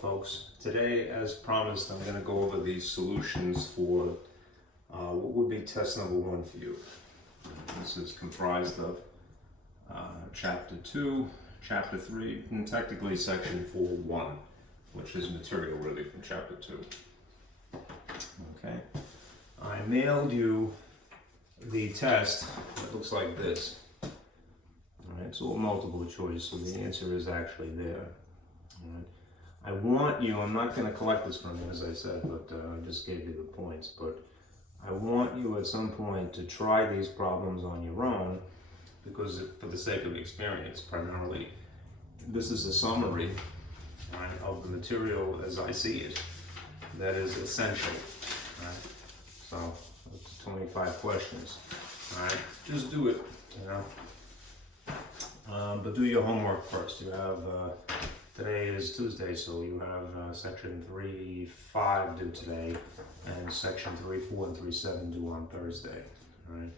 folks. Today, as promised, I'm going to go over the solutions for what would be test number 1 for you. This is comprised of Chapter 2, Chapter 3, and technically Section 4.1, which is material really from Chapter 2. Okay, I mailed you the test that looks like this. Alright, it's all multiple choice, so the answer is actually there. Alright. I want you, I'm not going to collect this from you as I said, but I just gave you the points, but I want you at some point to try these problems on your own, because for the sake of experience primarily, this is a summary, right, of the material as I see it that is essential. Right? So it's 25 questions. Alright, just do it, you know. But do your homework first. You have, today is Tuesday, so you have section 3.5 due today, and section 3.4 and 3.7 due on Thursday, right?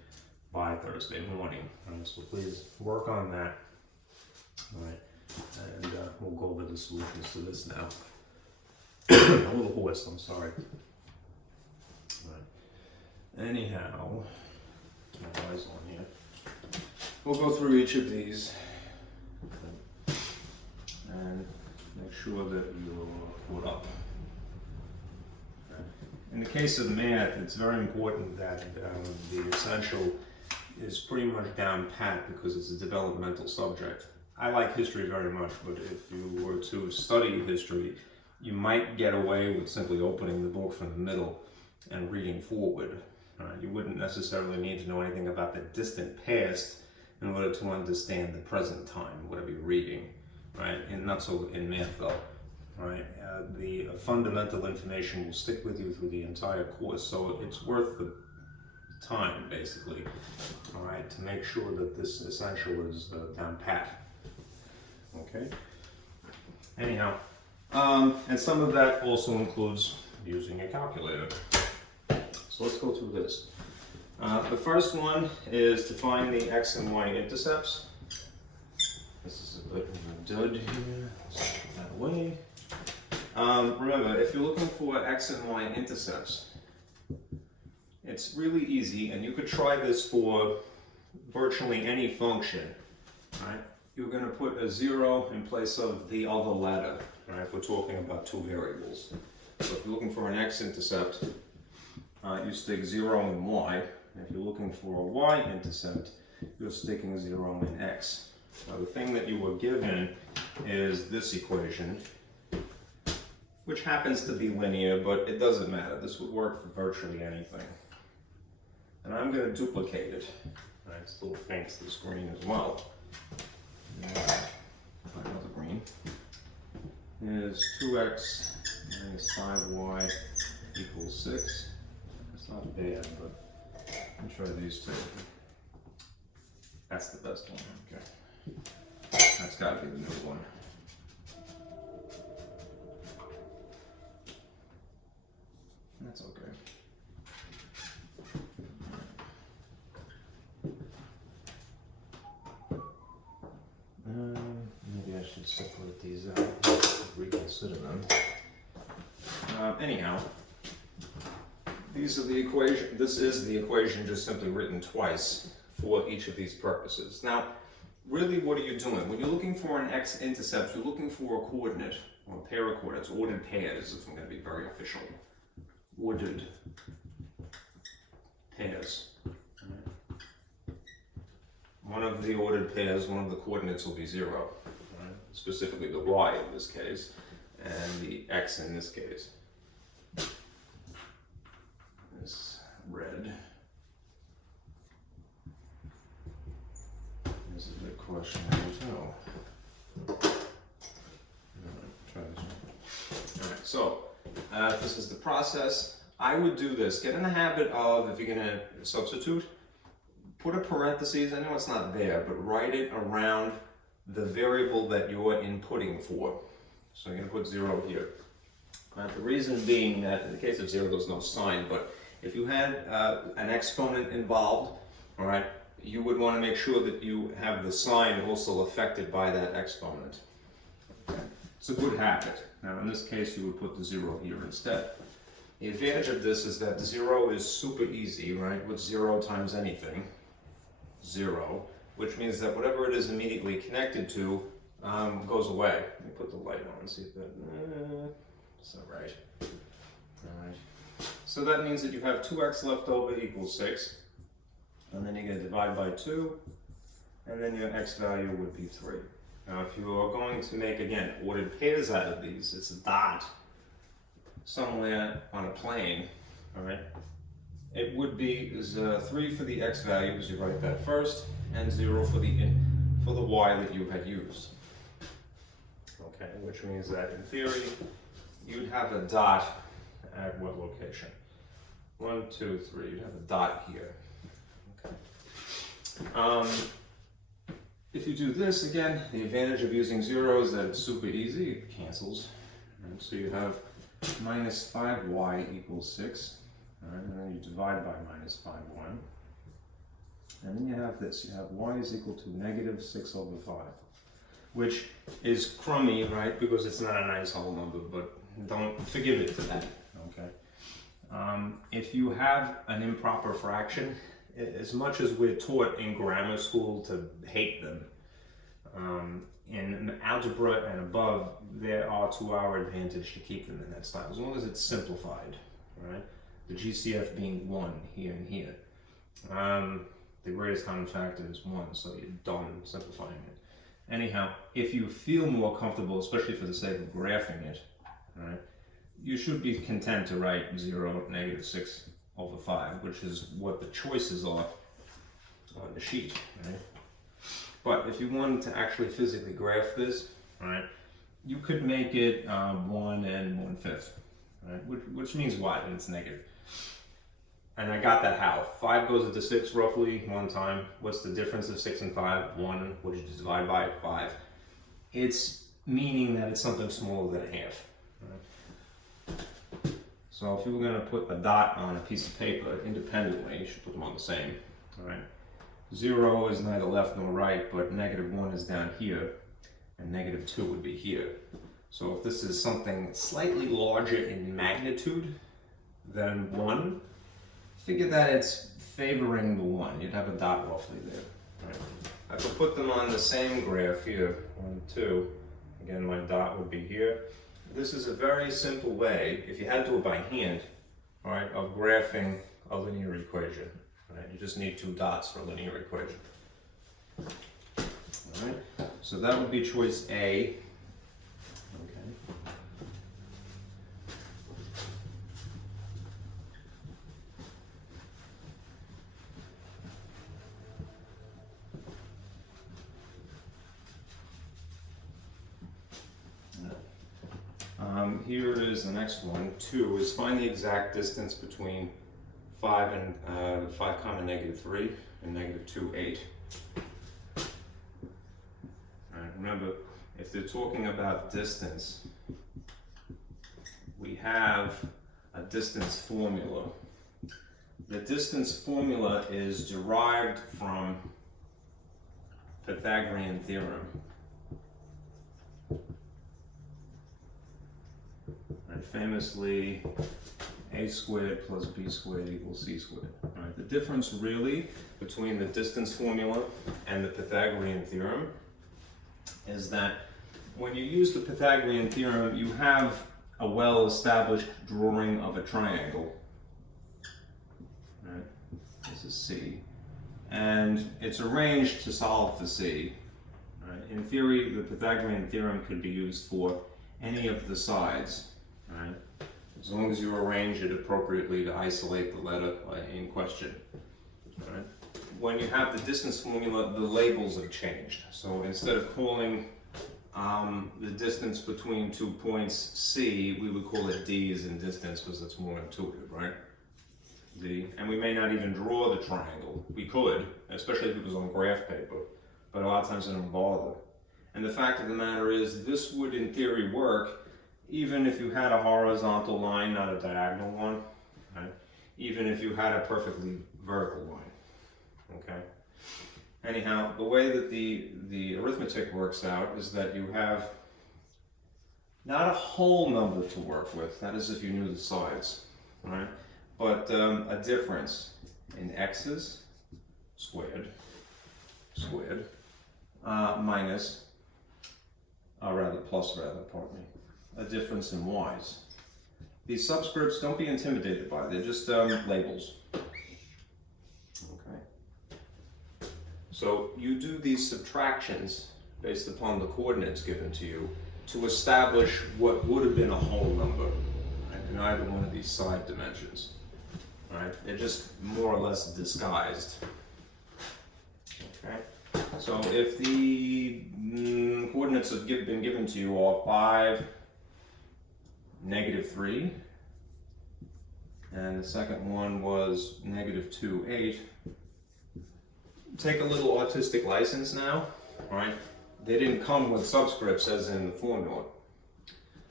By Thursday morning, right? So please work on that, right? And we'll go over the solutions to this now. A little hoarse, I'm sorry. Right. Anyhow, my eyes on here. We'll go through each of these and make sure that you're caught up. Okay. In the case of math, it's very important that the essential is pretty much down pat because it's a developmental subject. I like history very much, but if you were to study history, you might get away with simply opening the book from the middle and reading forward. You wouldn't necessarily need to know anything about the distant past in order to understand the present time, whatever you're reading, right? And not so in math though, right? The fundamental information will stick with you through the entire course, so it's worth the time, basically, all right, to make sure that this essential is down pat, okay? Anyhow, and some of that also includes using a calculator. So let's go through this. The first one is to find the x and y intercepts. This is a bit of a dud here. Let's put that away. Remember, if you're looking for x and y intercepts, it's really easy, and you could try this for virtually any function. Right? You're going to put a 0 in place of the other letter. Right? If we're talking about two variables. So if you're looking for an x-intercept, you stick 0 in y. If you're looking for a y-intercept, you're sticking 0 in x. Now the thing that you were given is this equation, which happens to be linear, but it doesn't matter. This would work for virtually anything. And I'm going to duplicate it. Right, it's a little faint to the screen as well. Another green. Is 2x minus 5y equals 6. It's not bad, but I'm try these two. That's the best one. Okay. That's got to be the new one. That's okay. Maybe I should separate these out, reconsider them. Anyhow, these are the equation. This is the equation just simply written twice for each of these purposes. Now, really, what are you doing? When you're looking for an x-intercept, you're looking for a coordinate, or a pair of coordinates, ordered pairs, if I'm going to be very official. Ordered pairs. One of the ordered pairs, one of the coordinates will be 0, right? Specifically the y in this case, and the x in this case. This red. This is a big question as well. Try this one. Alright, so this is the process. I would do this. Get in the habit of, if you're going to substitute, put a parentheses, I know it's not there, but write it around the variable that you're inputting for. So you're going to put 0 here. The reason being that in the case of 0, there's no sign, but if you had an exponent involved, all right, you would want to make sure that you have the sign also affected by that exponent. Okay. It's a good habit. Now in this case you would put the 0 here instead. The advantage of this is that the 0 is super easy, right? What's 0 times anything? 0, which means that whatever it is immediately connected to goes away. Let me put the light on and see if that, it's not right. Alright. So that means that you have 2x left over equals 6, and then you're going to divide by 2, and then your x value would be 3. Now if you are going to make, again, ordered pairs out of these, it's a dot somewhere on a plane, alright? It would be 3 for the x values, you write that first, and 0 for the y that you had used. Okay, which means that in theory, you'd have a dot at what location? 1, 2, 3, you'd have a dot here. Okay. If you do this again, the advantage of using 0 is that it's super easy, it cancels. Right? So you have minus 5y equals 6. Alright, and then you divide by minus 5y. And then you have this, you have y is equal to negative 6 over 5. Which is crummy, right, because it's not a nice whole number, but don't forgive it for that, okay? If you have an improper fraction, as much as we're taught in grammar school to hate them, in algebra and above, there are to our advantage to keep them in that style, as long as it's simplified, right? The GCF being 1 here and here. The greatest common factor is 1, so you're done simplifying it. Anyhow, if you feel more comfortable, especially for the sake of graphing it, right, you should be content to write 0, negative 6 over 5, which is what the choices are on the sheet, right? But if you wanted to actually physically graph this, right, you could make it 1 and 1/5, right, which means what? And it's negative. And I got that how. 5 goes into 6 roughly one time. What's the difference of 6 and 5? 1. What did you divide by? 5. It's meaning that it's something smaller than a half. Right? So if you were going to put a dot on a piece of paper independently, you should put them on the same. All right? 0 is neither left nor right, but negative 1 is down here, and negative 2 would be here. So if this is something slightly larger in magnitude than 1, figure that it's favoring the 1. You'd have a dot roughly there. Right? I could put them on the same graph here, 1, 2. Again, my dot would be here. This is a very simple way, if you had to do it by hand, all right, of graphing a linear equation. Right? You just need 2 dots for a linear equation. All right, so that would be choice A. Here is the next one. 2 is find the exact distance between 5 and 5 comma negative 3 and negative 2, 8. All right, remember, if they're talking about distance, we have a distance formula. The distance formula is derived from Pythagorean theorem. Famously, a squared plus b squared equals c squared. All right, the difference really between the distance formula and the Pythagorean theorem is that when you use the Pythagorean theorem, you have a well-established drawing of a triangle. All right, this is C, and it's arranged to solve for C. All right, in theory, the Pythagorean theorem could be used for any of the sides. Right? As long as you arrange it appropriately to isolate the letter in question. Right? When you have the distance formula, the labels have changed. So instead of calling the distance between 2 points C, we would call it D as in distance because it's more intuitive, right? D. And we may not even draw the triangle. We could, especially if it was on graph paper, but a lot of times it don't bother. And the fact of the matter is, this would in theory work even if you had a horizontal line, not a diagonal one, right? Even if you had a perfectly vertical line, okay? Anyhow, the way that the arithmetic works out is that you have not a whole number to work with, that is if you knew the sides, right? But a difference in x's squared, minus, pardon me, a difference in y's. These subscripts, don't be intimidated by it, they're just labels. Okay. So you do these subtractions based upon the coordinates given to you to establish what would have been a whole number, right, in either one of these side dimensions. Right? They're just more or less disguised. Okay. So if the coordinates have been given to you are 5, -3, and the second one was -2, 8. Take a little artistic license now, right? They didn't come with subscripts as in the formula.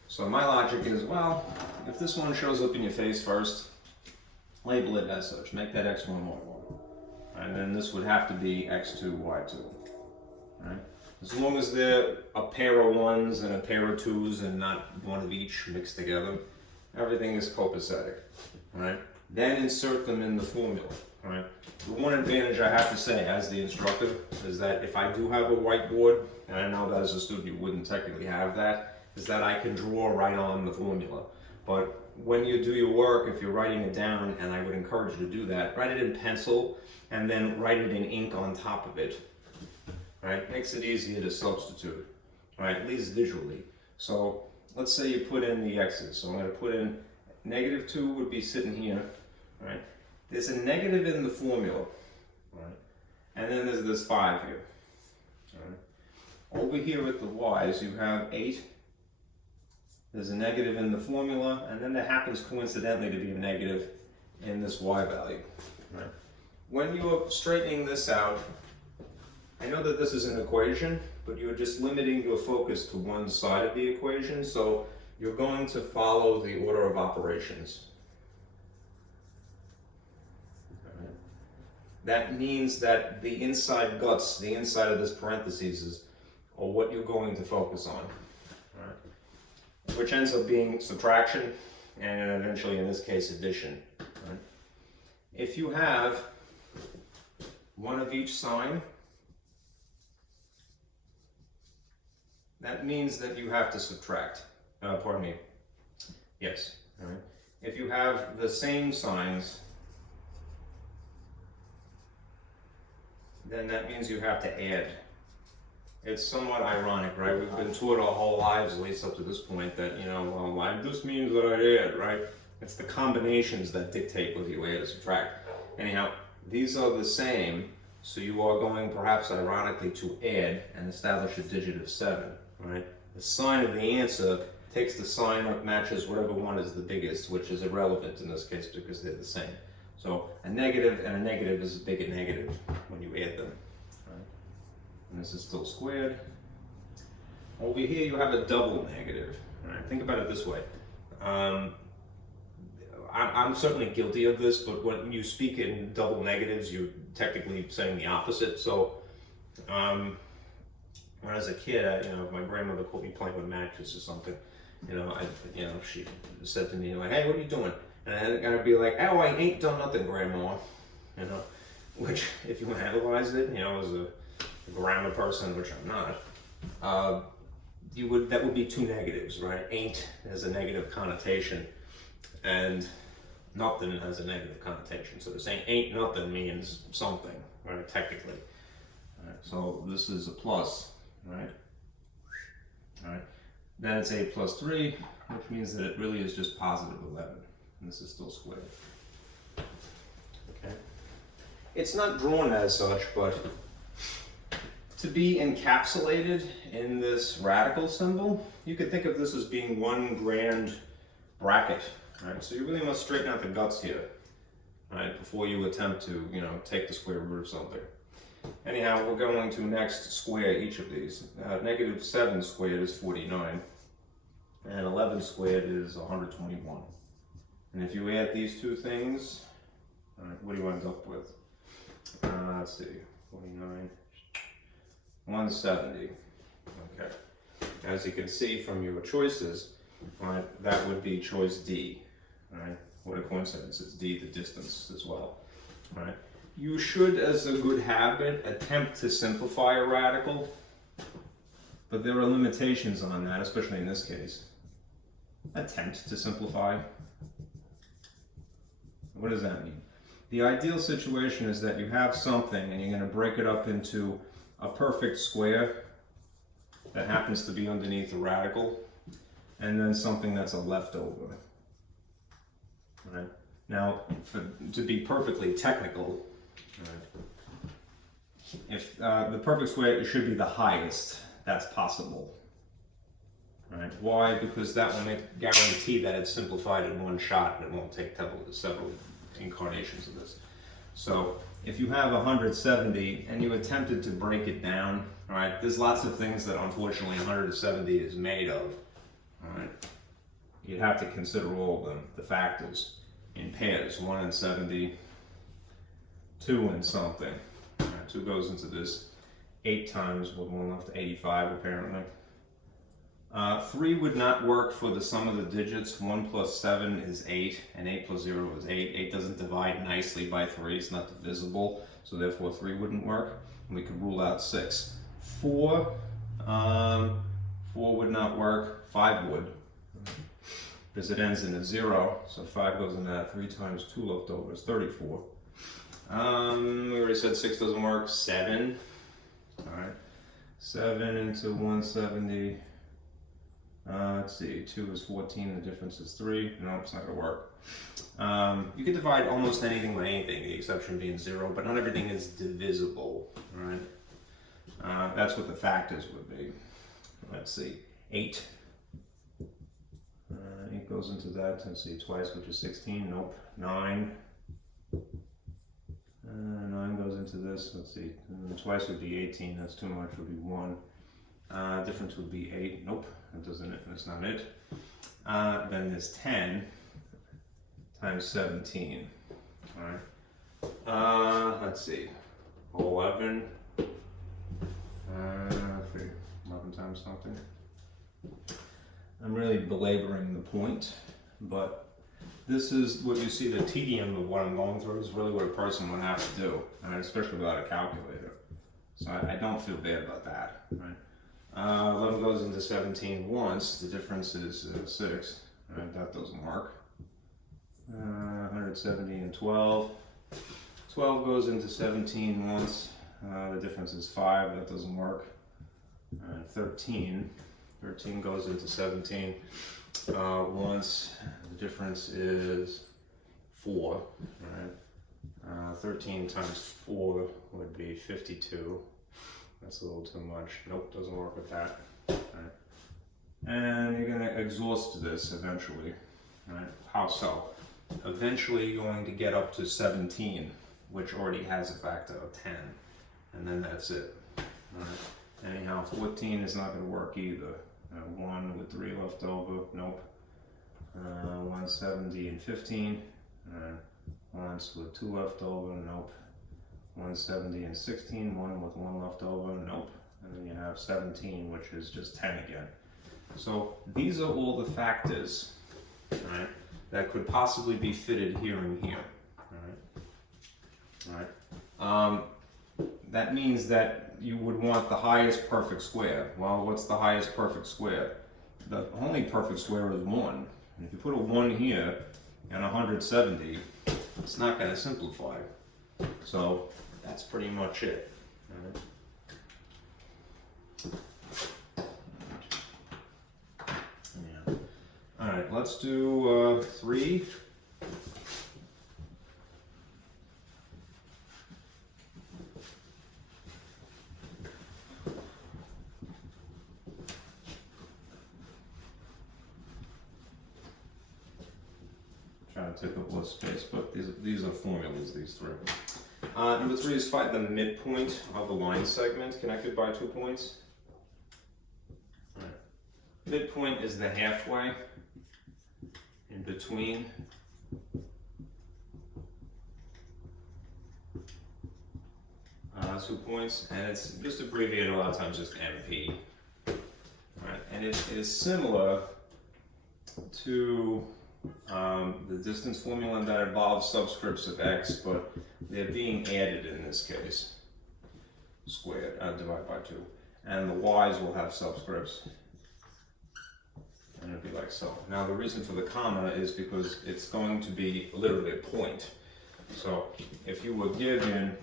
So my logic is, well, if this one shows up in your face first, label it as such. Make that x1, y1. And then this would have to be x2, y2. Right? As long as they're a pair of 1s and a pair of 2s and not one of each mixed together, everything is copacetic. Right? Then insert them in the formula. Right? The one advantage I have to say as the instructor is that if I do have a whiteboard, and I know that as a student you wouldn't technically have that, is that I can draw right on the formula. But when you do your work, if you're writing it down, and I would encourage you to do that, write it in pencil and then write it in ink on top of it. Right? Makes it easier to substitute, right? At least visually. So let's say you put in the x's. So I'm going to put in -2 would be sitting here, right? There's a negative in the formula, right? And then there's this 5 here. Right? Over here at the y's, you have 8. There's a negative in the formula, and then there happens coincidentally to be a negative in this y value. Right? When you're straightening this out, I know that this is an equation, but you're just limiting your focus to one side of the equation, so you're going to follow the order of operations. Right? That means that the inside guts, the inside of this parentheses, are what you're going to focus on. Right? Which ends up being subtraction, and eventually in this case addition. Right? If you have one of each sign, that means that you have to subtract. Pardon me. Yes. All right. If you have the same signs, then that means you have to add. It's somewhat ironic, right? We've been taught our whole lives, at least up to this point, that, you know, well, this means that I add, right? It's the combinations that dictate whether you add or subtract. Anyhow, these are the same, so you are going, perhaps ironically, to add and establish a digit of 7, right? The sign of the answer takes the sign that matches whatever one is the biggest, which is irrelevant in this case because they're the same. So a negative and a negative is a bigger negative when you add them. And this is still squared. Over here you have a double negative. Right? Think about it this way. I'm certainly guilty of this, but when you speak in double negatives, you're technically saying the opposite. So when I was a kid, my grandmother caught me playing with matches or something. She said to me, like, "Hey, what are you doing?" And I'd be like, "Oh, I ain't done nothing, Grandma." Which, if you analyze it, as a grammar person, which I'm not, that would be two negatives, right? Ain't has a negative connotation, and nothing has a negative connotation. So to say ain't nothing means something, right? Technically. All right, so this is a plus, right? All right. Then it's 8 plus 3, which means that it really is just positive 11, and this is still squared. Okay. It's not drawn as such, but to be encapsulated in this radical symbol, you could think of this as being one grand bracket, right? So you really must straighten out the guts here, right, before you attempt to, take the square root of something. Anyhow, we're going to next square each of these. Negative 7 squared is 49, and 11 squared is 121. And if you add these two things, what do you end up with? Let's see, 49. 170. Okay. as you can see from your choices, right, that would be choice D. Right? What a coincidence, it's D, the distance as well. Right? You should, as a good habit, attempt to simplify a radical, but there are limitations on that, especially in this case. Attempt to simplify. What does that mean? The ideal situation is that you have something and you're going to break it up into a perfect square that happens to be underneath a radical, and then something that's a leftover. Right? Now, to be perfectly technical, right, if the perfect square, it should be the highest that's possible. Right? Why? Because that will guarantee that it's simplified in one shot and it won't take several incarnations of this. So if you have 170 and you attempted to break it down, right, there's lots of things that unfortunately 170 is made of. Right? You'd have to consider all of them, the factors, in pairs, 1 and 70, 2 and something. Right? 2 goes into this 8 times with 1 left, 85 apparently. 3 would not work for the sum of the digits. 1 plus 7 is 8, and 8 plus 0 is 8. 8 doesn't divide nicely by 3, it's not divisible, so therefore 3 wouldn't work. And we could rule out 6. 4 would not work. 5 would, because it ends in a 0, so 5 goes into that. 3 times 2 left over is 34. We already said 6 doesn't work. 7, alright, 7 into 170. Let's see, 2 is 14, the difference is 3. No, it's not going to work. You can divide almost anything by anything, the exception being 0, but not everything is divisible, right? That's what the factors would be. Let's see, 8. 8 goes into that, let's see, twice, which is 16, nope. 9. 9 goes into this, let's see, twice would be 18, that's too much, would be 1. Difference would be 8, nope. That doesn't it, that's not it. Then there's 10 times 17. Alright. Let's see. 11. 11 times something. I'm really belaboring the point, but this is what you see, the tedium of what I'm going through is really what a person would have to do, right? Especially without a calculator. So I don't feel bad about that, right? 11 goes into 17 once, the difference is 6, right? That doesn't work. 170 and 12. 12 goes into 17 once, the difference is 5, that doesn't work. 13 goes into 17 once, the difference is 4, right? 13 times 4 would be 52. That's a little too much. Nope, doesn't work with that. Right. And you're going to exhaust this eventually. Right? How so? Eventually you're going to get up to 17, which already has a factor of 10. And then that's it. Right. Anyhow, 14 is not going to work either. 1 with 3 left over, nope. 170 and 15. Once with 2 left over, nope. 170 and 16, 1 with 1 left over, nope. And then you have 17, which is just 10 again. So these are all the factors, right, that could possibly be fitted here and here. Right? That means that you would want the highest perfect square. Well, what's the highest perfect square? The only perfect square is 1. And if you put a 1 here and 170, it's not going to simplify. So that's pretty much it. Yeah. All right, let's do 3. Trying to take up less space, but these are formulas, these 3. Number 3 is find the midpoint of the line segment connected by 2 points. Right. Midpoint is the halfway in between two points, and it's just abbreviated a lot of times just MP. right? And it is similar to the distance formula that involves subscripts of x, but they're being added in this case, squared, divided by 2. And the y's will have subscripts, and it'll be like so. Now the reason for the comma is because it's going to be literally a point. So if you were given,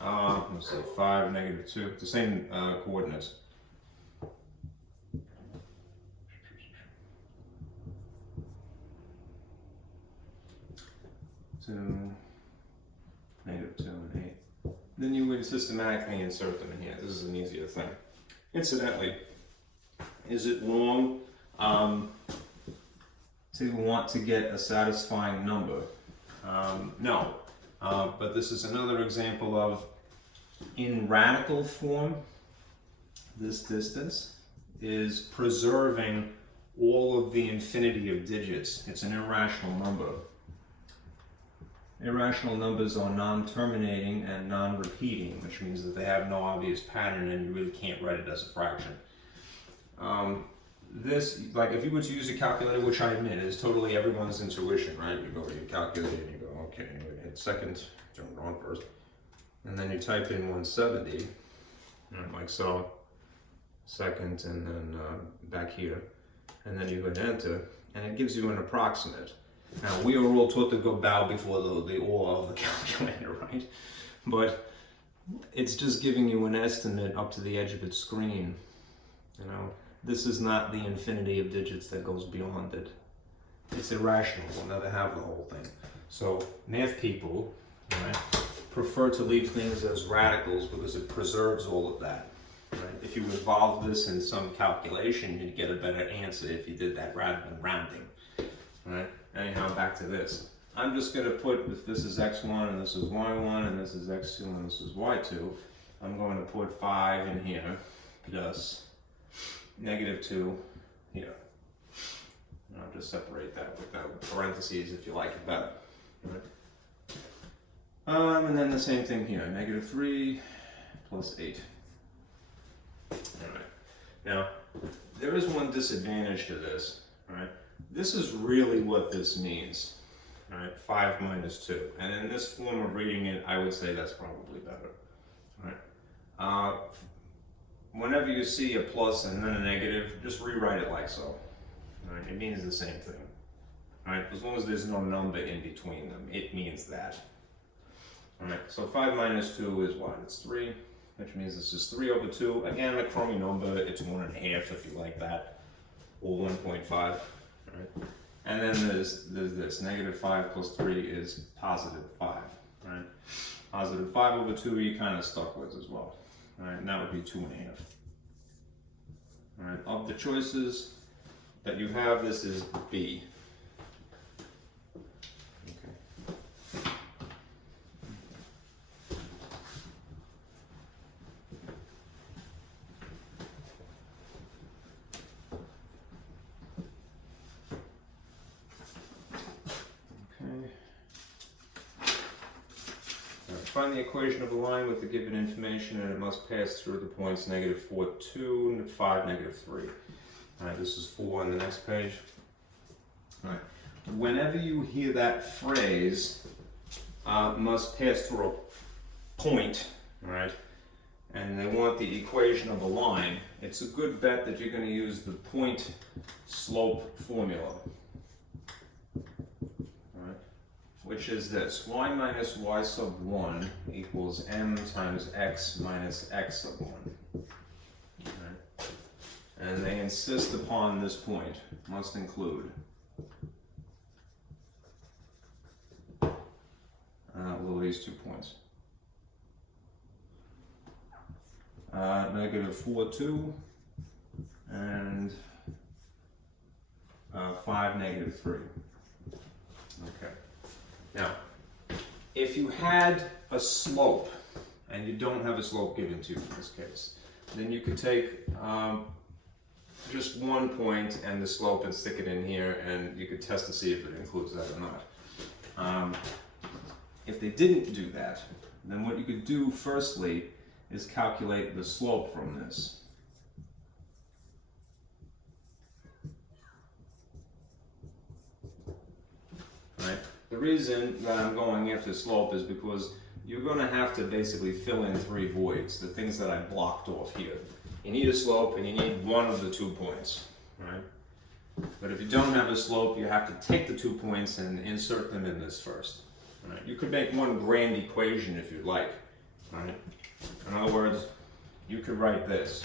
let's say 5, -2, the same coordinates. -2 and 8. Then you would systematically insert them in here. This is an easier thing. Incidentally, is it wrong to want to get a satisfying number? No. But this is another example of, in radical form, this distance is preserving all of the infinity of digits. It's an irrational number. Irrational numbers are non-terminating and non-repeating, which means that they have no obvious pattern and you really can't write it as a fraction. This, like if you were to use a calculator, which I admit is totally everyone's intuition, right? You go to your calculator and you go, okay, you hit second, jump on first, and then you type in 170, right, like so, second, and then back here, and then you hit enter, and it gives you an approximate. Now, we are all taught to go bow before the awe of the calculator, right? But it's just giving you an estimate up to the edge of its screen. You know, this is not the infinity of digits that goes beyond it. It's irrational. We'll never have the whole thing. So math people, right, prefer to leave things as radicals because it preserves all of that. Right? If you involve this in some calculation, you'd get a better answer if you did that rather than rounding. Right? Anyhow, back to this. I'm just going to put, if this is x1 and this is y1 and this is x2 and this is y2, I'm going to put 5 in here plus -2 here. And I'll just separate that with parentheses if you like it better. Right? And then the same thing here, -3 plus 8. Alright. Now, there is one disadvantage to this. Right? This is really what this means. Right? 5 minus 2. And in this form of reading it, I would say that's probably better. Right? Whenever you see a plus and then a negative, just rewrite it like so. Right? It means the same thing. Right? As long as there's no number in between them, it means that. Alright, so 5 minus 2 is what? It's 3, which means this is 3 over 2. Again, a crummy number, it's 1.5 if you like that, or 1.5. Right? And then there's this, -5 plus 3 is +5. Right? +5 over 2 you kind of stuck with as well. Right? And that would be 2.5. Right? Of the choices that you have, this is B. Find the equation of a line with the given information, and it must pass through the points -4, 2, and 5, -3. Alright, this is 4 on the next page. Alright, whenever you hear that phrase, must pass through a point, right, and they want the equation of a line, it's a good bet that you're going to use the point slope formula. Which is this, y minus y sub 1 equals m times x minus x sub 1. Right. And they insist upon this point, must include. Well, these 2 points. -4, 2, and 5, -3. Okay. Now, if you had a slope, and you don't have a slope given to you in this case, then you could take just 1 point and the slope and stick it in here, and you could test to see if it includes that or not. If they didn't do that, then what you could do firstly is calculate the slope from this. The reason that I'm going after slope is because you're going to have to basically fill in 3 voids, the things that I blocked off here. You need a slope and you need one of the 2 points, right? But if you don't have a slope, you have to take the 2 points and insert them in this first. Right? You could make one grand equation if you'd like. Right? In other words, you could write this.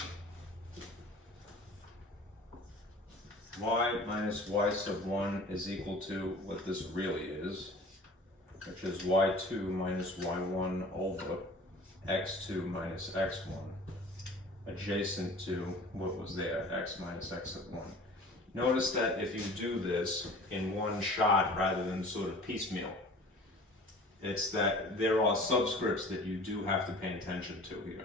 Y minus y sub 1 is equal to what this really is, which is y2 minus y1 over x2 minus x1, adjacent to what was there, x minus x sub 1. Notice that if you do this in one shot rather than sort of piecemeal, it's that there are subscripts that you do have to pay attention to here.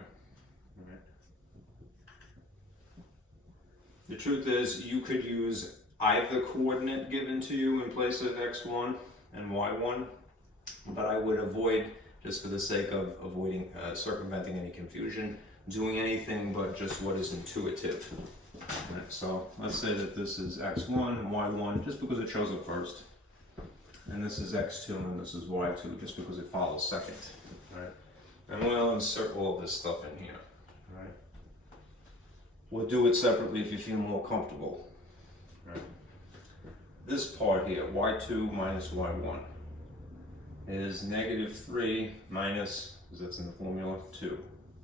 The truth is, you could use either coordinate given to you in place of x1 and y1, but I would avoid, just for the sake of avoiding circumventing any confusion, doing anything but just what is intuitive. Right, so let's say that this is x1 and y1 just because it shows up first, and this is x2 and this is y2 just because it follows second. Right? And we'll insert all of this stuff in here. Right? We'll do it separately if you feel more comfortable. Right? This part here, y2 minus y1, is negative 3 minus, because that's in the formula, 2,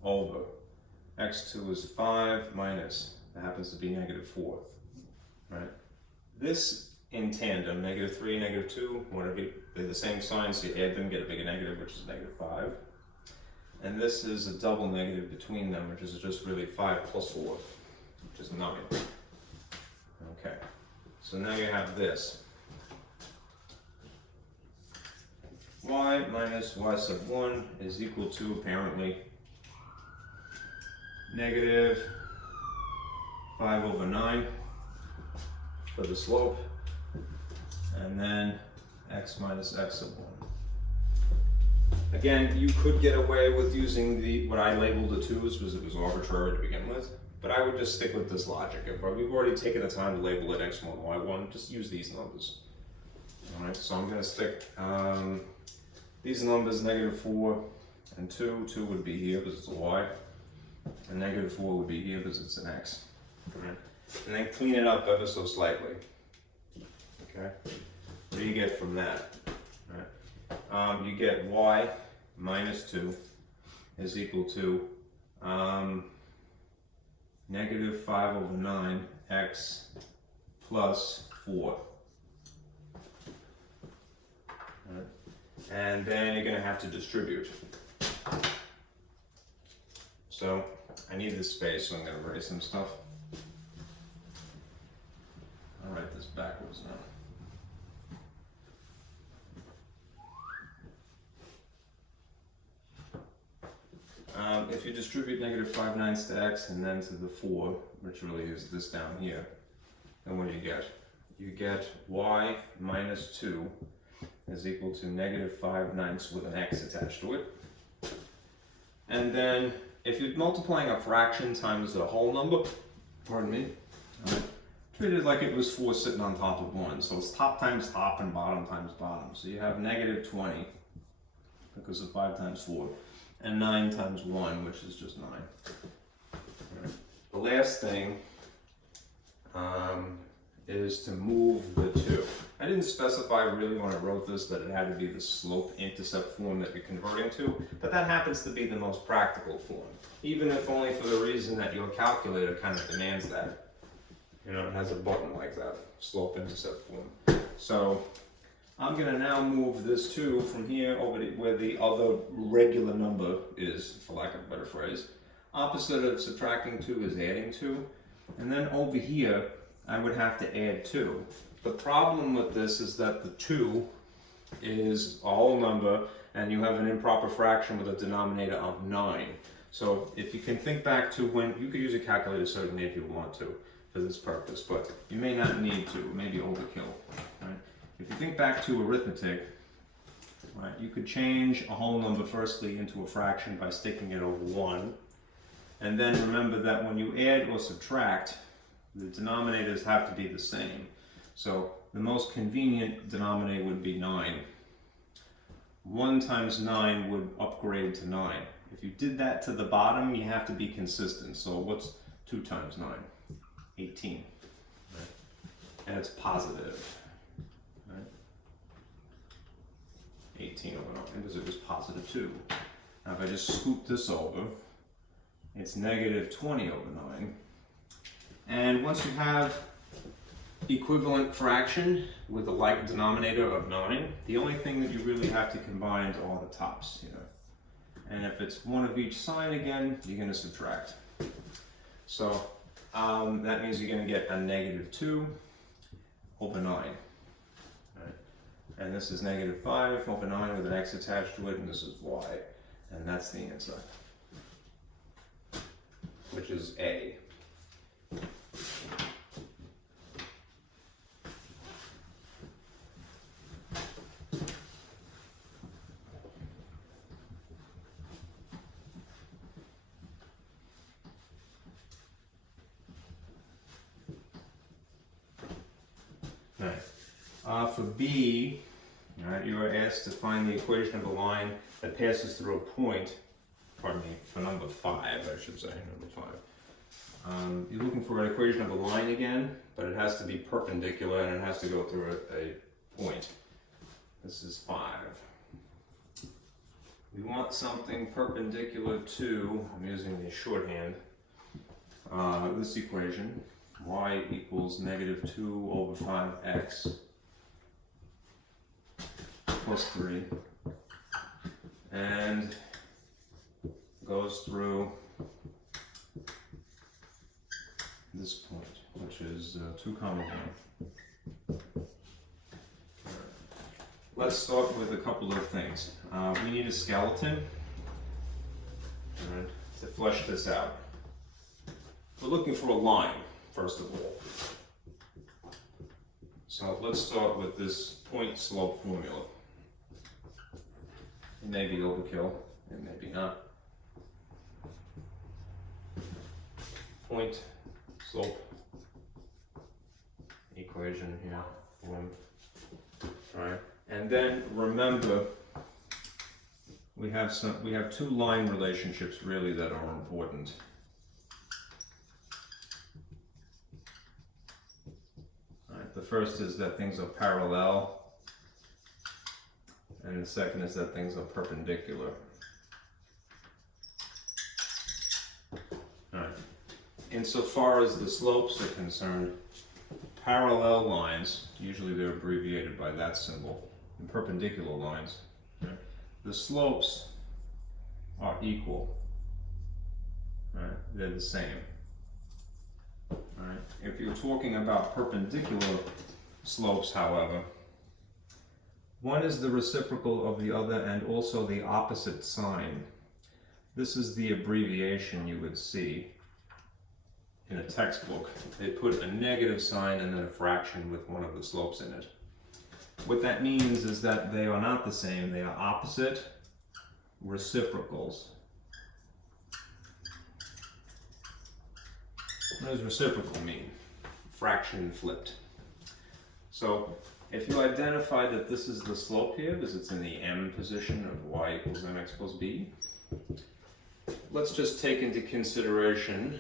over. x2 is 5 minus, that happens to be negative 4. Right? This in tandem, negative 3, negative 2, whatever, they're the same sign, so you add them, get a bigger negative, which is negative 5. And this is a double negative between them, which is just really 5 plus 4, which is 9. Okay, so now you have this. Y minus y sub 1 is equal to, apparently, negative 5 over 9 for the slope, and then x minus x sub 1. Again, you could get away with using what I labeled the 2's because it was arbitrary to begin with, but I would just stick with this logic. But we've already taken the time to label it x1, y1, just use these numbers. Alright, so I'm going to stick these numbers, negative 4 and 2. 2 would be here because it's a y, and negative 4 would be here because it's an x. Right? And then clean it up ever so slightly. Okay, what do you get from that? Right? You get y minus 2 is equal to negative 5 over 9 x plus 4. Right? And then you're going to have to distribute. So I need this space, so I'm going to erase some stuff. I'll write this backwards now. If you distribute negative 5/9 to x and then to the 4, which really is this down here, then what do you get? You get y minus 2 is equal to negative 5/9 with an x attached to it. And then if you're multiplying a fraction times a whole number, pardon me, treat it like it was 4 sitting on top of 1. So it's top times top and bottom times bottom. So you have negative 20 because of 5 times 4. And 9 times 1, which is just 9. Right. The last thing is to move the 2. I didn't specify really when I wrote this that it had to be the slope-intercept form that you're converting to, but that happens to be the most practical form, even if only for the reason that your calculator kind of demands that. You know, it has a button like that, slope-intercept form. So I'm going to now move this 2 from here over to where the other regular number is, for lack of a better phrase. Opposite of subtracting 2 is adding 2. And then over here, I would have to add 2. The problem with this is that the 2 is a whole number, and you have an improper fraction with a denominator of 9. So if you can think back to when, you could use a calculator certainly if you want to for this purpose, but you may not need to, maybe overkill. Right? If you think back to arithmetic, right, you could change a whole number firstly into a fraction by sticking it over 1. And then remember that when you add or subtract, the denominators have to be the same. So the most convenient denominator would be 9. 1 times 9 would upgrade to 9. If you did that to the bottom, you have to be consistent. So what's 2 times 9? 18. Right? And it's positive. Right? 18 over 9, because it was positive 2. Now if I just scoop this over, it's negative 20 over 9. And once you have equivalent fraction with a like denominator of 9, the only thing that you really have to combine are the tops here. And if it's one of each sign again, you're going to subtract. So that means you're going to get a negative 2 over 9. Right? And this is negative 5 over 9 with an x attached to it, and this is y. And that's the answer, which is A. For B, you are asked to find the equation of a line that passes through a point, pardon me, for number 5, I should say, number 5. You're looking for an equation of a line again, but it has to be perpendicular and it has to go through a point. This is 5. We want something perpendicular to, I'm using the shorthand, this equation, y equals negative 2 over 5x plus 3, and goes through this point, which is 2 comma 1. Let's start with a couple of things. We need a skeleton to flesh this out. We're looking for a line, first of all. So let's start with this point slope formula. It may be overkill, it may be not. Point slope equation here, right? And then remember, we have 2 line relationships really that are important. All right, the first is that things are parallel, and the second is that things are perpendicular. All right. Insofar as the slopes are concerned, parallel lines, usually they're abbreviated by that symbol, and perpendicular lines, right, the slopes are equal. Right? They're the same. Right? If you're talking about perpendicular slopes, however, one is the reciprocal of the other and also the opposite sign. This is the abbreviation you would see in a textbook. They put a negative sign and then a fraction with one of the slopes in it. What that means is that they are not the same, they are opposite reciprocals. What does reciprocal mean? Fraction flipped. So if you identify that this is the slope here, because it's in the m position of y equals mx plus b, let's just take into consideration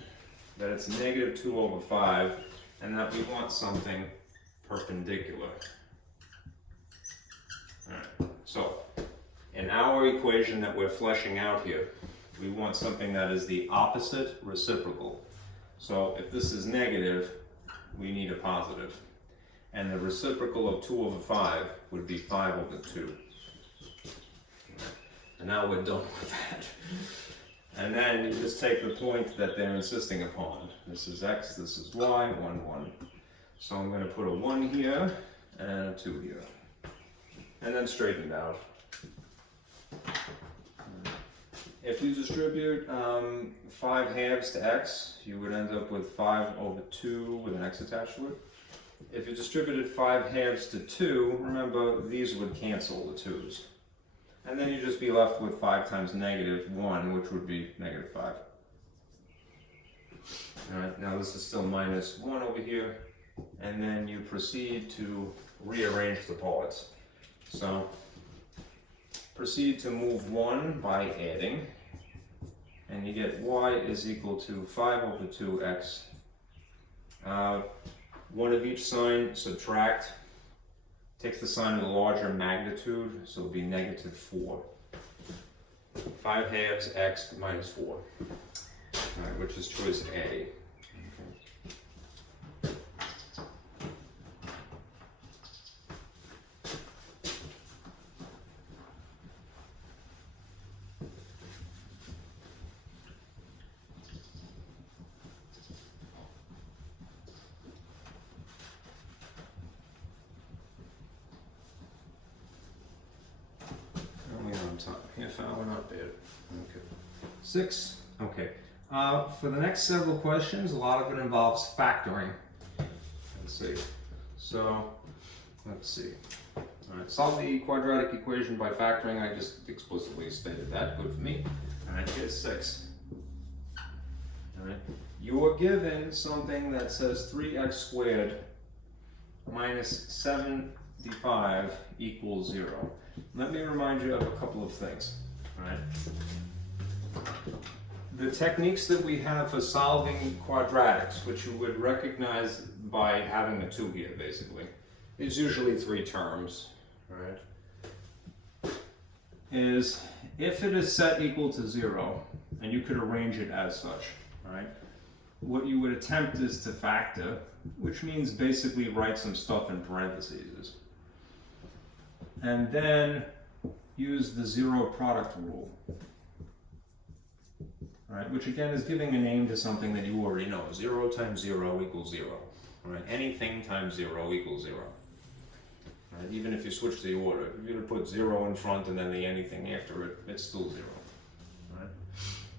that it's negative 2 over 5 and that we want something perpendicular. Alright, so in our equation that we're fleshing out here, we want something that is the opposite reciprocal. So if this is negative, we need a positive. And the reciprocal of 2 over 5 would be 5 over 2. And now we're done with that. And then you just take the point that they're insisting upon. This is x, this is y, 1, 1. So I'm going to put a 1 here and a 2 here. And then straighten it out. If you distribute 5 halves to x, you would end up with 5 over 2 with an x attached to it. If you distributed 5 halves to 2, remember these would cancel the 2's. And then you'd just be left with 5 times negative 1, which would be negative 5. Alright, now this is still minus 1 over here. And then you proceed to rearrange the parts. So proceed to move 1 by adding, and you get y is equal to 5 over 2x. One of each sign, subtract, takes the sign of the larger magnitude, so it'll be negative 4. 5 halves x minus 4, alright, which is choice A. Half hour, not bad. Okay. 6. Okay. For the next several questions, a lot of it involves factoring. Let's see. So, let's see. All right. Solve the quadratic equation by factoring. I just explicitly stated that. Good for me. All right. Here's 6. All right. You are given something that says 3x squared minus 75 equals 0. Let me remind you of a couple of things. All right. The techniques that we have for solving quadratics, which you would recognize by having a 2 here, basically, is usually 3 terms. All right. Is if it is set equal to 0, and you could arrange it as such. All right. What you would attempt is to factor, which means basically write some stuff in parentheses. And then use the 0 product rule, right? Which again is giving a name to something that you already know. 0 times 0 equals 0, right? Anything times 0 equals 0. Right? Even if you switch the order, if you put 0 in front and then the anything after it, it's still 0. Right?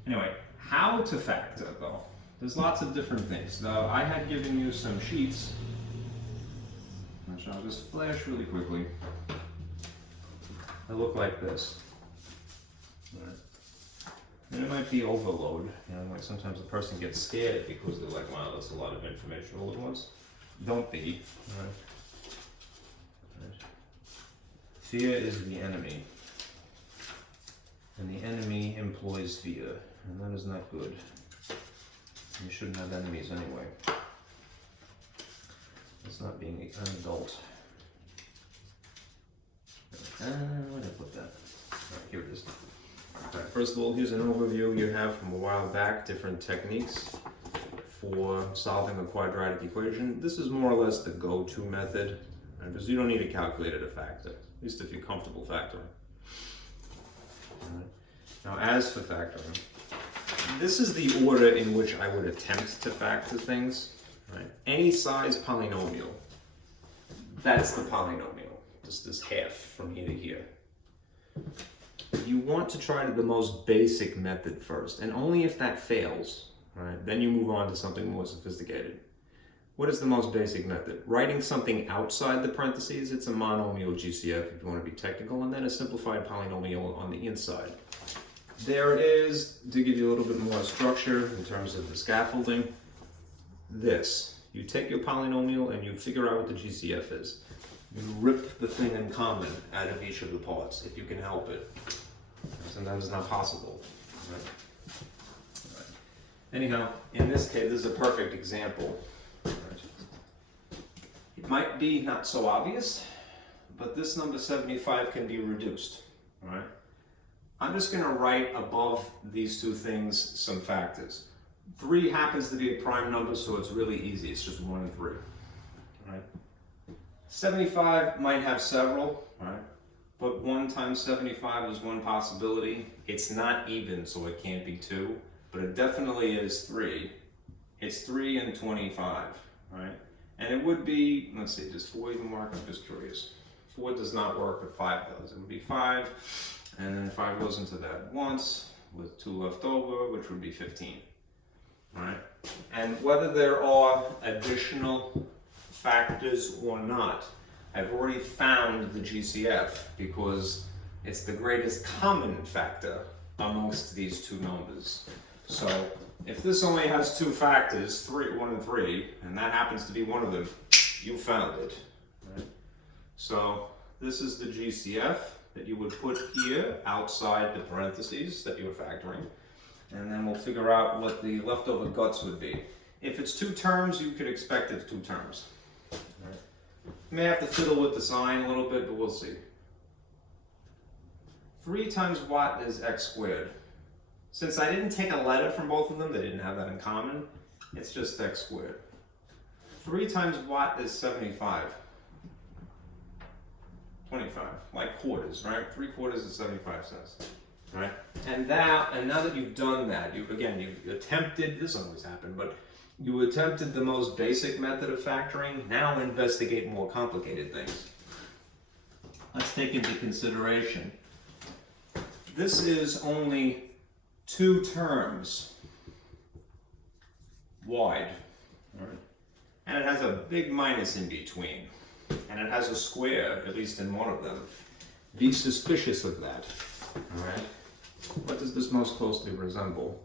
Anyway, how to factor though? There's lots of different things. Now, I had given you some sheets, which I'll just flash really quickly. They look like this. Right. And it might be overload. You know, like sometimes a person gets scared because they're like, wow, that's a lot of information all at once. Don't be. Right. Right. Fear is the enemy. And the enemy employs fear. And that is not good. You shouldn't have enemies anyway. It's not being an adult. Where did I put that? Right, here it is. Right, first of all, here's an overview you have from a while back, different techniques for solving a quadratic equation. This is more or less the go-to method, right, because you don't need a calculator to factor, at least if you're comfortable factoring. Right. Now, as for factoring, this is the order in which I would attempt to factor things. Right? Any size polynomial, that's the polynomial. Just this half from here to here. You want to try the most basic method first, and only if that fails, right, then you move on to something more sophisticated. What is the most basic method? Writing something outside the parentheses, it's a monomial Gcf if you want to be technical, and then a simplified polynomial on the inside. There it is, to give you a little bit more structure in terms of the scaffolding. This, you take your polynomial and you figure out what the Gcf is. You rip the thing in common out of each of the parts, if you can help it. Sometimes it's not possible. Right? Right. Anyhow, in this case, this is a perfect example. Right? It might be not so obvious, but this number 75 can be reduced. Right? I'm just going to write above these two things some factors. 3 happens to be a prime number, so it's really easy. It's just 1 and 3. Right? 75 might have several, right? But 1 times 75 is one possibility. It's not even, so it can't be 2, but it definitely is 3. It's 3 and 25, right? And it would be, let's see, does 4 even work? I'm just curious. 4 does not work, but 5 does. It would be 5, and then 5 goes into that once, with 2 left over, which would be 15, right? And whether there are additional factors or not, I've already found the Gcf because it's the greatest common factor amongst these two numbers. So if this only has 2 factors, 1 and 3, and that happens to be one of them, you found it. Right? So this is the Gcf, that you would put here outside the parentheses that you were factoring. And then we'll figure out what the leftover guts would be. If it's 2 terms, you could expect it's 2 terms. All right. You may have to fiddle with the sign a little bit, but we'll see. 3 times what is x squared? Since I didn't take a letter from both of them, they didn't have that in common, it's just x squared. 3 times what is 75? 25, like quarters, right? 3/4 is 75 cents, right? And now that you've done that, you attempted, this always happened, but you attempted the most basic method of factoring. Now investigate more complicated things. Let's take into consideration. This is only 2 terms wide, all right? And it has a big minus in between. And it has a square, at least in one of them. Be suspicious of that, all right? What does this most closely resemble?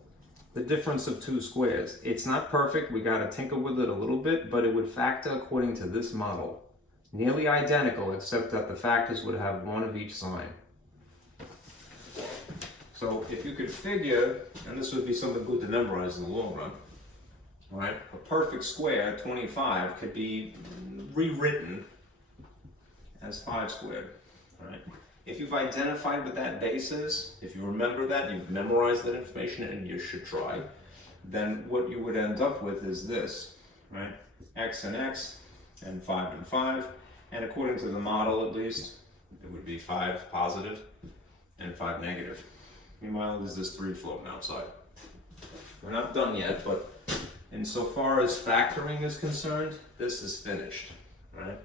The difference of 2 squares. It's not perfect, we gotta tinker with it a little bit, but it would factor according to this model. Nearly identical, except that the factors would have 1 of each sign. So if you could figure, and this would be something good to memorize in the long run, all right? A perfect square, 25, could be rewritten as 5 squared, all right? If you've identified what that base is, if you remember that, you've memorized that information, and you should try, then what you would end up with is this, right? X and 5 and 5, and according to the model at least, it would be 5 positive and 5 negative. Meanwhile, there's this 3 floating outside. We're not done yet, but insofar as factoring is concerned, this is finished, right?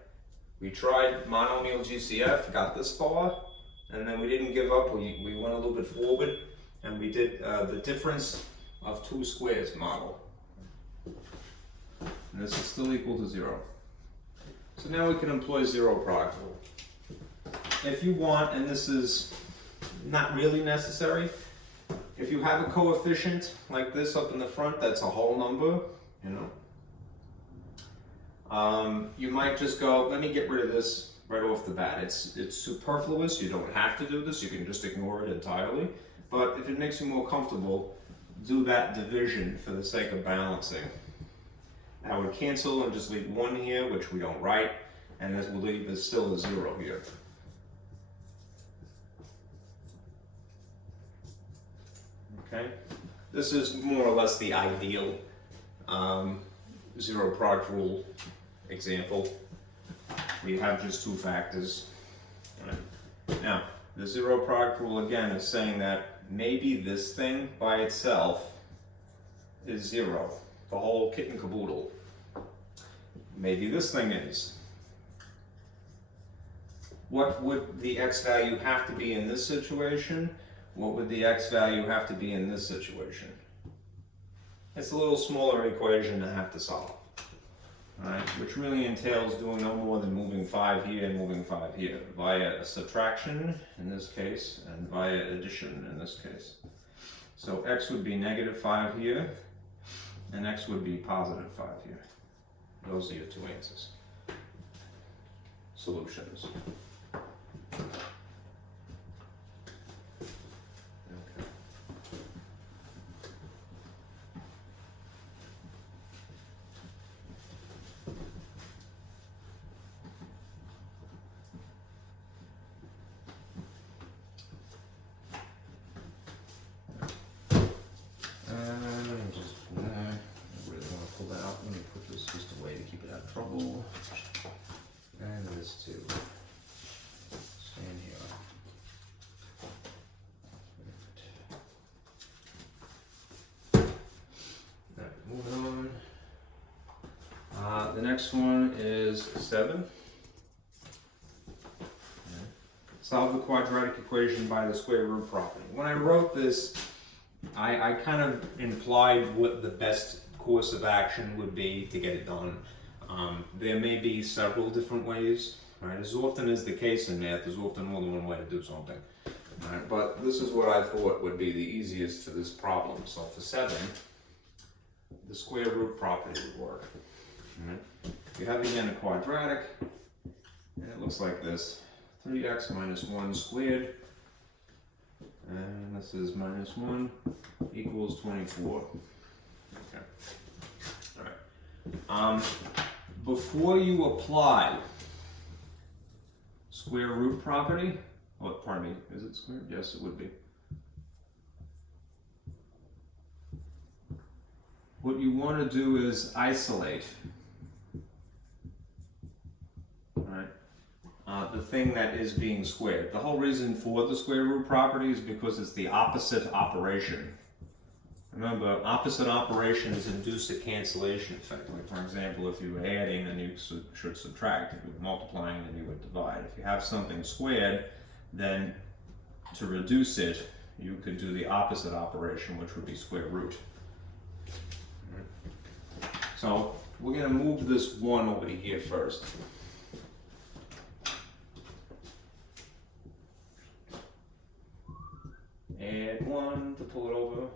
We tried Monomial Gcf, got this far, and then we didn't give up. We went a little bit forward, and we did the difference of 2 squares model. And this is still equal to 0. So now we can employ zero product rule. If you want, and this is not really necessary, if you have a coefficient like this up in the front that's a whole number, you know, you might just go, let me get rid of this right off the bat. It's superfluous, you don't have to do this, you can just ignore it entirely. But if it makes you more comfortable, do that division for the sake of balancing. I would cancel and just leave 1 here, which we don't write, and this will leave us still a 0 here. Okay, this is more or less the ideal zero product rule example. We have just 2 factors. Right. Now, the zero product rule again is saying that maybe this thing by itself is 0, the whole kit and caboodle. Maybe this thing is. What would the x value have to be in this situation? What would the x value have to be in this situation? It's a little smaller equation to have to solve, right? Which really entails doing no more than moving 5 here and moving 5 here via a subtraction in this case and via addition in this case. So x would be -5 here and x would be +5 here. Those are your 2 answers. Solutions. Trouble, and this too. Stand here. Alright, moving on. The next one is 7. Solve the quadratic equation by the square root property. When I wrote this, I kind of implied what the best course of action would be to get it done. There may be several different ways, right? As often is the case in math, there's often more than one way to do something. Right? But this is what I thought would be the easiest for this problem. So for 7, the square root property would work. Right? You have again a quadratic, and it looks like this 3x minus 1 squared, and this is minus 1 equals 24. Okay. All right. Before you apply square root property, oh, pardon me, is it squared? Yes, it would be. What you want to do is isolate, right, the thing that is being squared. The whole reason for the square root property is because it's the opposite operation. Remember, opposite operation is induced a cancellation effect. Like, for example, if you were adding, then you should subtract. If you were multiplying, then you would divide. If you have something squared, then to reduce it, you could do the opposite operation, which would be square root. So we're going to move this 1 over to here first. Add 1 to pull it over.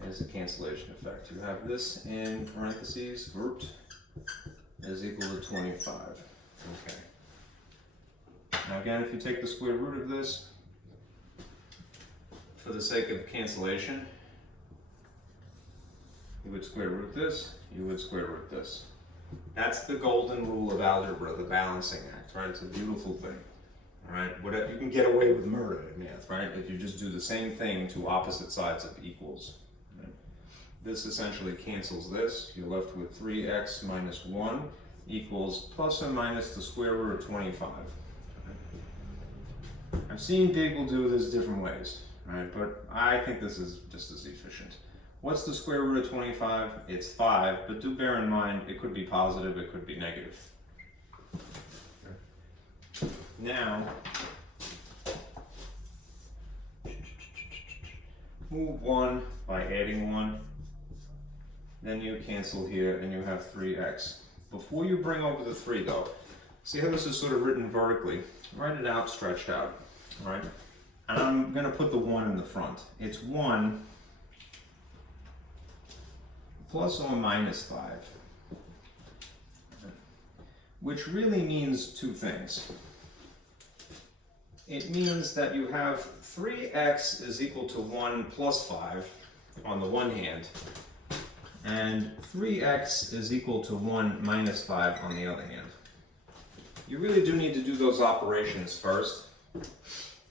There's the cancellation effect. You have this in parentheses, grouped, is equal to 25. Okay. Now again, if you take the square root of this, for the sake of cancellation, you would square root this, you would square root this. That's the golden rule of algebra, the balancing act, right? It's a beautiful thing, all right? Whatever, you can get away with murder in math, right? If you just do the same thing to opposite sides of equals. Right? This essentially cancels this. You're left with 3x minus 1 equals plus or minus the square root of 25. Okay? I've seen people do this different ways, right? But I think this is just as efficient. What's the square root of 25? It's 5, but do bear in mind it could be positive, it could be negative. Okay. Now, move 1 by adding 1, then you cancel here and you have 3x. Before you bring over the 3 though, see how this is sort of written vertically? Write it out, stretched out, all right? And I'm gonna put the 1 in the front. It's 1 plus or minus 5, which really means two things. It means that you have 3x is equal to 1 plus 5 on the one hand, and 3x is equal to 1 minus 5 on the other hand. You really do need to do those operations first.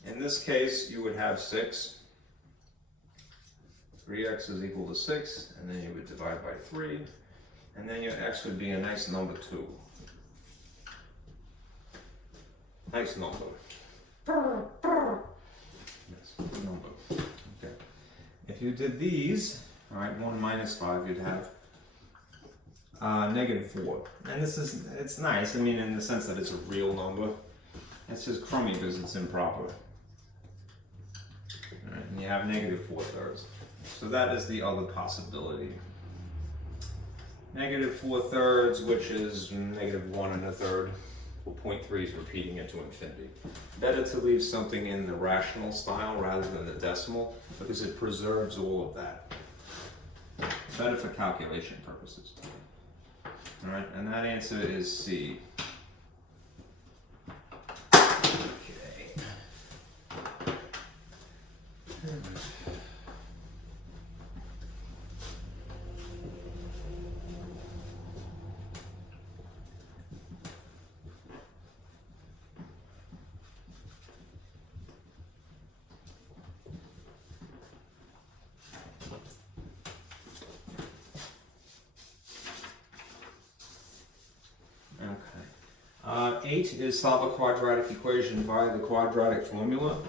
In this case, you would have 6. 3x is equal to 6, and then you would divide by 3, and then your x would be a nice number 2. Nice number. Yes, good number. Okay. If you did these, all right, 1 minus 5, you'd have negative 4. And this is, it's nice, I mean, in the sense that it's a real number. It's just crummy because it's improper. All right, and you have negative 4/3. So that is the other possibility. Negative 4/3, which is negative 1 1/3. 0.3 is repeating it to infinity. Better to leave something in the rational style rather than the decimal because it preserves all of that. Better for calculation purposes. All right, and that answer is C. Okay. Okay. 8 is solve a quadratic equation via the quadratic formula.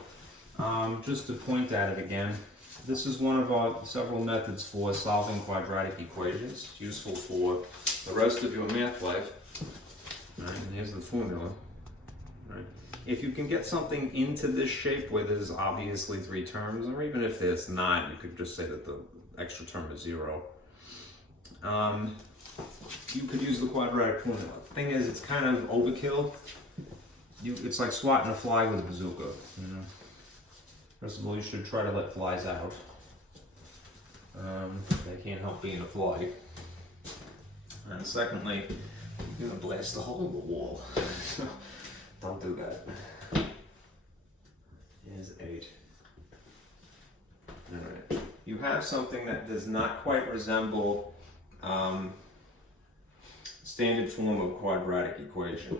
Just to point at it again, this is one of our several methods for solving quadratic equations, useful for the rest of your math life. Right, and here's the formula. Right. If you can get something into this shape where there's obviously 3 terms, or even if there's not, you could just say that the extra term is 0. You could use the quadratic formula. The thing is, it's kind of overkill. It's like swatting a fly with a bazooka. You know? First of all, you should try to let flies out. They can't help being a fly. And secondly, you're gonna blast a hole in the wall. Don't do that. you have something that does not quite resemble standard form of quadratic equation,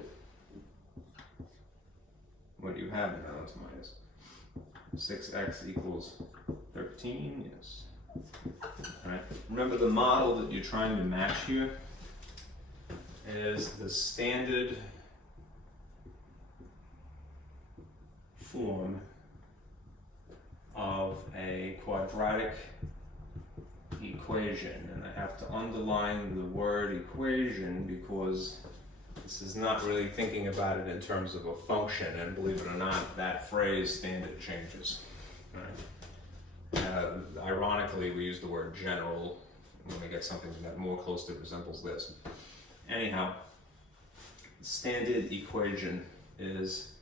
what do you have now is minus 6x equals 13, yes. All right. Remember the model that you're trying to match here is the standard form of a quadratic equation, and I have to underline the word equation because this is not really thinking about it in terms of a function, and believe it or not, that phrase standard changes. Right? Ironically, we use the word general when we get something that more closely resembles this. Anyhow, standard equation is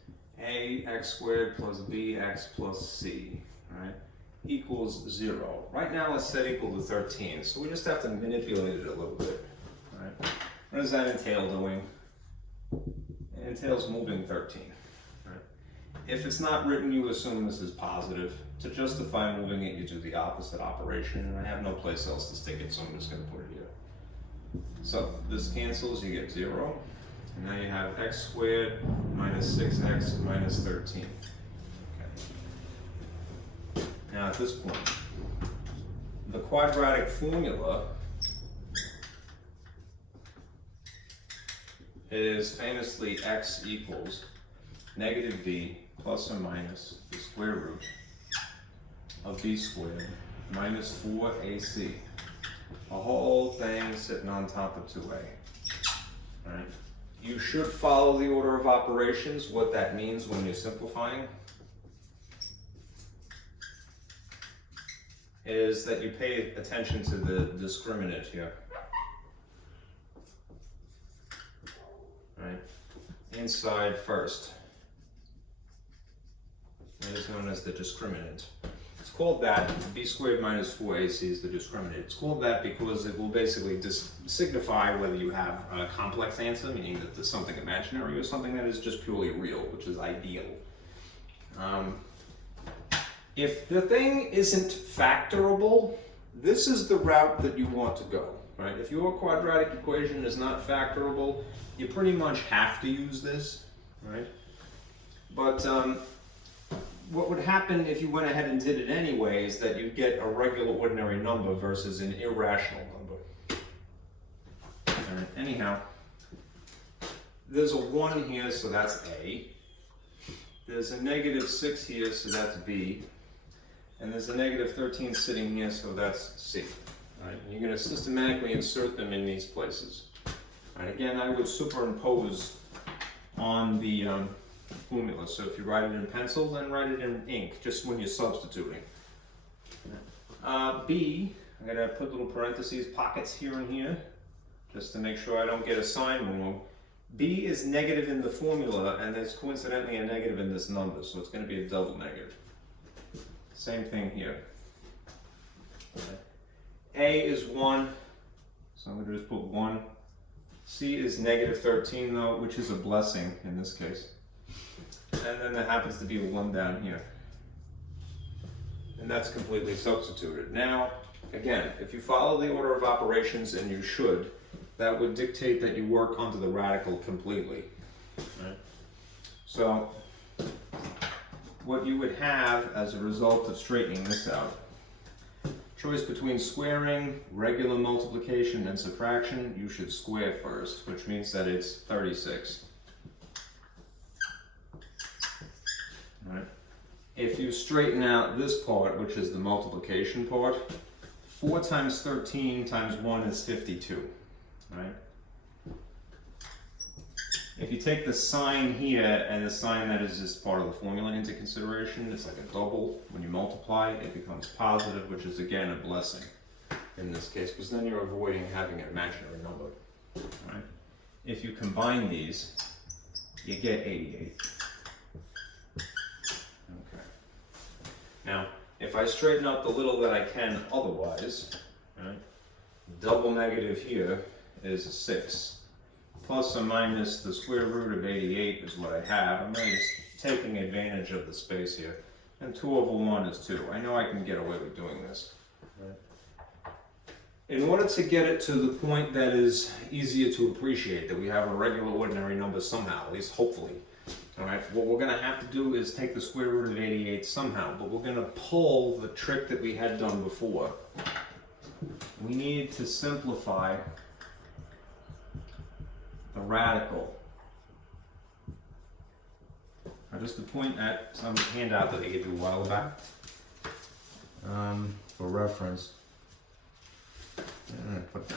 ax squared plus bx plus c, right, equals 0. Right now it's set equal to 13, so we just have to manipulate it a little bit. Right? What does that entail doing? It entails moving 13. Right? If it's not written, you assume this is positive. To justify moving it, you do the opposite operation, and I have no place else to stick it, so I'm just going to put it here. So this cancels, you get 0. And now you have x squared minus 6x minus 13. Okay. Now at this point, the quadratic formula is famously x equals negative b plus or minus the square root of b squared minus 4ac. A whole thing sitting on top of 2a. Right? You should follow the order of operations. What that means when you're simplifying is that you pay attention to the discriminant here. Right? Inside first. That is known as the discriminant. It's called that, b squared minus 4ac is the discriminant. It's called that because it will basically signify whether you have a complex answer, meaning that there's something imaginary, or something that is just purely real, which is ideal. If the thing isn't factorable, this is the route that you want to go, right? If your quadratic equation is not factorable, you pretty much have to use this, right? But what would happen if you went ahead and did it anyway is that you'd get a regular ordinary number versus an irrational number. All right, anyhow, there's a 1 here, so that's A. There's a negative 6 here, so that's B. And there's a negative 13 sitting here, so that's C. All right, and you're going to systematically insert them in these places. All right, again, I would superimpose on the formula. So if you write it in pencil, then write it in ink, just when you're substituting. B, I'm going to put little parentheses, pockets here and here, just to make sure I don't get a sign wrong. B is negative in the formula, and there's coincidentally a negative in this number, so it's going to be a double negative. Same thing here. A is 1, so I'm going to just put 1. C is negative 13 though, which is a blessing in this case. And then there happens to be a 1 down here. And that's completely substituted. Now, again, if you follow the order of operations, and you should, that would dictate that you work onto the radical completely. Right? So, what you would have as a result of straightening this out, choice between squaring, regular multiplication, and subtraction, you should square first, which means that it's 36. Right. If you straighten out this part, which is the multiplication part, 4 times 13 times 1 is 52. Right? If you take the sign here and the sign that is just part of the formula into consideration, it's like a double. When you multiply, it becomes positive, which is again a blessing in this case, because then you're avoiding having an imaginary number. Right? If you combine these, you get 88. Now, if I straighten out the little that I can otherwise, right, double negative here is a 6. Plus or minus the square root of 88 is what I have. I'm really just taking advantage of the space here. And 2 over 1 is 2. I know I can get away with doing this. In order to get it to the point that is easier to appreciate, that we have a regular ordinary number somehow, at least hopefully, all right, what we're going to have to do is take the square root of 88 somehow, but we're going to pull the trick that we had done before. We need to simplify the radical. Now, just to point at some handout that I gave you a while back, for reference. Put that.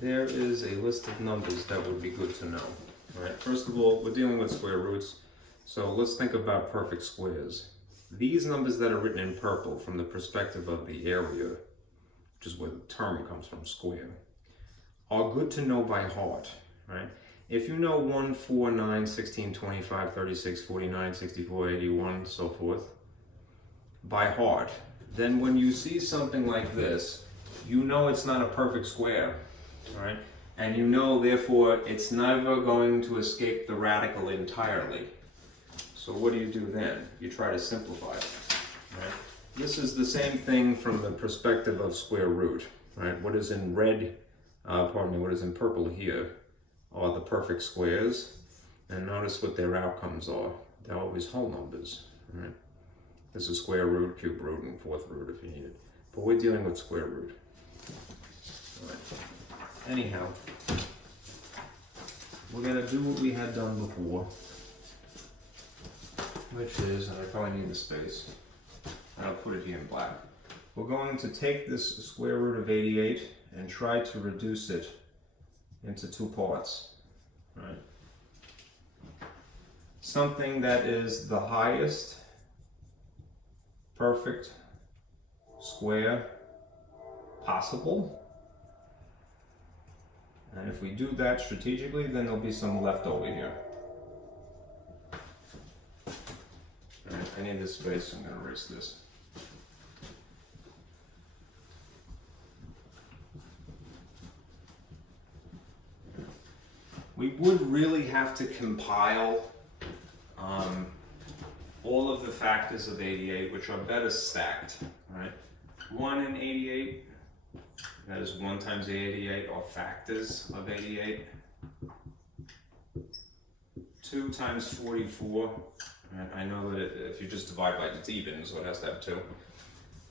There is a list of numbers that would be good to know. All right. First of all, we're dealing with square roots, so let's think about perfect squares. These numbers that are written in purple from the perspective of the area, which is where the term comes from, square, are good to know by heart, right? If you know 1, 4, 9, 16, 25, 36, 49, 64, 81, so forth, by heart, then when you see something like this, you know it's not a perfect square, all right? And you know, therefore, it's never going to escape the radical entirely. So what do you do then? You try to simplify it, right? This is the same thing from the perspective of square root, right? What is in red, what is in purple here are the perfect squares, and notice what their outcomes are. They're always whole numbers, right? This is square root, cube root, and fourth root if you need it. But we're dealing with square root. All right. Anyhow, we're gonna do what we had done before, which is, and I probably need the space, and I'll put it here in black. We're going to take this square root of 88 and try to reduce it into two parts, right? Something that is the highest perfect square possible. And if we do that strategically, then there'll be some left over here. All right, I need this space, so I'm going to erase this. We would really have to compile all of the factors of 88, which are better stacked, right? 1 in 88, that is 1 times 88, or factors of 88. 2 times 44, right? I know that if you just divide by, it's even, so it has to have 2.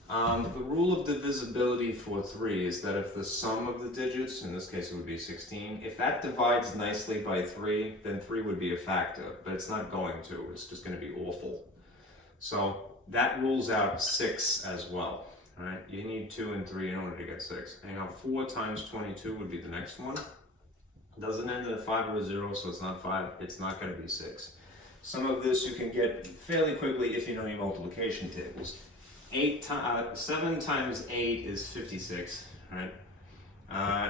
The rule of divisibility for 3 is that if the sum of the digits, in this case it would be 16, if that divides nicely by 3, then 3 would be a factor, but it's not going to, it's just going to be awful. So that rules out 6 as well, right? You need 2 and 3 in order to get 6. Anyhow, 4 times 22 would be the next one. It doesn't end in a 5 or a 0, so it's not 5, it's not going to be 6. Some of this you can get fairly quickly if you know your multiplication tables. 7 times 8 is 56, right?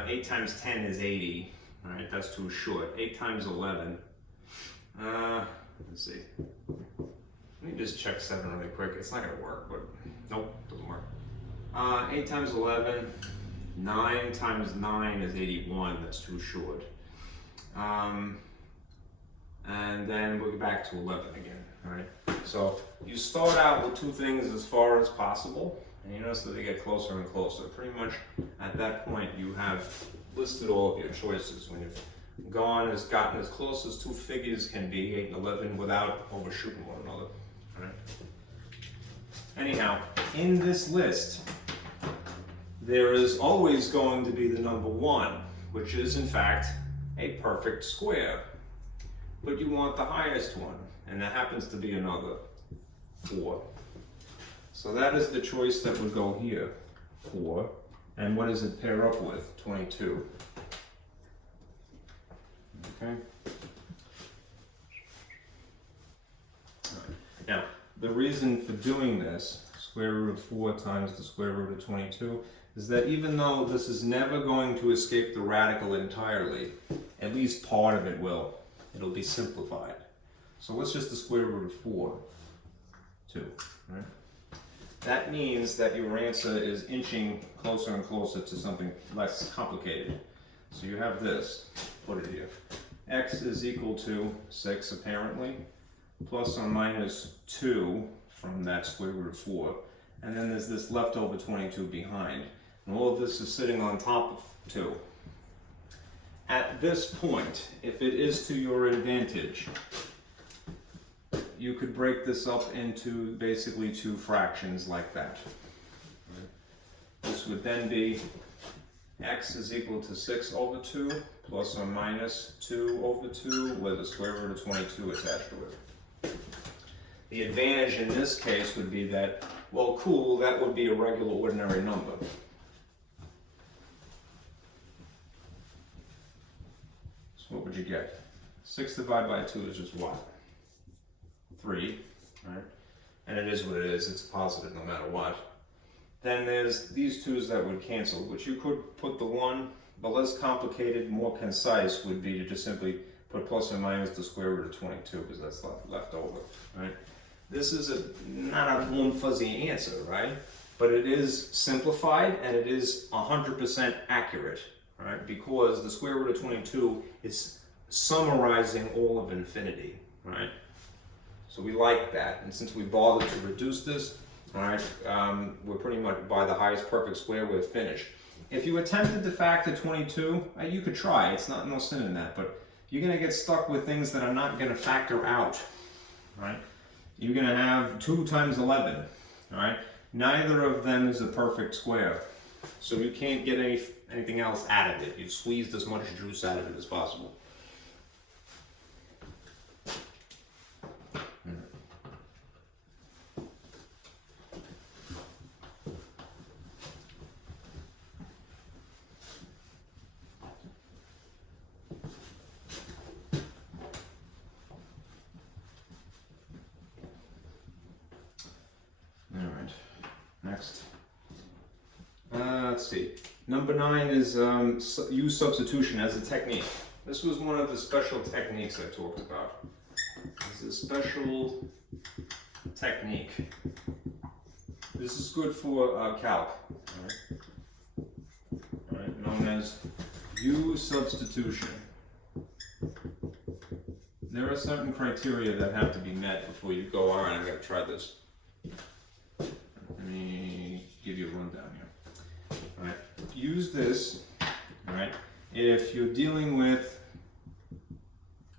8 times 10 is 80, right? That's too short. 8 times 11, let's see. Let me just check 7 really quick. It's not gonna work, but nope, doesn't work. 8 times 11, 9 times 9 is 81, that's too short. And then we'll get back to 11 again, right? So you start out with 2 things as far as possible, and you notice that they get closer and closer. Pretty much at that point you have listed all of your choices. When you've gotten as close as 2 figures can be, 8 and 11, without overshooting one another. Right? Anyhow, in this list, there is always going to be the number 1, which is in fact a perfect square. But you want the highest one, and that happens to be another 4. So that is the choice that would go here, 4. And what does it pair up with? 22. Okay. All right. Now, the reason for doing this, square root of 4 times the square root of 22, is that even though this is never going to escape the radical entirely, at least part of it will. It'll be simplified. So what's just the square root of 4? 2, right? that means that your answer is inching closer and closer to something less complicated. So you have this, put it here. X is equal to 6 apparently, plus or minus 2 from that square root of 4. And then there's this leftover 22 behind. And all of this is sitting on top of 2. At this point, if it is to your advantage, you could break this up into basically 2 fractions like that. This would then be x is equal to 6 over 2 plus or minus 2 over 2 with a square root of 22 attached to it. The advantage in this case would be that, well, cool, that would be a regular ordinary number. So what would you get? 6 divided by 2 is just what? 3, right? And it is what it is, it's positive no matter what. Then there's these 2's that would cancel, which you could put the 1, but less complicated, more concise would be to just simply put plus or minus the square root of 22, because that's left over, right? This is not a warm fuzzy answer, right? But it is simplified and it is 100% accurate, right? Because the square root of 22 is summarizing all of infinity, right? So we like that, and since we bothered to reduce this, all right, we're pretty much by the highest perfect square, we're finished. If you attempted to factor 22, you could try, it's no sin in that, but you're gonna get stuck with things that are not gonna factor out, right? You're gonna have 2 times 11, all right? Neither of them is a perfect square, so you can't get anything else out of it. You've squeezed as much juice out of it as possible. Next. Let's see. Number 9 is U-Substitution as a technique. This was one of the special techniques I talked about. It's a special technique. This is good for calc, alright, known as U-Substitution. There are certain criteria that have to be met before you go, alright, I'm going to try this. Let me give you a rundown here. All right. Use this, all right, if you're dealing with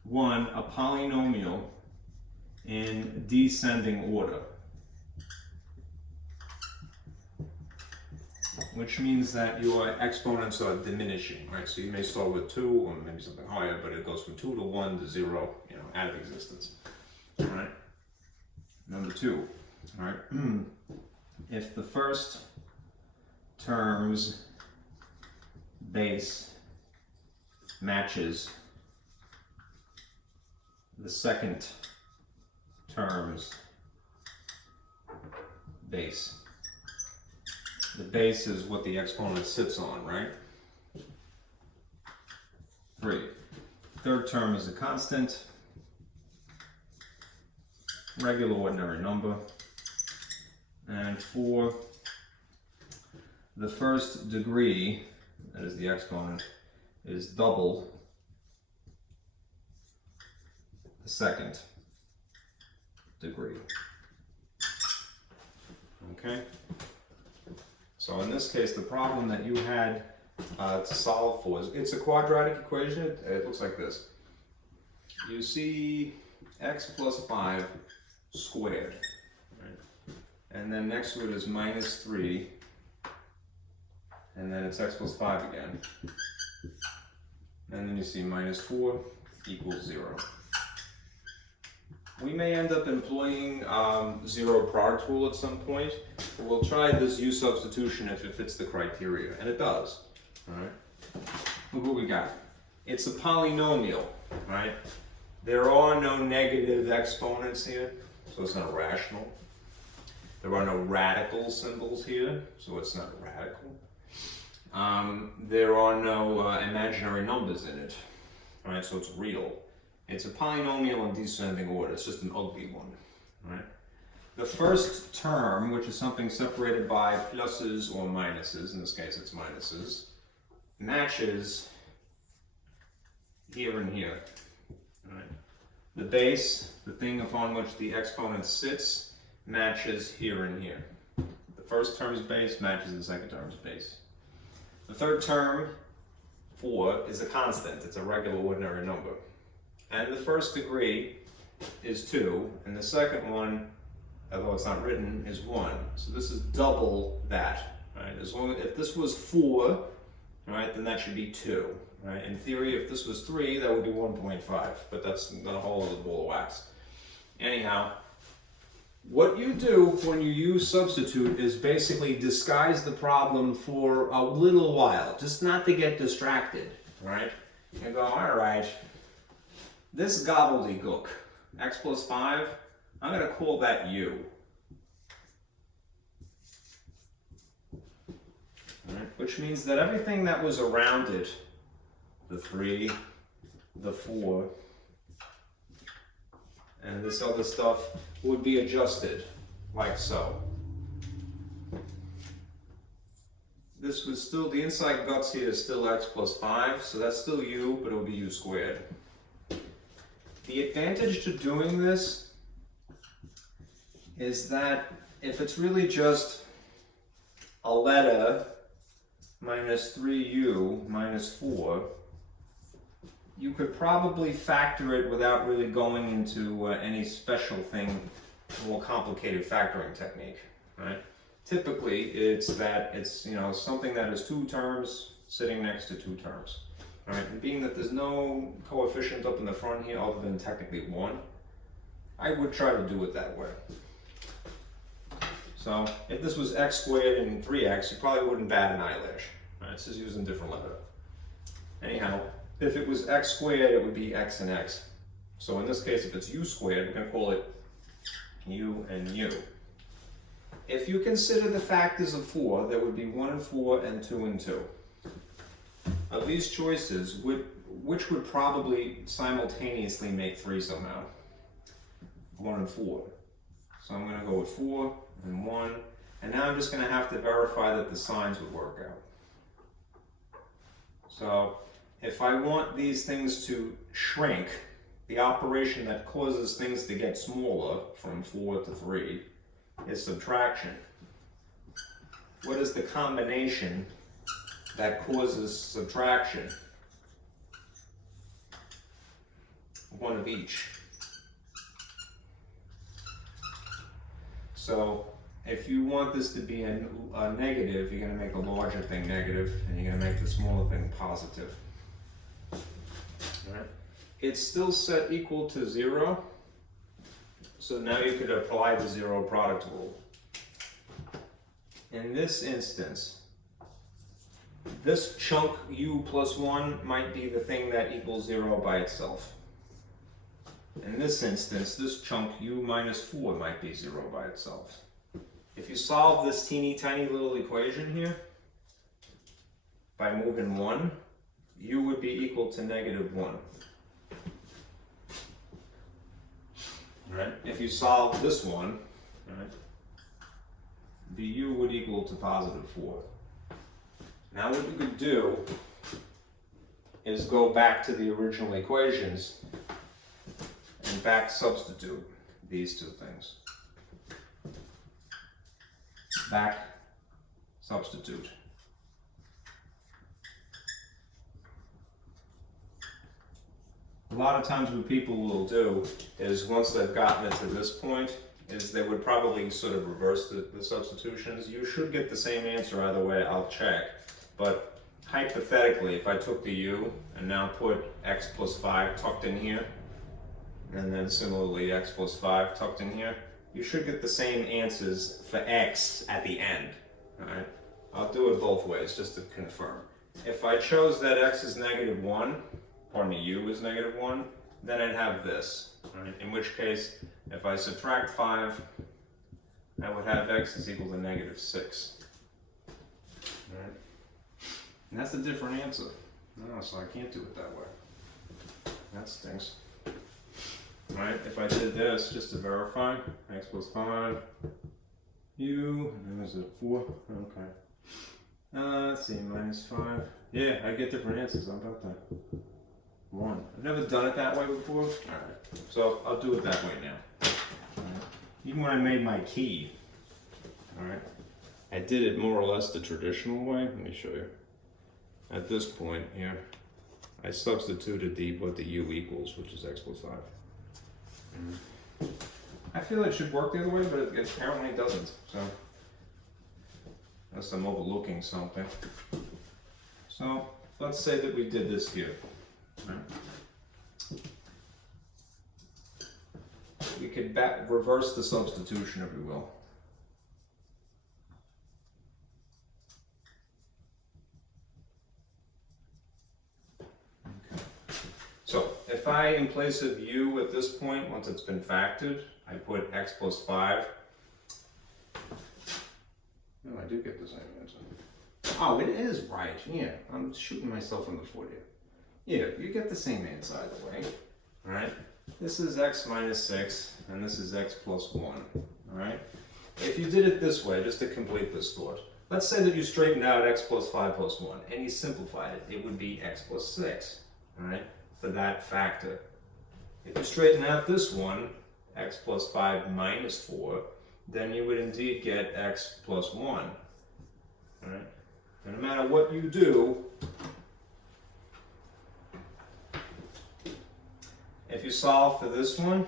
a polynomial in descending order, which means that your exponents are diminishing, right? So you may start with 2 or maybe something higher, but it goes from 2 to 1 to 0, you know, out of existence. All right. Number 2, all right. If the first term's base matches the second term's base. The base is what the exponent sits on, right? 3. Third term is a constant, regular ordinary number. And 4, the first degree, that is the exponent, is double the second degree. Okay? So in this case, the problem that you had to solve for is, it's a quadratic equation. It looks like this. You see x plus 5 squared. And then next to it is minus 3, and then it's x plus 5 again. And then you see minus 4 equals 0. We may end up employing zero product rule at some point, but we'll try this U-Substitution if it fits the criteria, and it does. All right. Look what we got. It's a polynomial, right? There are no negative exponents here, so it's not rational. There are no radical symbols here, so it's not radical. There are no imaginary numbers in it, right? So it's real. It's a polynomial in descending order. It's just an ugly one, right? the first term, which is something separated by pluses or minuses, in this case it's minuses, matches here and here. All right. The base, the thing upon which the exponent sits, matches here and here. The first term's base matches the second term's base. The third term, 4, is a constant. It's a regular ordinary number. And the first degree is 2, and the second one, although it's not written, is 1. So this is double that. Right? As long as, if this was 4, right, then that should be 2. Right? In theory, if this was 3, that would be 1.5, but that's not a whole other ball of wax. Anyhow, what you do when you use substitute is basically disguise the problem for a little while, just not to get distracted, right? You go, all right, this gobbledygook, x plus 5, I'm going to call that u. All right, which means that everything that was around it, the 3, the 4, and this other stuff would be adjusted, like so. This was still, the inside guts here is still x plus 5, so that's still u, but it will be u squared. The advantage to doing this is that if it's really just a letter minus 3u minus 4, you could probably factor it without really going into any special thing, more complicated factoring technique, right? Typically, it's that it's, you know, something that is 2 terms sitting next to 2 terms, right? And being that there's no coefficient up in the front here other than technically 1, I would try to do it that way. So if this was x squared and 3x, you probably wouldn't bat an eyelash, right? It's just using a different letter. Anyhow, if it was x squared, it would be x and x. So in this case, if it's u squared, we're going to call it u and u. If you consider the factors of 4, there would be 1 and 4 and 2 and 2. Of these choices, which would probably simultaneously make 3 somehow? 1 and 4. So I'm going to go with 4 and 1. And now I'm just going to have to verify that the signs would work out. So if I want these things to shrink, the operation that causes things to get smaller from 4 to 3 is subtraction. What is the combination that causes subtraction? One of each. So if you want this to be a negative, you're going to make the larger thing negative, and you're going to make the smaller thing positive. Right. It's still set equal to 0, so now you could apply the 0 product rule. In this instance, this chunk u plus 1 might be the thing that equals 0 by itself. In this instance, this chunk u minus 4 might be 0 by itself. If you solve this teeny tiny little equation here by moving 1, u would be equal to negative 1. Right? If you solve this one, right, the u would equal to positive 4. Now what you could do is go back to the original equations and back substitute these two things. Back substitute. A lot of times what people will do is once they've gotten it to this point, is they would probably sort of reverse the substitutions. You should get the same answer either way, I'll check. But hypothetically, if I took the u and now put x plus 5 tucked in here, and then similarly x plus 5 tucked in here, you should get the same answers for x at the end. All right? I'll do it both ways just to confirm. If I chose that x is negative 1, pardon me, u is negative 1, then I'd have this. Right? In which case, if I subtract 5, I would have x is equal to negative 6. Right? And that's a different answer. No, so I can't do it that way. That stinks. right? If I did this just to verify, x plus 5, u, and was it 4? Okay. Let's see, minus 5. Yeah, I get different answers. How about that? 1. I've never done it that way before. Alright, so I'll do it that way now. Right. Even when I made my key, alright, I did it more or less the traditional way. Let me show you. At this point here, I substituted what the u equals, which is x plus 5. I feel it should work the other way, but it apparently doesn't. So, unless I'm overlooking something. So, let's say that we did this here. Right. We could reverse the substitution, if we will. So if I, in place of u at this point, once it's been factored, I put x plus 5. No, I do get the same answer. Oh, it is right. Yeah, I'm shooting myself in the foot here. Yeah, you get the same answer either way. All right. This is x minus 6, and this is x plus 1. All right. If you did it this way, just to complete this thought, let's say that you straightened out x plus 5 plus 1, and you simplified it. It would be x plus 6. All right. For that factor. If you straighten out this one, x plus 5 minus 4, then you would indeed get x plus 1. All right? And no matter what you do, if you solve for this one,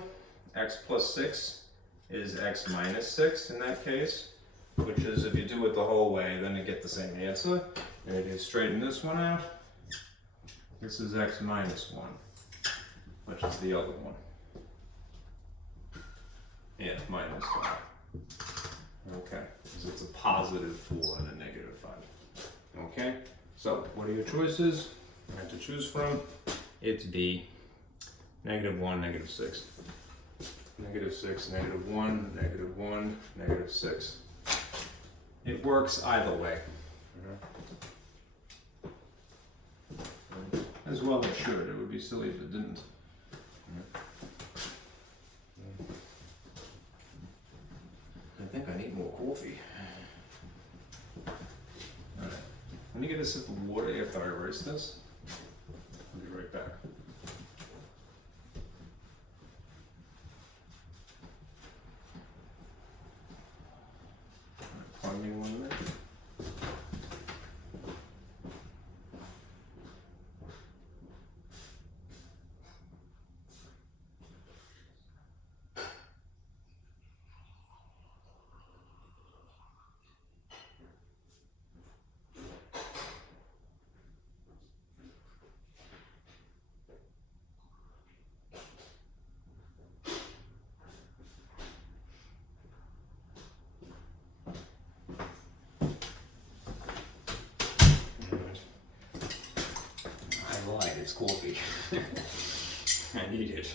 x plus 6 is x minus 6 in that case, which is, if you do it the whole way, then you get the same answer. And if you straighten this one out, this is x minus 1, which is the other one. Yeah, minus 5. Okay, because it's a positive 4 and a negative 5. Okay, so what are your choices? I have to choose from. It's B, negative 1, negative 6. Negative 6, negative 1, negative 1, negative 6. It works either way. As well it should. It would be silly if it didn't. I think I need more coffee. Alright. Let me get a sip of water after I erase this. I'll be right back. Pardon me 1 minute. It's coffee. I need it.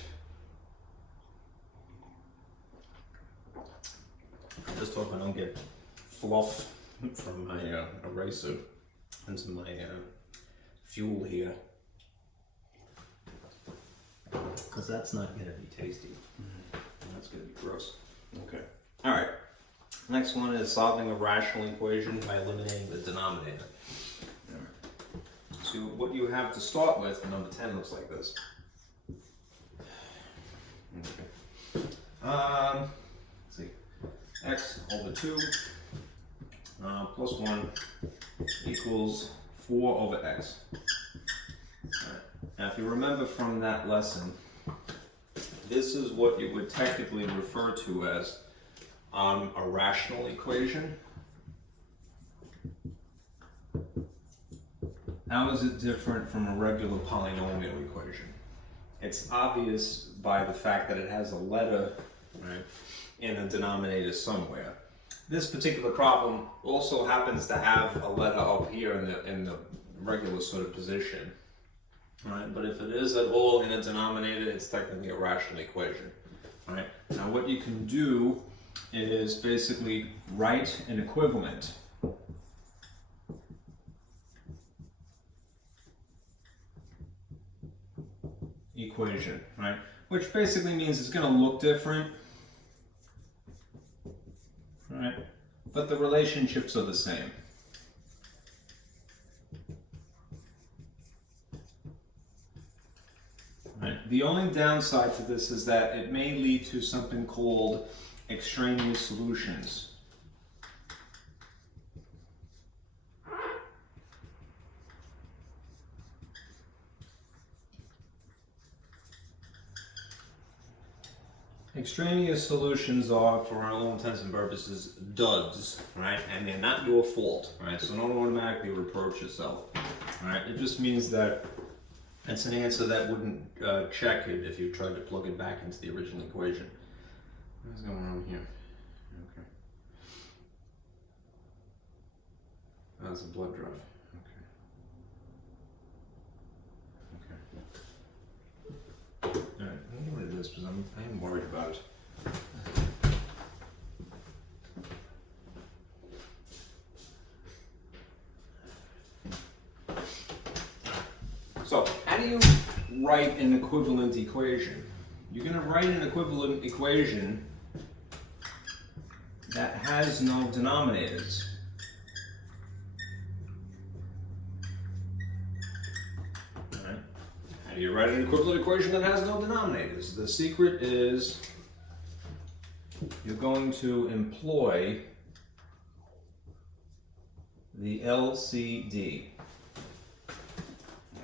I just hope I don't get fluff from my eraser into my fuel here, because that's not going to be tasty. That's going to be gross. Okay. All right. Next one is solving a rational equation by eliminating the denominator. So what you have to start with for number 10 looks like this. Okay. Let's see. X over 2 plus 1 equals 4 over x. All right. Now if you remember from that lesson, this is what you would technically refer to as a rational equation. How is it different from a regular polynomial equation? It's obvious by the fact that it has a letter, right, in the denominator somewhere. This particular problem also happens to have a letter up here in the regular sort of position. Right? But if it is at all in a denominator, it's technically a rational equation. Right? Now what you can do is basically write an equivalent equation, right? which basically means it's going to look different, right? But the relationships are the same. Right. The only downside to this is that it may lead to something called extraneous solutions. Extraneous solutions are, for all intents and purposes, duds, right? And they're not your fault, right? So don't automatically reproach yourself, right? It just means that it's an answer that wouldn't check it if you tried to plug it back into the original equation. What's going on here? Okay. That's a blood drive. Okay. Alright, let me get rid of this because I am worried about it. So, how do you write an equivalent equation? You're going to write an equivalent equation that has no denominators. Alright. How do you write an equivalent equation that has no denominators? The secret is you're going to employ the LCD.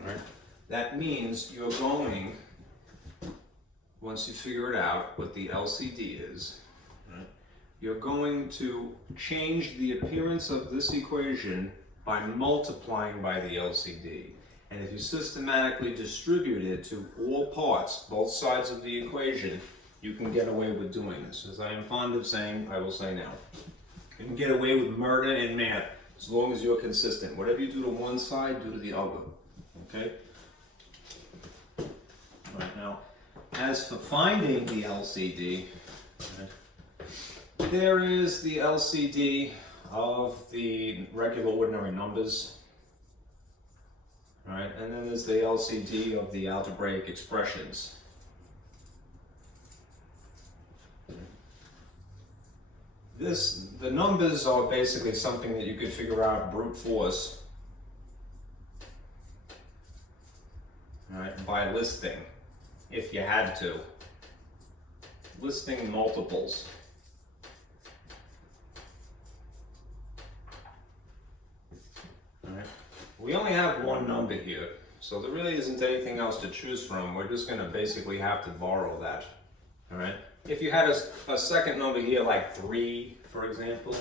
Alright. That means you're going, once you figure it out what the LCD is, right, you're going to change the appearance of this equation by multiplying by the LCD. And if you systematically distribute it to all parts, both sides of the equation, you can get away with doing this. As I am fond of saying, I will say now. You can get away with murder in math as long as you're consistent. Whatever you do to one side, do to the other. Okay? Right now, as for finding the LCD, there is the LCD of the regular ordinary numbers, right? And then there's the LCD of the algebraic expressions. The numbers are basically something that you could figure out brute force, right, by listing. If you had to. Listing multiples. Alright. We only have one number here, so there really isn't anything else to choose from. We're just going to basically have to borrow that. Alright. If you had a second number here, like 3, for example,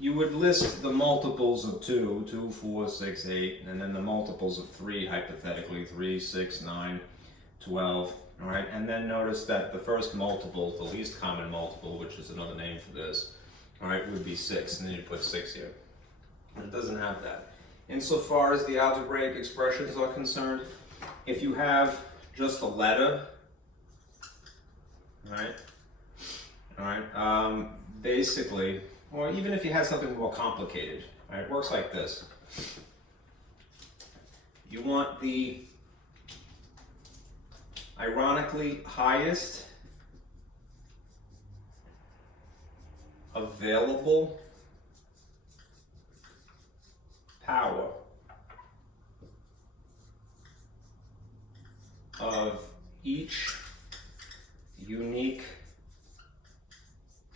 you would list the multiples of 2, 2, 4, 6, 8, and then the multiples of 3, hypothetically, 3, 6, 9, 12, all right, and then notice that the first multiple, the least common multiple, which is another name for this, all right, would be 6, and then you put 6 here. It doesn't have that. Insofar as the algebraic expressions are concerned, if you have just a letter, all right, basically, or even if you had something more complicated, all right, it works like this. You want the ironically highest available power of each unique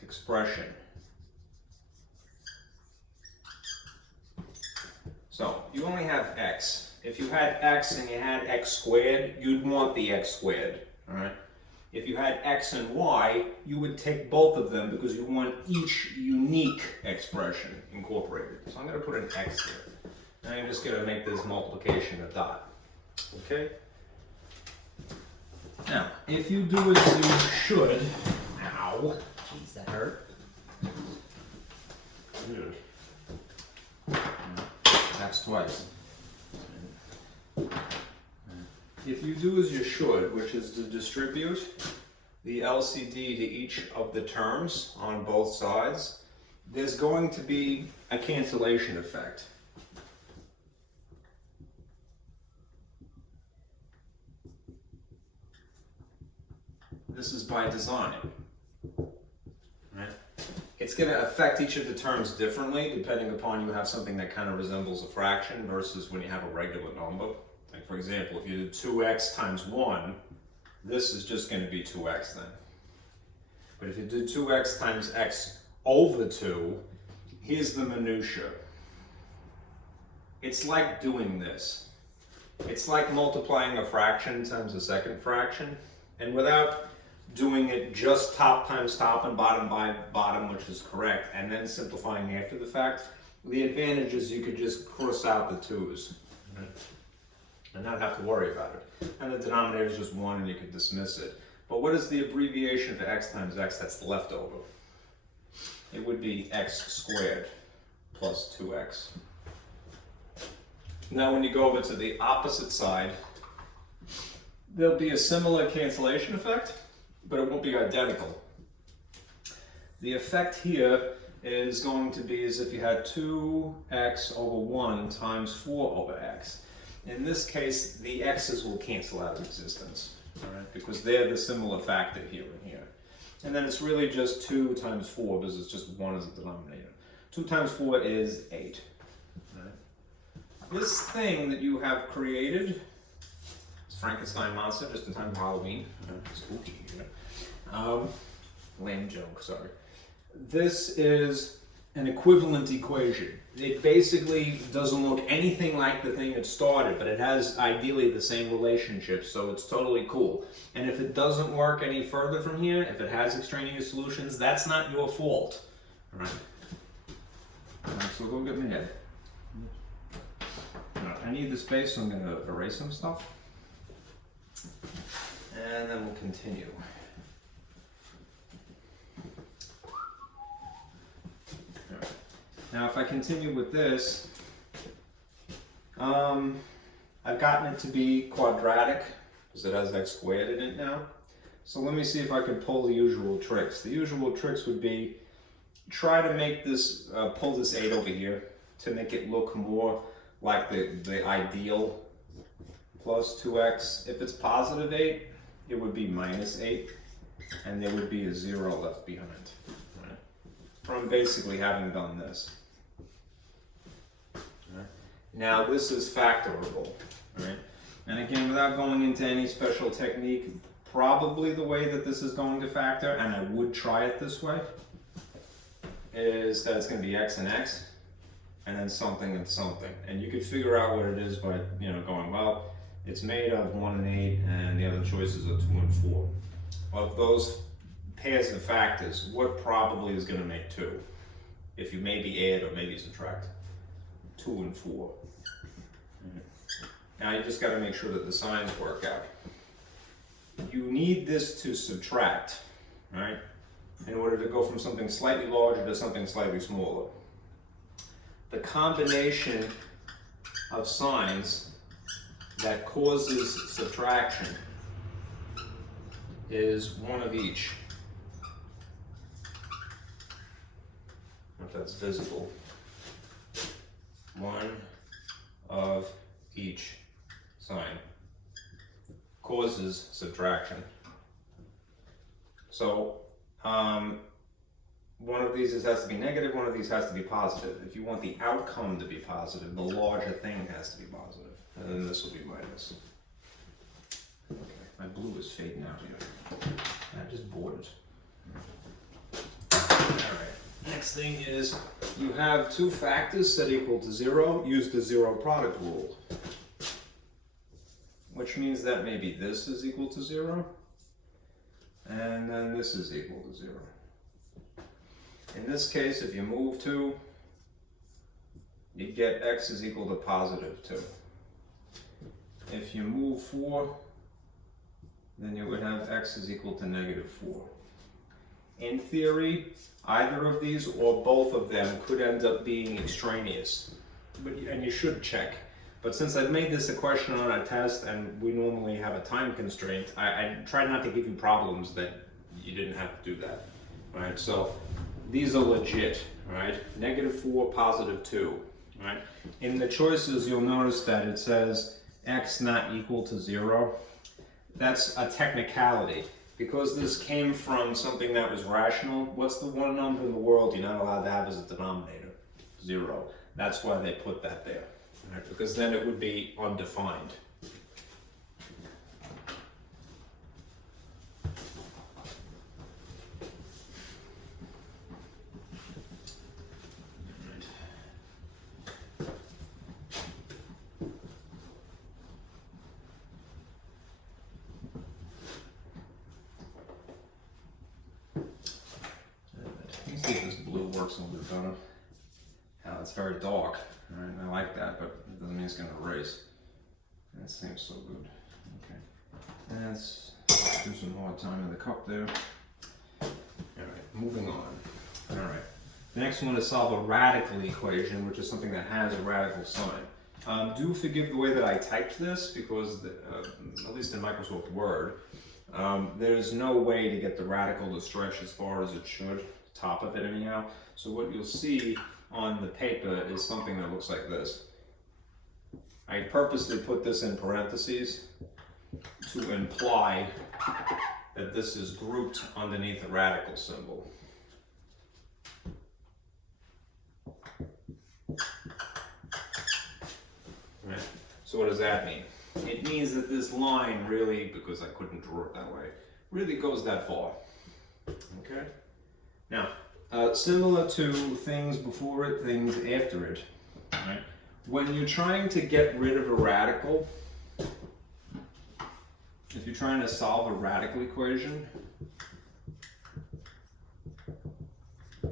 expression. So you only have x. If you had x and you had x squared, you'd want the x squared, all right? If you had x and y, you would take both of them because you want each unique expression incorporated. So I'm going to put an x here. Now I'm just going to make this multiplication a dot, okay? Now, if you do as you should, ow, jeez, that hurt. That's twice. If you do as you should, which is to distribute the LCD to each of the terms on both sides, there's going to be a cancellation effect. This is by design. Right? It's going to affect each of the terms differently depending upon you have something that kind of resembles a fraction versus when you have a regular number. Like for example, if you do 2x times 1, this is just going to be 2x then. But if you do 2x times x over 2, here's the minutia. It's like doing this. It's like multiplying a fraction times a second fraction, and without doing it just top times top and bottom by bottom, which is correct, and then simplifying after the fact, the advantage is you could just cross out the 2's, right? And not have to worry about it. And the denominator is just 1 and you could dismiss it. But what is the abbreviation for x times x that's left over? It would be x squared plus 2x. Now when you go over to the opposite side, there'll be a similar cancellation effect, but it won't be identical. The effect here is going to be as if you had 2x over 1 times 4 over x. In this case, the x's will cancel out of existence, all right, because they're the similar factor here and here. And then it's really just 2 times 4 because it's just 1 as a denominator. 2 times 4 is 8. All right. This thing that you have created, it's Frankenstein monster just in time for Halloween. Spooky. Lame joke, sorry. This is an equivalent equation. It basically doesn't look anything like the thing it started, but it has ideally the same relationship, so it's totally cool. And if it doesn't work any further from here, if it has extraneous solutions, that's not your fault. All right? So go get my head. I need the space, so I'm going to erase some stuff. And then we'll continue. Now if I continue with this, I've gotten it to be quadratic because it has x squared in it now. So let me see if I can pull the usual tricks. The usual tricks would be try to make this, pull this 8 over here to make it look more like the ideal plus 2x. If it's positive 8, it would be minus 8, and there would be a 0 left behind. Right? From basically having done this. Now this is factorable, right? And again, without going into any special technique, probably the way that this is going to factor, and I would try it this way, is that it's going to be x and x, and then something and something. And you could figure out what it is by, going, well, it's made of 1 and 8, and the other choices are 2 and 4. Of those pairs of factors, what probably is going to make 2? If you maybe add or maybe subtract 2 and 4. Now you just got to make sure that the signs work out. You need this to subtract, right? In order to go from something slightly larger to something slightly smaller. The combination of signs that causes subtraction is one of each. If that's visible. One of each sign causes subtraction. So one of these has to be negative, one of these has to be positive. If you want the outcome to be positive, the larger thing has to be positive. And then this will be minus. Okay, my blue is fading out here. I just bored it. Alright, next thing is you have two factors set equal to 0. Use the zero product rule. Which means that maybe this is equal to 0. And then this is equal to 0. In this case, if you move 2, you get x is equal to positive 2. If you move 4, then you would have x is equal to negative 4. In theory, either of these or both of them could end up being extraneous, and you should check. But since I've made this a question on a test and we normally have a time constraint, I try not to give you problems that you didn't have to do that, right? So these are legit, right? Negative 4, positive 2, right? In the choices, you'll notice that it says x not equal to 0. That's a technicality. because this came from something that was rational, what's the one number in the world you're not allowed to have as a denominator? 0. That's why they put that there, right? Because then it would be undefined. Works a little bit better. Now it's very dark, all right? I like that, but it doesn't mean it's going to erase. That seems so good. Okay, let's do some more time in the cup there. All right, moving on. All right, the next one is solve a radical equation, which is something that has a radical sign. Do forgive the way that I typed this, because at least in Microsoft Word, there's no way to get the radical to stretch as far as it should. Top of it anyhow. So what you'll see on the paper is something that looks like this. I purposely put this in parentheses to imply that this is grouped underneath a radical symbol. Right. So what does that mean? It means that this line really, because I couldn't draw it that way, really goes that far. Okay? Now, similar to things before it, things after it, right? When you're trying to get rid of a radical, if you're trying to solve a radical equation,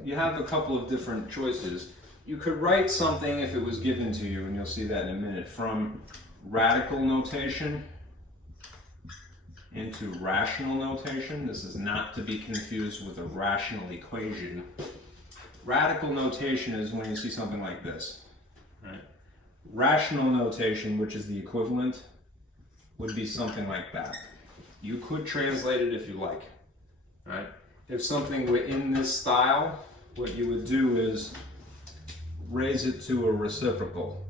you have a couple of different choices. You could write something, if it was given to you, and you'll see that in a minute, from radical notation into rational notation. This is not to be confused with a rational equation. Radical notation is when you see something like this, right? Rational notation, which is the equivalent, would be something like that. You could translate it if you like, right? If something were in this style, what you would do is raise it to a reciprocal.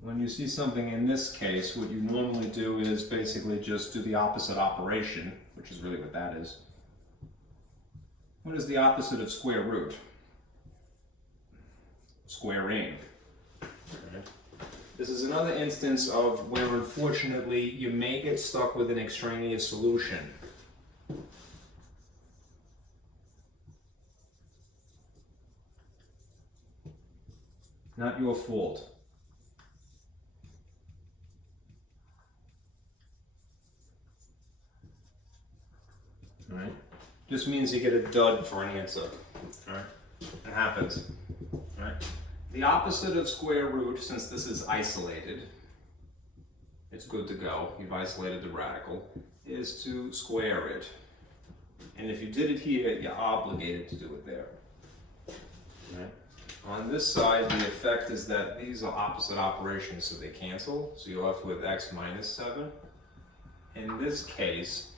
When you see something in this case, what you normally do is basically just do the opposite operation, which is really what that is. What is the opposite of square root? Squaring. Okay. This is another instance of where, unfortunately, you may get stuck with an extraneous solution. Not your fault. Right? Just means you get a dud for an answer. Right? It happens. Right? The opposite of square root, since this is isolated, it's good to go. You've isolated the radical, is to square it. And if you did it here, you're obligated to do it there. Right? On this side, the effect is that these are opposite operations, so they cancel. So you're left with x minus 7. In this case,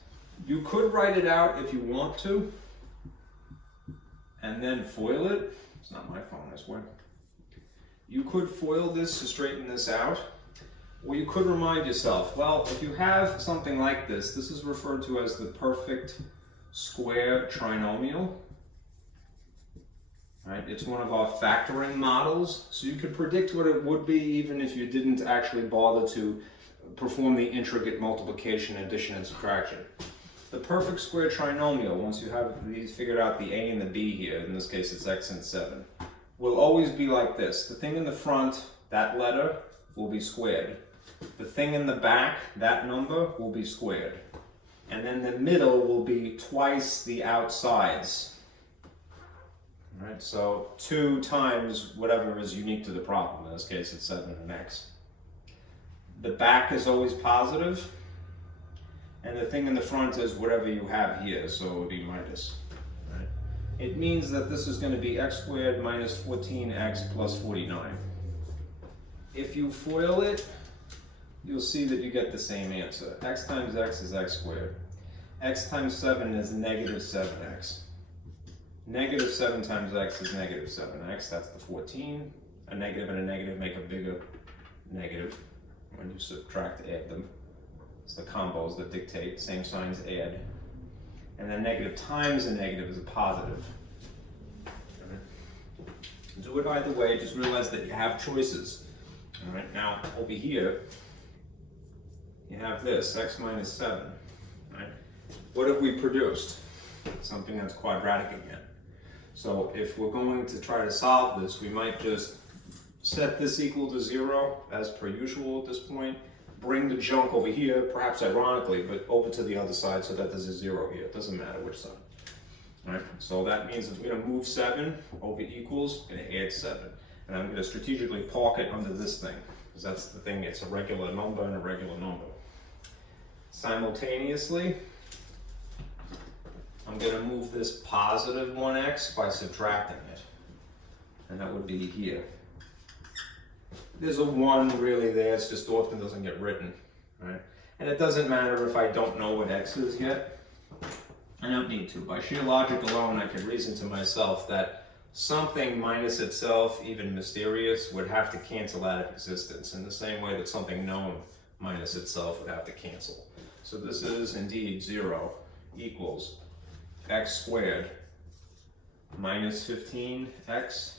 you could write it out if you want to, and then FOIL it. It's not my phone, I swear. You could FOIL this to straighten this out, or you could remind yourself, well, if you have something like this, this is referred to as the perfect square trinomial. Right? It's one of our factoring models, so you could predict what it would be even if you didn't actually bother to perform the intricate multiplication, addition, and subtraction. The perfect square trinomial, once you have these figured out, the a and the b here, in this case it's x and 7, will always be like this. The thing in the front, that letter, will be squared. The thing in the back, that number, will be squared. And then the middle will be twice the outsides. All right, so 2 times whatever is unique to the problem. In this case, it's 7 and x. The back is always positive. And the thing in the front is whatever you have here, so it would be minus. Right? It means that this is going to be x squared minus 14x plus 49. If you FOIL it, you'll see that you get the same answer. X times x is x squared. X times 7 is negative 7x. Negative 7 times x is negative 7x. That's the 14. A negative and a negative make a bigger negative when you subtract, add them. It's the combos that dictate, same signs add. And then negative times a negative is a positive. Do it either way, just realize that you have choices. All right, now over here, you have this, x minus 7. Right? What have we produced? Something that's quadratic again. So if we're going to try to solve this, we might just set this equal to 0 as per usual at this point. Bring the junk over here, perhaps ironically, but over to the other side so that there's a 0 here. It doesn't matter which side. All right, so that means that we're going to move 7 over equals, going to add 7. And I'm going to strategically park it under this thing, because that's the thing, it's a regular number and a regular number. Simultaneously, I'm going to move this positive 1x by subtracting it. And that would be here. There's a 1 really there, it's just often doesn't get written. Right? And it doesn't matter if I don't know what x is yet. I don't need to. By sheer logic alone, I could reason to myself that something minus itself, even mysterious, would have to cancel out of existence in the same way that something known minus itself would have to cancel. So this is indeed 0 equals x squared minus 15x,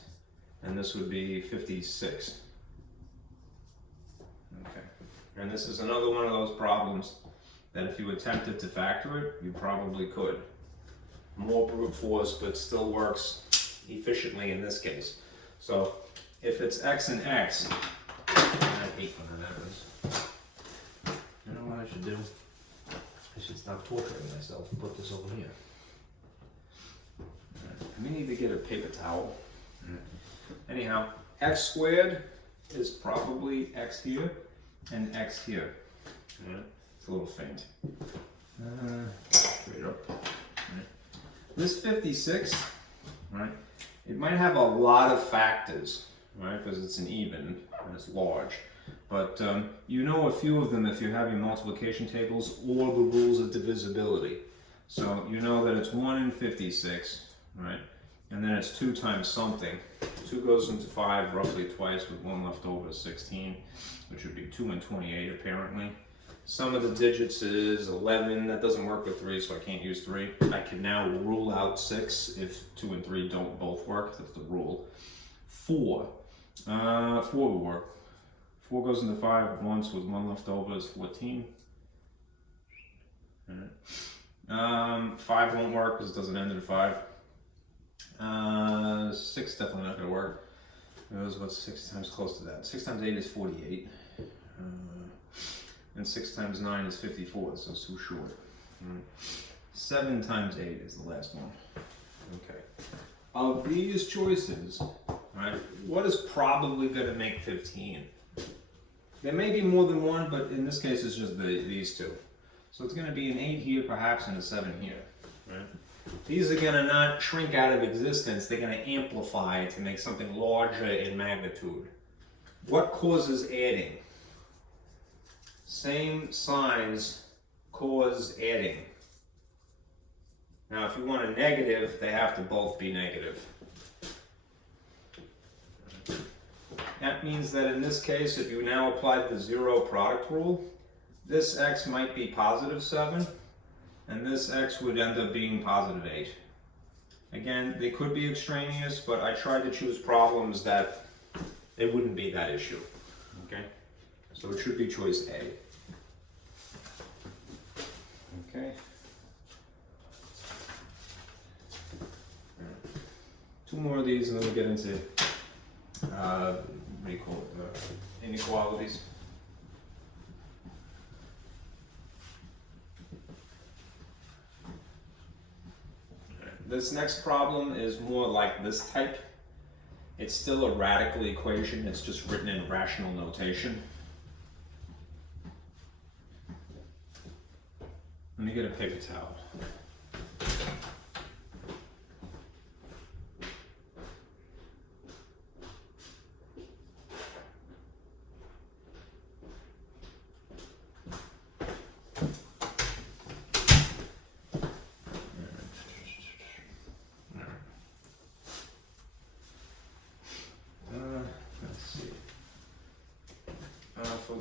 and this would be 56. Okay, and this is another one of those problems that if you attempted to factor it, you probably could. More brute force, but still works efficiently in this case. So if it's x and x, I hate when that happens. You know what I should do? I should stop torturing myself and put this over here. We need to get a paper towel. Anyhow, x squared is probably x here and x here. It's a little faint. Straight up. Right. This 56, right? It might have a lot of factors, right? Because it's an even and it's large. But you know a few of them if you have your multiplication tables or the rules of divisibility. So you know that it's 1 in 56, right? And then it's 2 times something. 2 goes into 5 roughly twice with 1 left over is 16, which would be 2 and 28 apparently. Sum of the digits is 11. That doesn't work with 3, so I can't use 3. I can now rule out 6 if 2 and 3 don't both work. That's the rule. 4. 4 will work. 4 goes into 5 once with 1 left over is 14. Right. 5 won't work because it doesn't end in 5. 6 definitely not going to work. What's 6 times close to that? 6 times 8 is 48. And 6 times 9 is 54, so it's too short. 7 times 8 is the last one. Okay. Of these choices, right, what is probably going to make 15? There may be more than one, but in this case it's just these two. So it's going to be an 8 here perhaps and a 7 here. Right? These are going to not shrink out of existence, they're going to amplify to make something larger in magnitude. What causes adding? Same signs cause adding. Now if you want a negative, they have to both be negative. That means that in this case, if you now applied the 0 product rule, this x might be positive 7, and this x would end up being positive 8. Again, they could be extraneous, but I tried to choose problems that it wouldn't be that issue. Okay? So it should be choice A. Okay. 2 more of these and then we'll get into what do you call it? Inequalities. This next problem is more like this type. It's still a radical equation, it's just written in rational notation. Let me get a paper towel.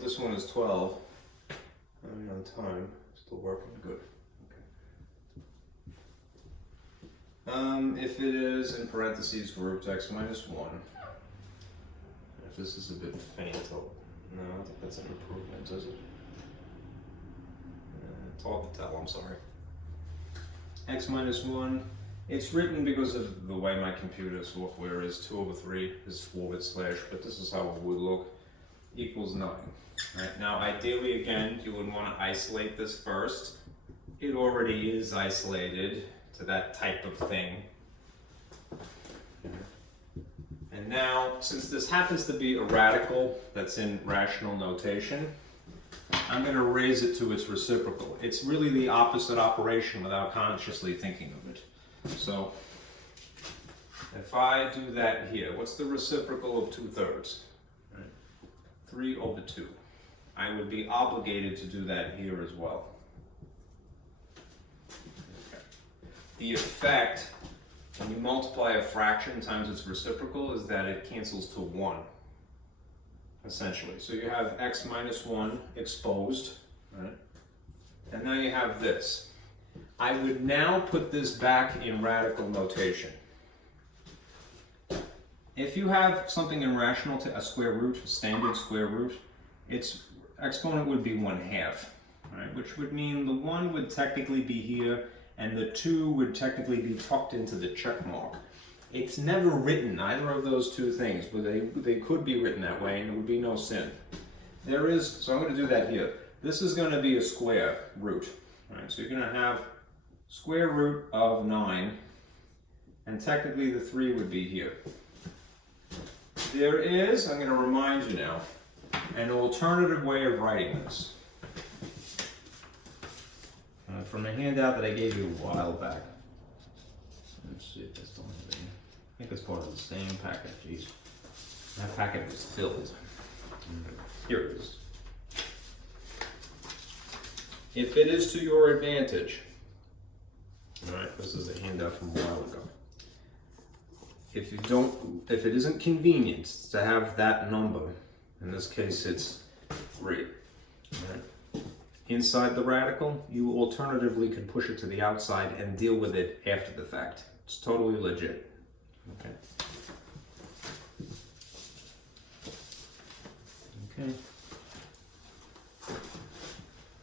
this one is 12. I'm on time, still working good. Okay. If it is in parentheses grouped x minus 1, if this is a bit faint, no, I think that's an improvement, is it? It's hard to tell, I'm sorry. X minus 1, it's written because of the way my computer software is 2/3 is /, but this is how it would look, equals 9. Right, now ideally again, you would want to isolate this first. It already is isolated to that type of thing. And now, since this happens to be a radical that's in rational notation, I'm going to raise it to its reciprocal. It's really the opposite operation without consciously thinking of it. So, if I do that here, what's the reciprocal of 2/3? Right? 3/2. I would be obligated to do that here as well. Okay. The effect, when you multiply a fraction times its reciprocal, is that it cancels to 1, essentially. So you have x minus 1 exposed, right? And now you have this. I would now put this back in radical notation. If you have something in rational, a square root, a standard square root, its exponent would be 1/2, right? Which would mean the 1 would technically be here, and the 2 would technically be tucked into the check mark. It's never written, either of those two things, but they could be written that way, and it would be no sin. There is, so I'm going to do that here. This is going to be a square root, right? So you're going to have square root of 9, and technically the 3 would be here. There is, I'm going to remind you now, an alternative way of writing this. From the handout that I gave you a while back. Let's see if that's the one thing. I think it's part of the same packet. Jeez. That packet was filled. Here it is. If it is to your advantage, alright, this is a handout from a while ago. If it isn't convenient to have that number, in this case it's 3, right? Inside the radical, you alternatively could push it to the outside and deal with it after the fact. It's totally legit. Okay. Okay.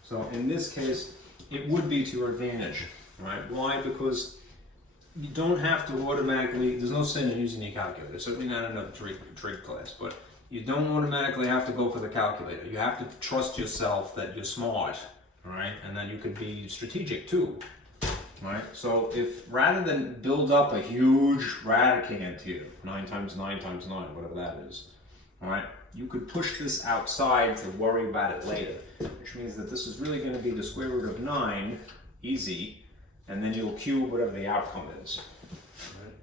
So in this case, it would be to your advantage, right? Why? Because you don't have to automatically, there's no sin in using your calculator, certainly not in a trig class, but you don't automatically have to go for the calculator. You have to trust yourself that you're smart, right? And that you could be strategic too, right? So if rather than build up a huge radicand here, 9 times 9 times 9, whatever that is, all right? You could push this outside to worry about it later, which means that this is really going to be the square root of 9, easy, and then you'll cube whatever the outcome is. Right?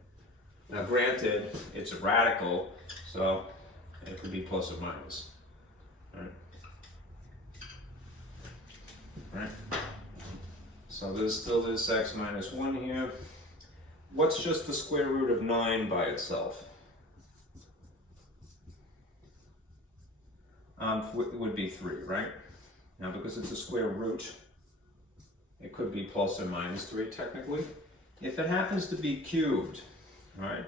Now granted, it's a radical, so it could be plus or minus. Right? Right? So there's still this x minus 1 here. What's just the square root of 9 by itself? It would be 3, right? Now because it's a square root, it could be plus or minus 3 technically. If it happens to be cubed, right?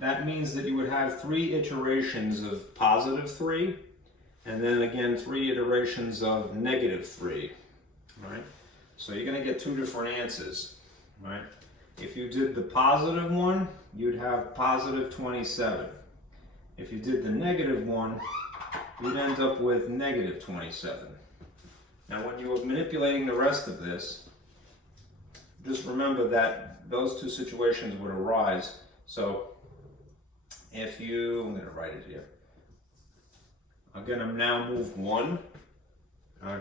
That means that you would have 3 iterations of positive 3, and then again 3 iterations of negative 3, right? So you're going to get 2 different answers, right? If you did the positive one, you'd have positive 27. If you did the negative one, you'd end up with negative 27. Now when you were manipulating the rest of this, just remember that those 2 situations would arise. So if you, I'm going to write it here. I'm going to now move 1.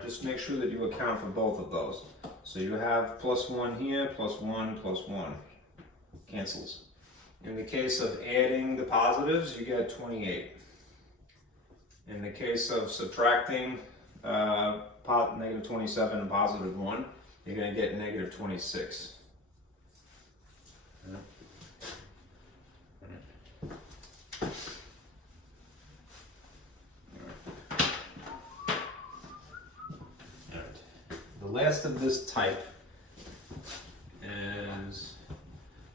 Just make sure that you account for both of those. So you have plus 1 here, plus 1, plus 1. Cancels. In the case of adding the positives, you get 28. In the case of subtracting negative 27 and positive 1, you're going to get negative 26. last of this type is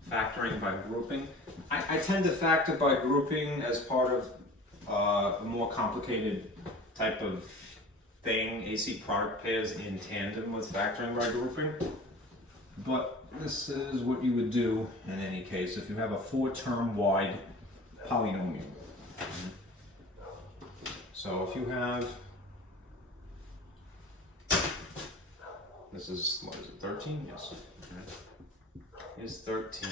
factoring by grouping. I tend to factor by grouping as part of a more complicated type of thing, AC product pairs in tandem with factoring by grouping. But this is what you would do in any case if you have a 4-term wide polynomial. So if you have, this is, what is it, 13? Yes. Is 13.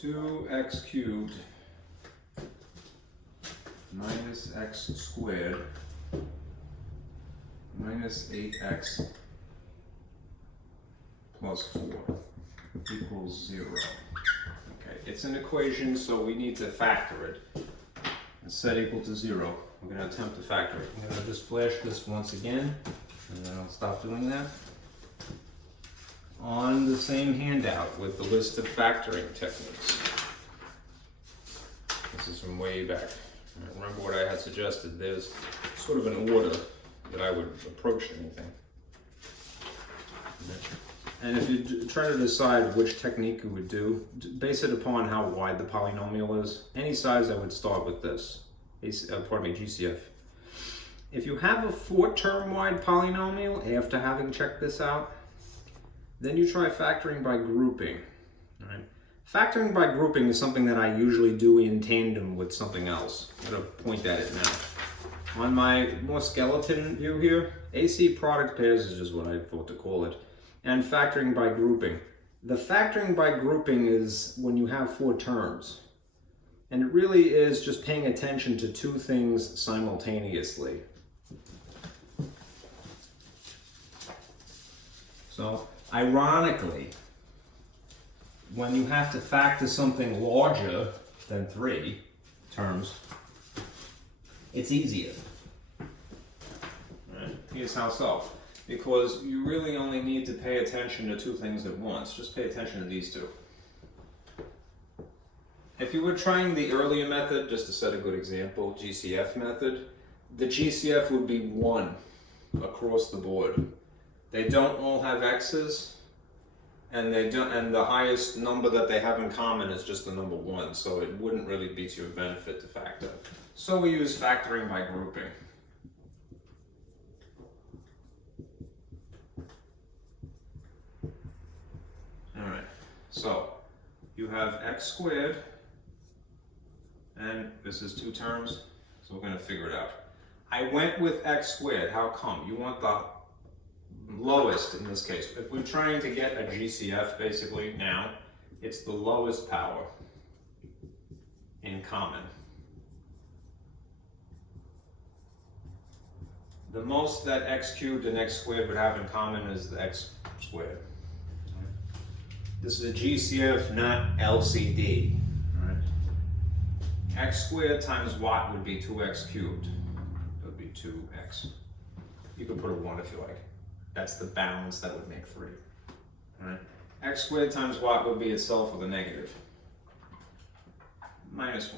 2x cubed minus x squared minus 8x plus 4 equals 0. Okay, it's an equation, so we need to factor it. It's set equal to 0. We're going to attempt to factor it. I'm going to just flash this once again, and then I'll stop doing that. On the same handout with the list of factoring techniques. This is from way back. Remember what I had suggested. There's sort of an order that I would approach anything. And if you try to decide which technique you would do, base it upon how wide the polynomial is. Any size, I would start with this. Gcf. If you have a 4-term wide polynomial, after having checked this out, then you try factoring by grouping. All right? Factoring by grouping is something that I usually do in tandem with something else. I'm going to point at it now. On my more skeleton view here, AC product pairs is just what I thought to call it. And factoring by grouping. The factoring by grouping is when you have 4 terms. And it really is just paying attention to 2 things simultaneously. So, ironically, when you have to factor something larger than 3 terms, it's easier. Right? Here's how so. Because you really only need to pay attention to 2 things at once. Just pay attention to these 2. If you were trying the earlier method, just to set a good example, Gcf method, the Gcf would be 1 across the board. They don't all have x's, and the highest number that they have in common is just the number 1, so it wouldn't really be to your benefit to factor. So we use factoring by grouping. Alright, so you have x squared, and this is 2 terms, so we're going to figure it out. I went with x squared. How come? You want the lowest in this case. If we're trying to get a Gcf basically now, it's the lowest power in common. The most that x cubed and x squared would have in common is the x squared. This is a Gcf, not LCD. Right? X squared times what would be 2x cubed. It would be 2x. You could put a 1 if you like. That's the balance that would make 3. Right? X squared times what would be itself with a negative. Minus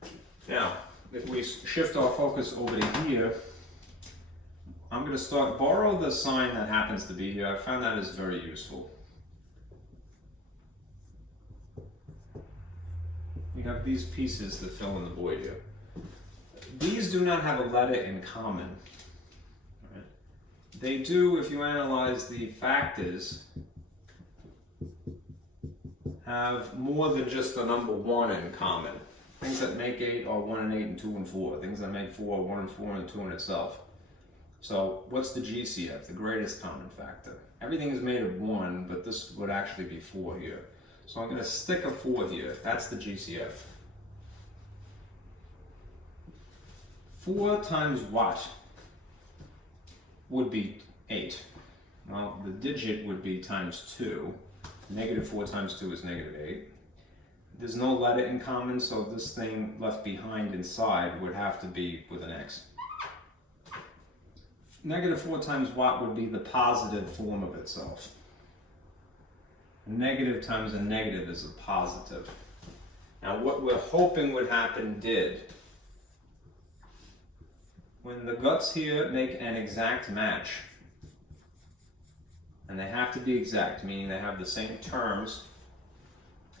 1. Now, if we shift our focus over to here, I'm going to borrow the sign that happens to be here. I found that is very useful. We have these pieces that fill in the void here. These do not have a letter in common. Right? They do, if you analyze the factors, have more than just the number 1 in common. Things that make 8 are 1 and 8 and 2 and 4. Things that make 4 are 1 and 4 and 2 in itself. So what's the Gcf, the greatest common factor? Everything is made of 1, but this would actually be 4 here. So I'm going to stick a 4 here. That's the Gcf. 4 times what would be 8? Well, the digit would be times 2. Negative 4 times 2 is negative 8. There's no letter in common, so this thing left behind inside would have to be with an x. Negative 4 times what would be the positive form of itself. A negative times a negative is a positive. Now what we're hoping would happen did. when the guts here make an exact match, and they have to be exact, meaning they have the same terms,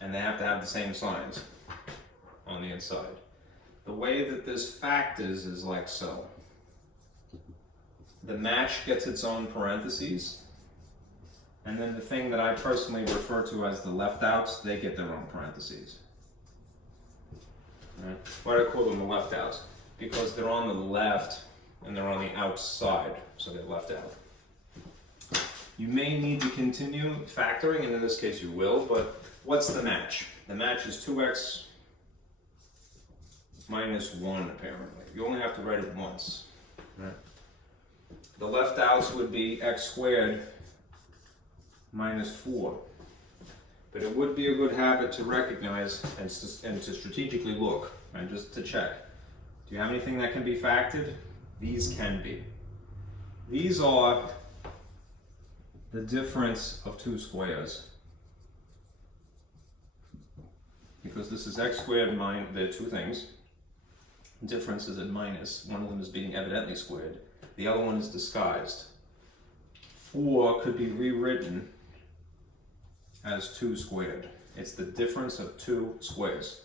and they have to have the same signs on the inside. The way that this factors is like so. The match gets its own parentheses, and then the thing that I personally refer to as the left outs, they get their own parentheses. Right? Why do I call them the left outs? Because they're on the left and they're on the outside, so they're left out. You may need to continue factoring, and in this case you will, but what's the match? The match is 2x minus 1, apparently. You only have to write it once. Right? The left outs would be x squared minus 4. But it would be a good habit to recognize and to strategically look, and just to check. Do you have anything that can be factored? These can be. These are the difference of two squares. Because this is x squared minus, there are two things. Difference is in minus. One of them is being evidently squared. The other one is disguised. 4 could be rewritten as 2 squared. It's the difference of two squares.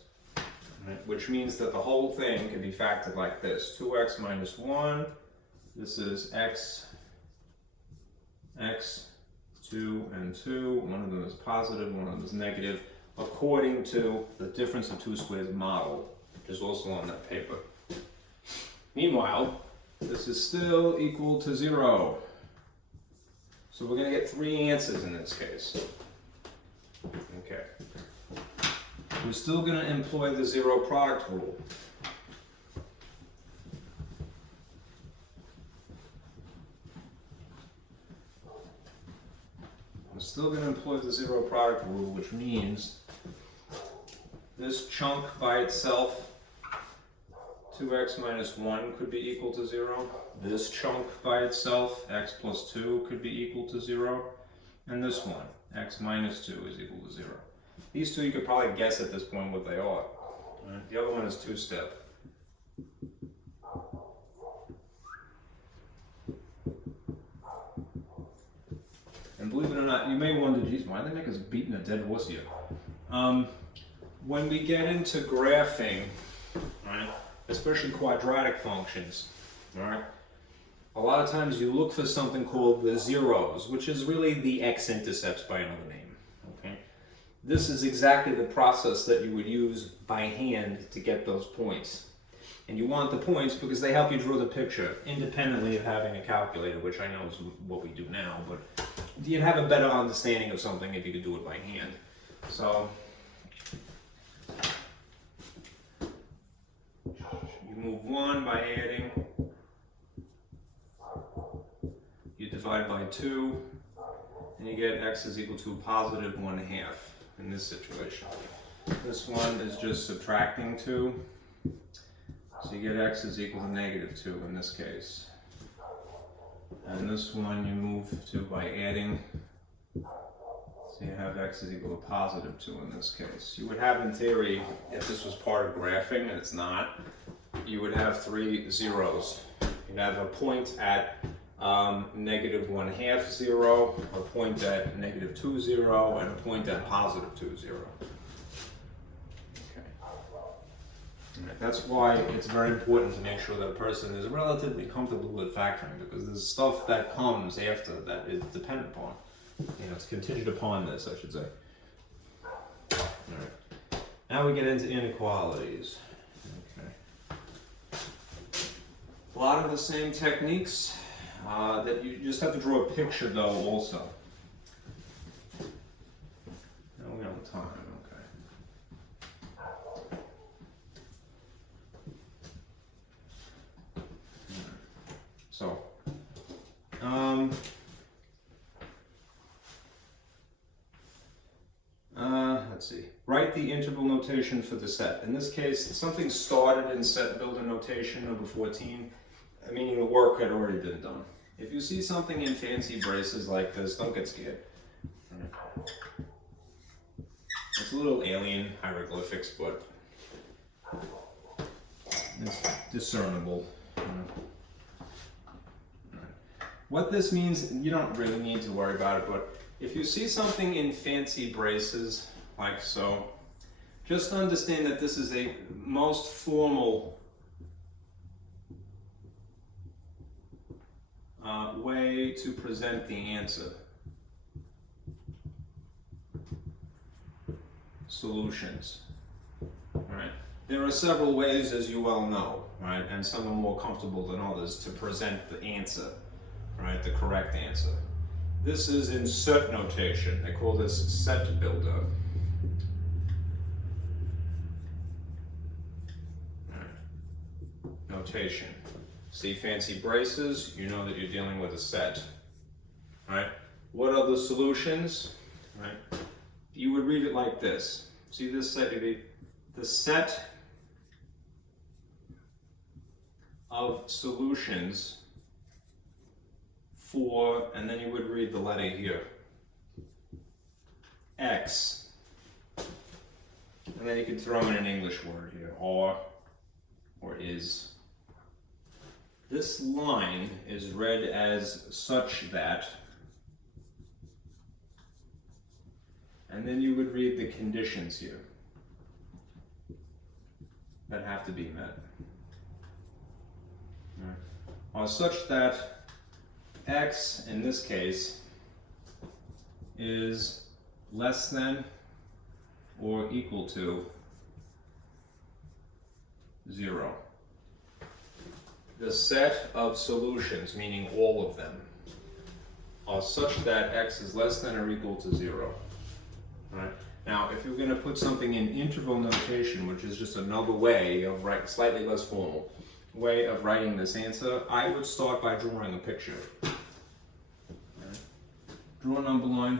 Right? Which means that the whole thing can be factored like this. 2x minus 1. This is x, 2 and 2. One of them is positive, one of them is negative, according to the difference of two squares model, which is also on that paper. Meanwhile, this is still equal to 0. So we're going to get 3 answers in this case. Okay. We're still going to employ the zero product rule. We're still going to employ the zero product rule, which means this chunk by itself, 2x minus 1, could be equal to 0. This chunk by itself, x plus 2, could be equal to 0. And this one, x minus 2, is equal to 0. These two you could probably guess at this point what they are. Right? The other one is two-step. And believe it or not, you may wonder, geez, why do they make us beating a dead horse here? When we get into graphing, right, especially quadratic functions, all right, a lot of times you look for something called the zeros, which is really the x-intercepts by another name. Okay, this is exactly the process that you would use by hand to get those points. And you want the points because they help you draw the picture, independently of having a calculator, which I know is what we do now, but you'd have a better understanding of something if you could do it by hand. So you move 1 by adding, you divide by 2, and you get x is equal to positive 1/2 in this situation. This one is just subtracting 2. So you get x is equal to negative 2 in this case. And this one you move to by adding. So you have x is equal to positive 2 in this case. You would have, in theory, if this was part of graphing, and it's not, you would have 3 zeros. You'd have a point at negative 1/2 0, a point at negative 2 0, and a point at positive 2 0. That's why it's very important to make sure that a person is relatively comfortable with factoring, because there's stuff that comes after that is dependent upon. You know, it's contingent upon this, I should say. Alright. Now we get into inequalities. Okay. A lot of the same techniques that you just have to draw a picture though also. Now we're on time. So, let's see. Write the interval notation for the set. In this case, something started in set builder notation number 14, meaning the work had already been done. If you see something in fancy braces like this, don't get scared. It's a little alien hieroglyphics, but it's discernible. What this means, you don't really need to worry about it, but if you see something in fancy braces, like so, just understand that this is a most formal way to present the answer. Solutions. Right? There are several ways, as you well know, right? And some are more comfortable than others to present the answer, right? The correct answer. This is in set notation. They call this set builder. Right. Notation. See fancy braces, you know that you're dealing with a set, right? What are the solutions, right? You would read it like this. See this set, would be the set of solutions for, and then you would read the letter here, X. And then you could throw in an English word here, or is. This line is read as such that, and then you would read the conditions here that have to be met. Right. Or such that X, in this case, is less than or equal to 0. The set of solutions, meaning all of them, are such that X is less than or equal to 0. Right? Now, if you're going to put something in interval notation, which is just another way of writing, slightly less formal way of writing this answer, I would start by drawing a picture. Right? Draw a number line.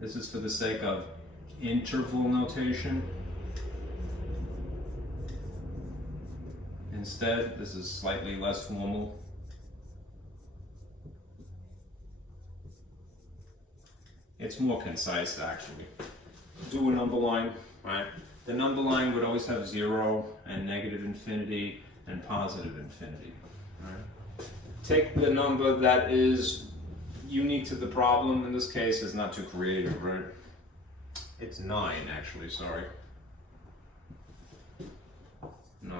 This is for the sake of interval notation. Instead, this is slightly less formal. It's more concise, actually. Do a number line, right? The number line would always have 0 and negative infinity and positive infinity, right? Take the number that is unique to the problem. In this case, it's not too creative, right? It's 9, actually, sorry. 9.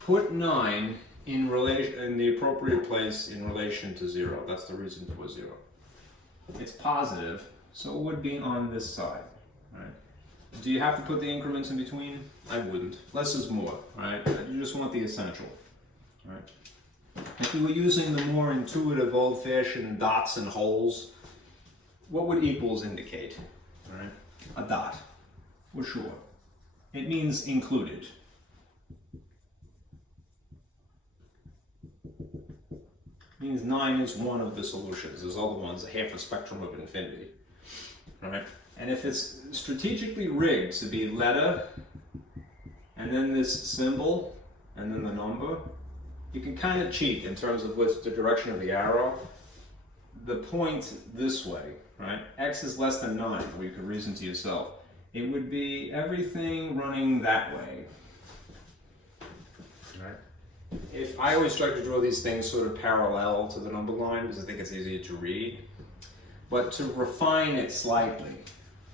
Put 9 in the appropriate place in relation to 0. That's the reason for 0. It's positive, so it would be on this side, right? Do you have to put the increments in between? I wouldn't. Less is more, right? You just want the essential, right? If you were using the more intuitive, old-fashioned dots and holes, what would equals indicate, right? A dot, for sure. It means included. Means 9 is one of the solutions. There's other ones, half a spectrum of infinity, right? And if it's strategically rigged to be letter, and then this symbol, and then the number, you can kind of cheat in terms of what's the direction of the arrow. The point this way, right? X is less than 9, or you could reason to yourself. It would be everything running that way, right? If I always try to draw these things sort of parallel to the number line because I think it's easier to read. But to refine it slightly,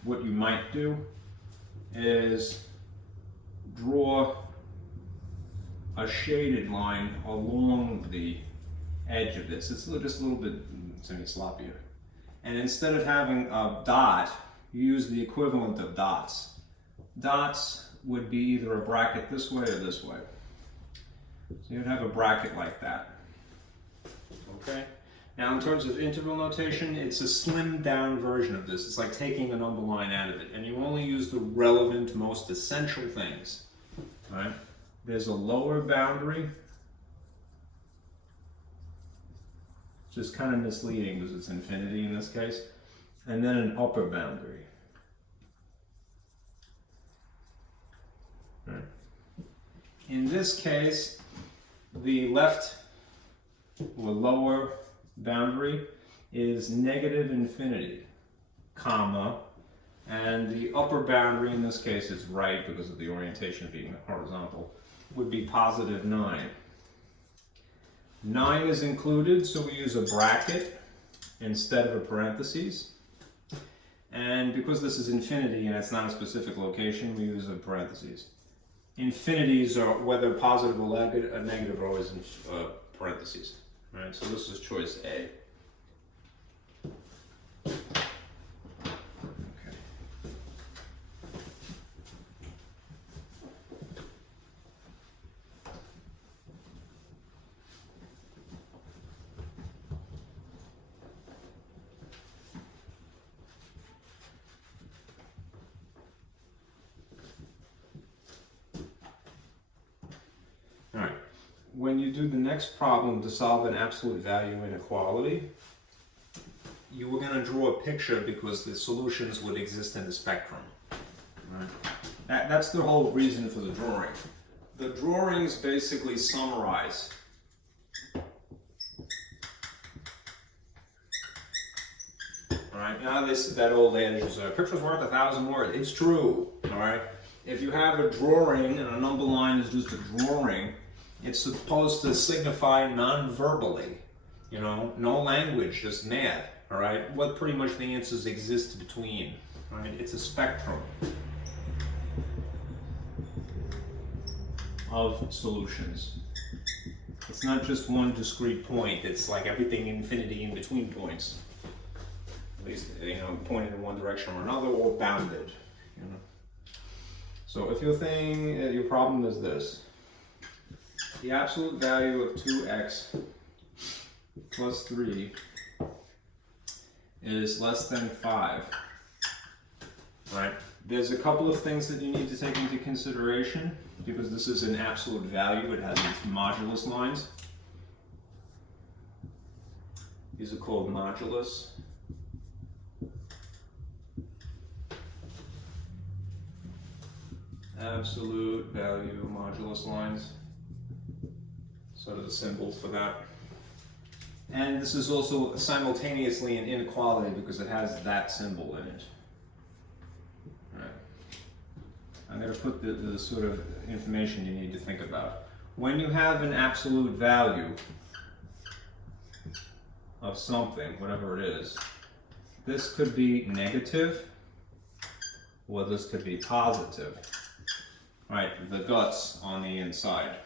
what you might do is draw a shaded line along the edge of this. It's just a little bit sloppier. And instead of having a dot, you use the equivalent of dots. Dots would be either a bracket this way or this way. So you'd have a bracket like that. Okay? Now in terms of interval notation, it's a slimmed down version of this. It's like taking a number line out of it. And you only use the relevant, most essential things. Right? There's a lower boundary. It's just kind of misleading because it's infinity in this case. And then an upper boundary. Right? In this case, the left or lower boundary is negative infinity, comma, and the upper boundary, in this case is right because of the orientation being horizontal, would be positive 9. 9 is included, so we use a bracket instead of a parentheses. And because this is infinity and it's not a specific location, we use a parentheses. Infinities are, whether positive or negative, are always in parentheses. Right, so this is choice A. When you do the next problem to solve an absolute value inequality, you were going to draw a picture because the solutions would exist in the spectrum. Right? That's the whole reason for the drawing. The drawings basically summarize Alright, now that old adage is a picture's worth 1,000 words. It's true. Alright? If you have a drawing and a number line is just a drawing, it's supposed to signify non-verbally, you know, no language, just math, all right? What pretty much the answers exist between, all right? It's a spectrum of solutions. It's not just one discrete point, it's like everything infinity in between points. At least, you know, pointed in one direction or another, or bounded, you know. So if your problem is this, the absolute value of 2x plus 3 is less than 5. Right? There's a couple of things that you need to take into consideration because this is an absolute value. It has these modulus lines. These are called modulus. Absolute value modulus lines. Sort of the symbol for that. And this is also simultaneously an inequality because it has that symbol in it. Right. I'm going to put the sort of information you need to think about. When you have an absolute value of something, whatever it is, this could be negative or this could be positive. Right, the guts on the inside.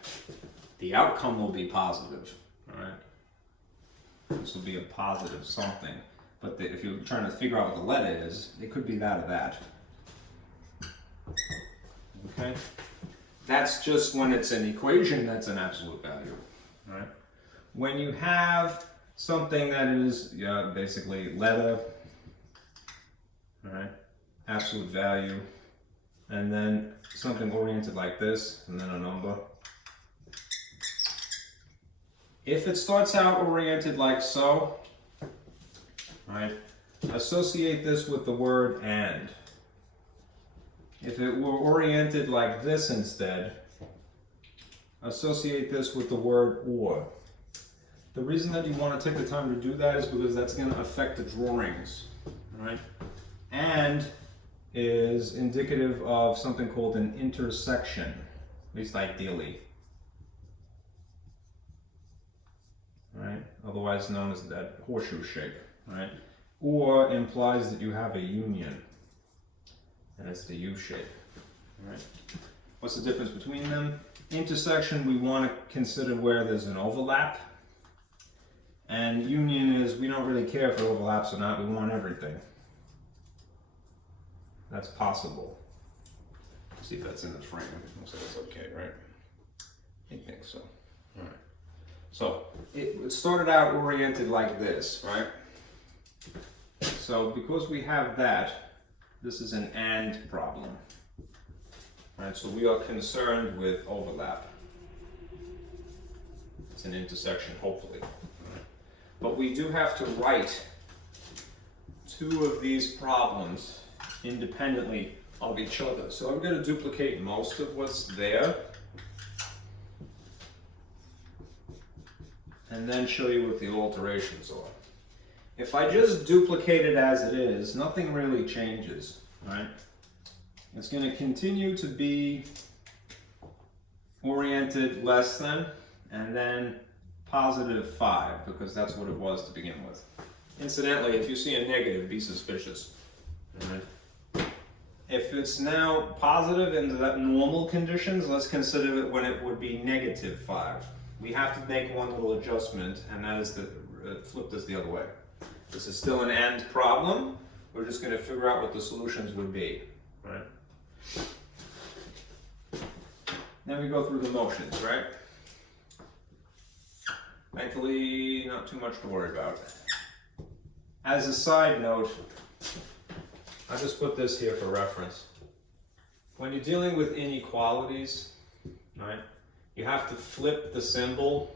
The outcome will be positive, all right? This will be a positive something. But if you're trying to figure out what the letter is, it could be that or that. Okay? That's just when it's an equation, that's an absolute value, all right? When you have something that is basically letter, all right, absolute value, and then something oriented like this, and then a number. If it starts out oriented like so, right, associate this with the word and. If it were oriented like this instead, associate this with the word or. The reason that you want to take the time to do that is because that's going to affect the drawings, right? And is indicative of something called an intersection, at least ideally. Right? Otherwise known as that horseshoe shape, right? Or implies that you have a union, and it's the U shape, right? What's the difference between them? Intersection, we want to consider where there's an overlap, and union is we don't really care if it overlaps or not, we want everything. That's possible. Let's see if that's in the frame. Looks like it's okay, right? I think so. All right. So it started out oriented like this, right? So because we have that, this is an AND problem. Right? So we are concerned with overlap. It's an intersection, hopefully. Right? But we do have to write two of these problems independently of each other. So I'm going to duplicate most of what's there and then show you what the alterations are. If I just duplicate it as it is, nothing really changes, right? It's going to continue to be oriented less than and then positive 5, because that's what it was to begin with. Incidentally, if you see a negative, be suspicious. Right? If it's now positive in the normal conditions, let's consider it when it would be negative 5. We have to make one little adjustment, and that is to flip this the other way. This is still an AND problem. We're just going to figure out what the solutions would be. Right? Then we go through the motions, right? Thankfully, not too much to worry about. As a side note, I'll just put this here for reference. When you're dealing with inequalities, right, you have to flip the symbol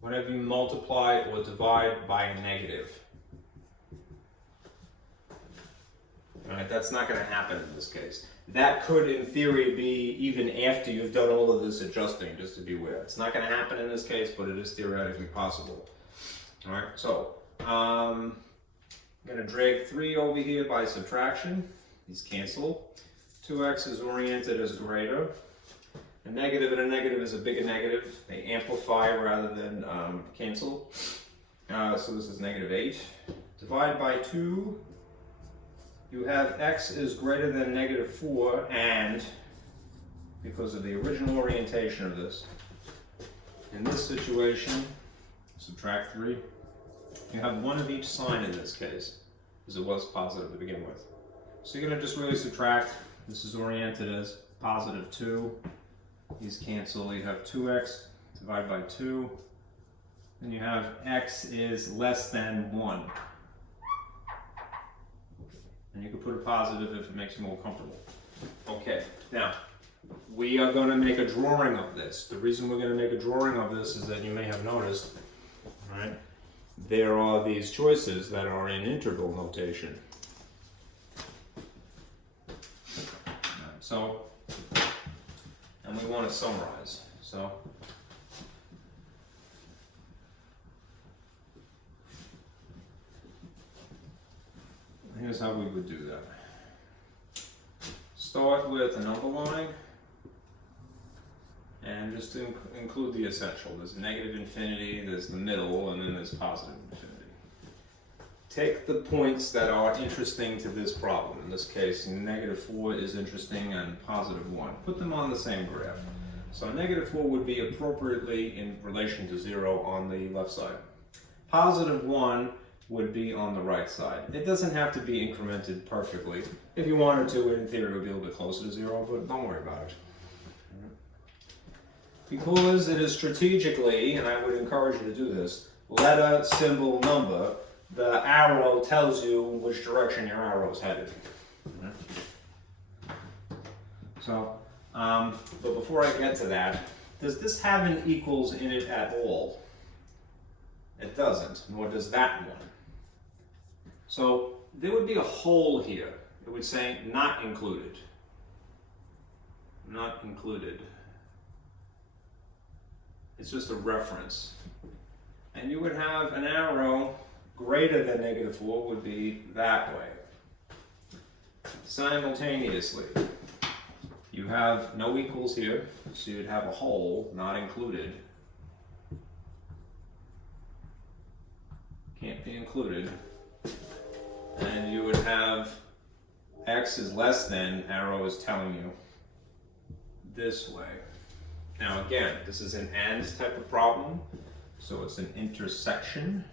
whenever you multiply or divide by a negative. Right, that's not going to happen in this case. That could, in theory, be even after you've done all of this adjusting, just to be aware. It's not going to happen in this case, but it is theoretically possible. All right, so I'm going to drag 3 over here by subtraction. These cancel. 2x is oriented as greater. A negative and a negative is a bigger negative. They amplify rather than cancel. So this is negative 8. Divide by 2. You have x is greater than negative 4, and because of the original orientation of this, in this situation, subtract 3. You have one of each sign in this case, because it was positive to begin with. So you're going to just really subtract. This is oriented as positive 2. These cancel. You have 2x, divide by 2. And you have x is less than 1. And you can put a positive if it makes you more comfortable. Okay, now, we are going to make a drawing of this. The reason we're going to make a drawing of this is that you may have noticed, right, there are these choices that are in interval notation. Right, so, and we want to summarize. So, here's how we would do that. Start with a number line, and just to include the essential. There's negative infinity, there's the middle, and then there's positive infinity. Take the points that are interesting to this problem. In this case, negative 4 is interesting, and positive 1. Put them on the same graph. So negative 4 would be appropriately in relation to 0 on the left side. Positive 1 would be on the right side. It doesn't have to be incremented perfectly. If you wanted to, in theory, it would be a little bit closer to 0, but don't worry about it. Because it is strategically, and I would encourage you to do this, letter, symbol, number, the arrow tells you which direction your arrow is headed. So, but before I get to that, does this have an equals in it at all? It doesn't, nor does that one. So there would be a hole here. It would say not included. Not included. It's just a reference. And you would have an arrow greater than negative 4 would be that way. Simultaneously, you have no equals here, so you'd have a hole, not included. Can't be included. And you would have x is less than, arrow is telling you this way. Now again, this is an AND type of problem, so it's an intersection,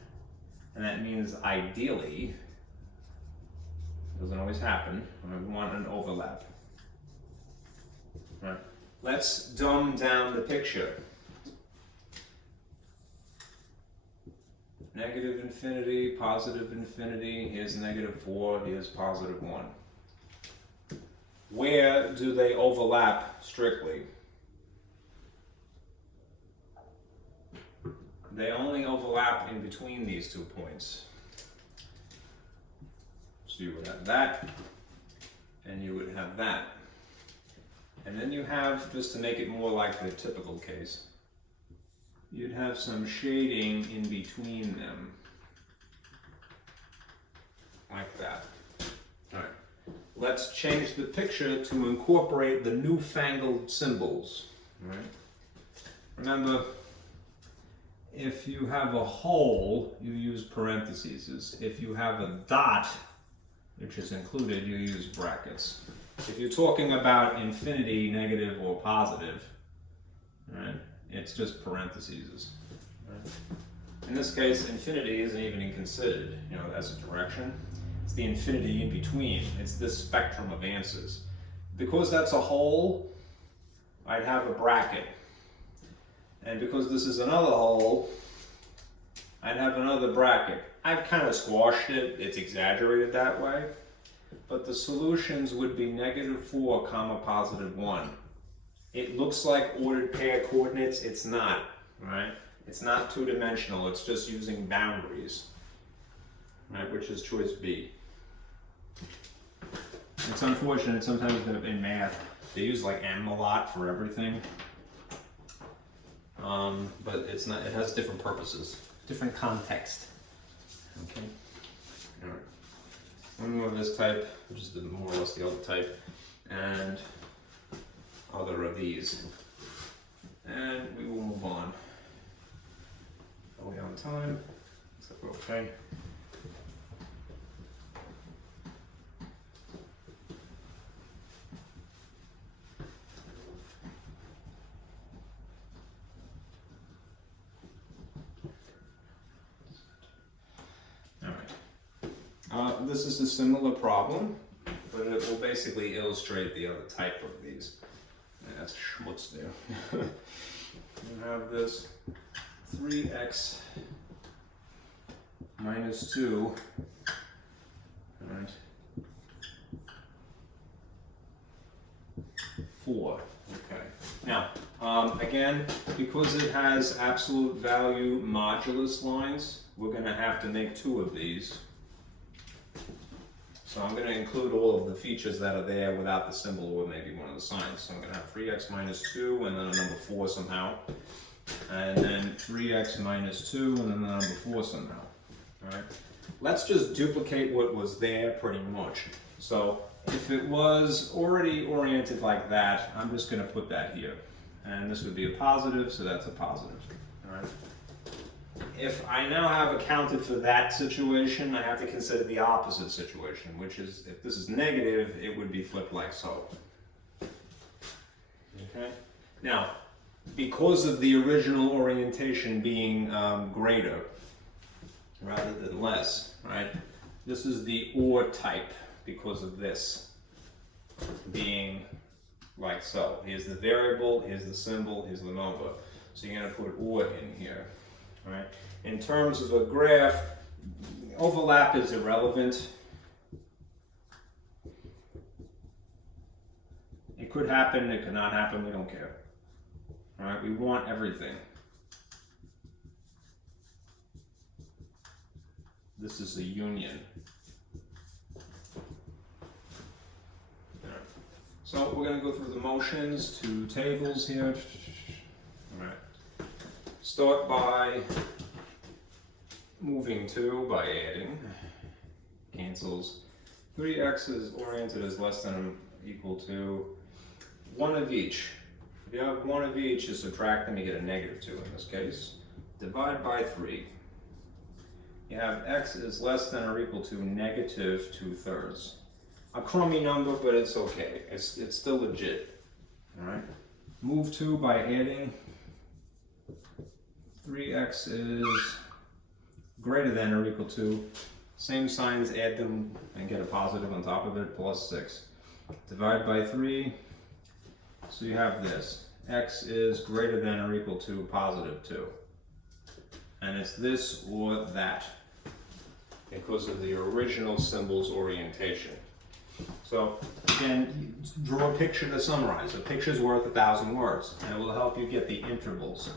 and that means ideally, doesn't always happen, we want an overlap. Right. Let's dumb down the picture. Negative infinity, positive infinity, here's negative 4, here's positive 1. Where do they overlap strictly? They only overlap in between these 2 points. So you would have that, and you would have that. And then you have, just to make it more like the typical case, you'd have some shading in between them. Like that. All right. Let's change the picture to incorporate the newfangled symbols. All right. Remember, if you have a hole, you use parentheses. If you have a dot, which is included, you use brackets. If you're talking about infinity, negative or positive, right, it's just parentheses. Right? In this case, infinity isn't even considered, as a direction. It's the infinity in between. It's this spectrum of answers. Because that's a hole, I'd have a bracket. And because this is another hole, I'd have another bracket. I've kind of squashed it. It's exaggerated that way. But the solutions would be -4, +1. It looks like ordered pair coordinates. It's not, right? It's not two-dimensional. It's just using boundaries, right? Which is choice B. It's unfortunate sometimes in math they use like M a lot for everything, but it's not. It has different purposes, different context. Okay. All right. One more of this type, which is more or less the other type, and other of these, and we will move on. Are we on time? So okay. This is a similar problem, but it will basically illustrate the other type of these. Yeah, that's schmutz there. You have this 3x minus 2, right? 4. Okay. Now, again, because it has absolute value modulus lines, we're going to have to make 2 of these. So I'm going to include all of the features that are there without the symbol or maybe one of the signs. So I'm going to have 3x minus 2 and then a number 4 somehow. And then 3x minus 2 and then the number 4 somehow. All right. Let's just duplicate what was there pretty much. So if it was already oriented like that, I'm just going to put that here. And this would be a positive, so that's a positive. All right. If I now have accounted for that situation, I have to consider the opposite situation, which is if this is negative, it would be flipped like so. Okay. Now, because of the original orientation being greater rather than less, right? This is the OR type because of this being like so. Here's the variable, here's the symbol, here's the number. So you're going to put OR in here, right? In terms of a graph, overlap is irrelevant. It could happen, it could not happen, we don't care. All right, we want everything. This is a union. All right. So we're going to go through the motions, 2 tables here. All right. Start by moving 2 by adding. Cancels. 3x is oriented as less than or equal to 1 of each. If you have 1 of each, you subtract them, you get a -2 in this case. Divide by 3. You have x is less than or equal to -2/3. A crummy number, but it's okay. It's still legit. All right. Move 2 by adding. 3x is greater than or equal to. Same signs, add them and get a positive on top of it, +6. Divide by 3. So you have this. X is greater than or equal to +2. And it's this or that because of the original symbol's orientation. So again, draw a picture to summarize. A picture's worth 1,000 words, and it will help you get the intervals.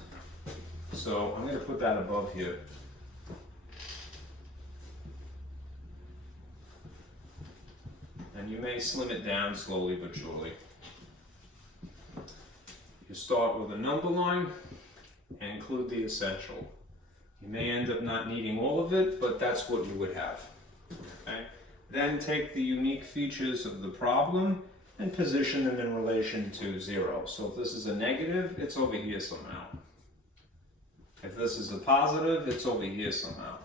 So I'm going to put that above here. And you may slim it down slowly but surely. You start with a number line and include the essential. You may end up not needing all of it, but that's what you would have. Okay? Then take the unique features of the problem and position them in relation to 0. So if this is a negative, it's over here somehow. If this is a positive, it's over here somehow.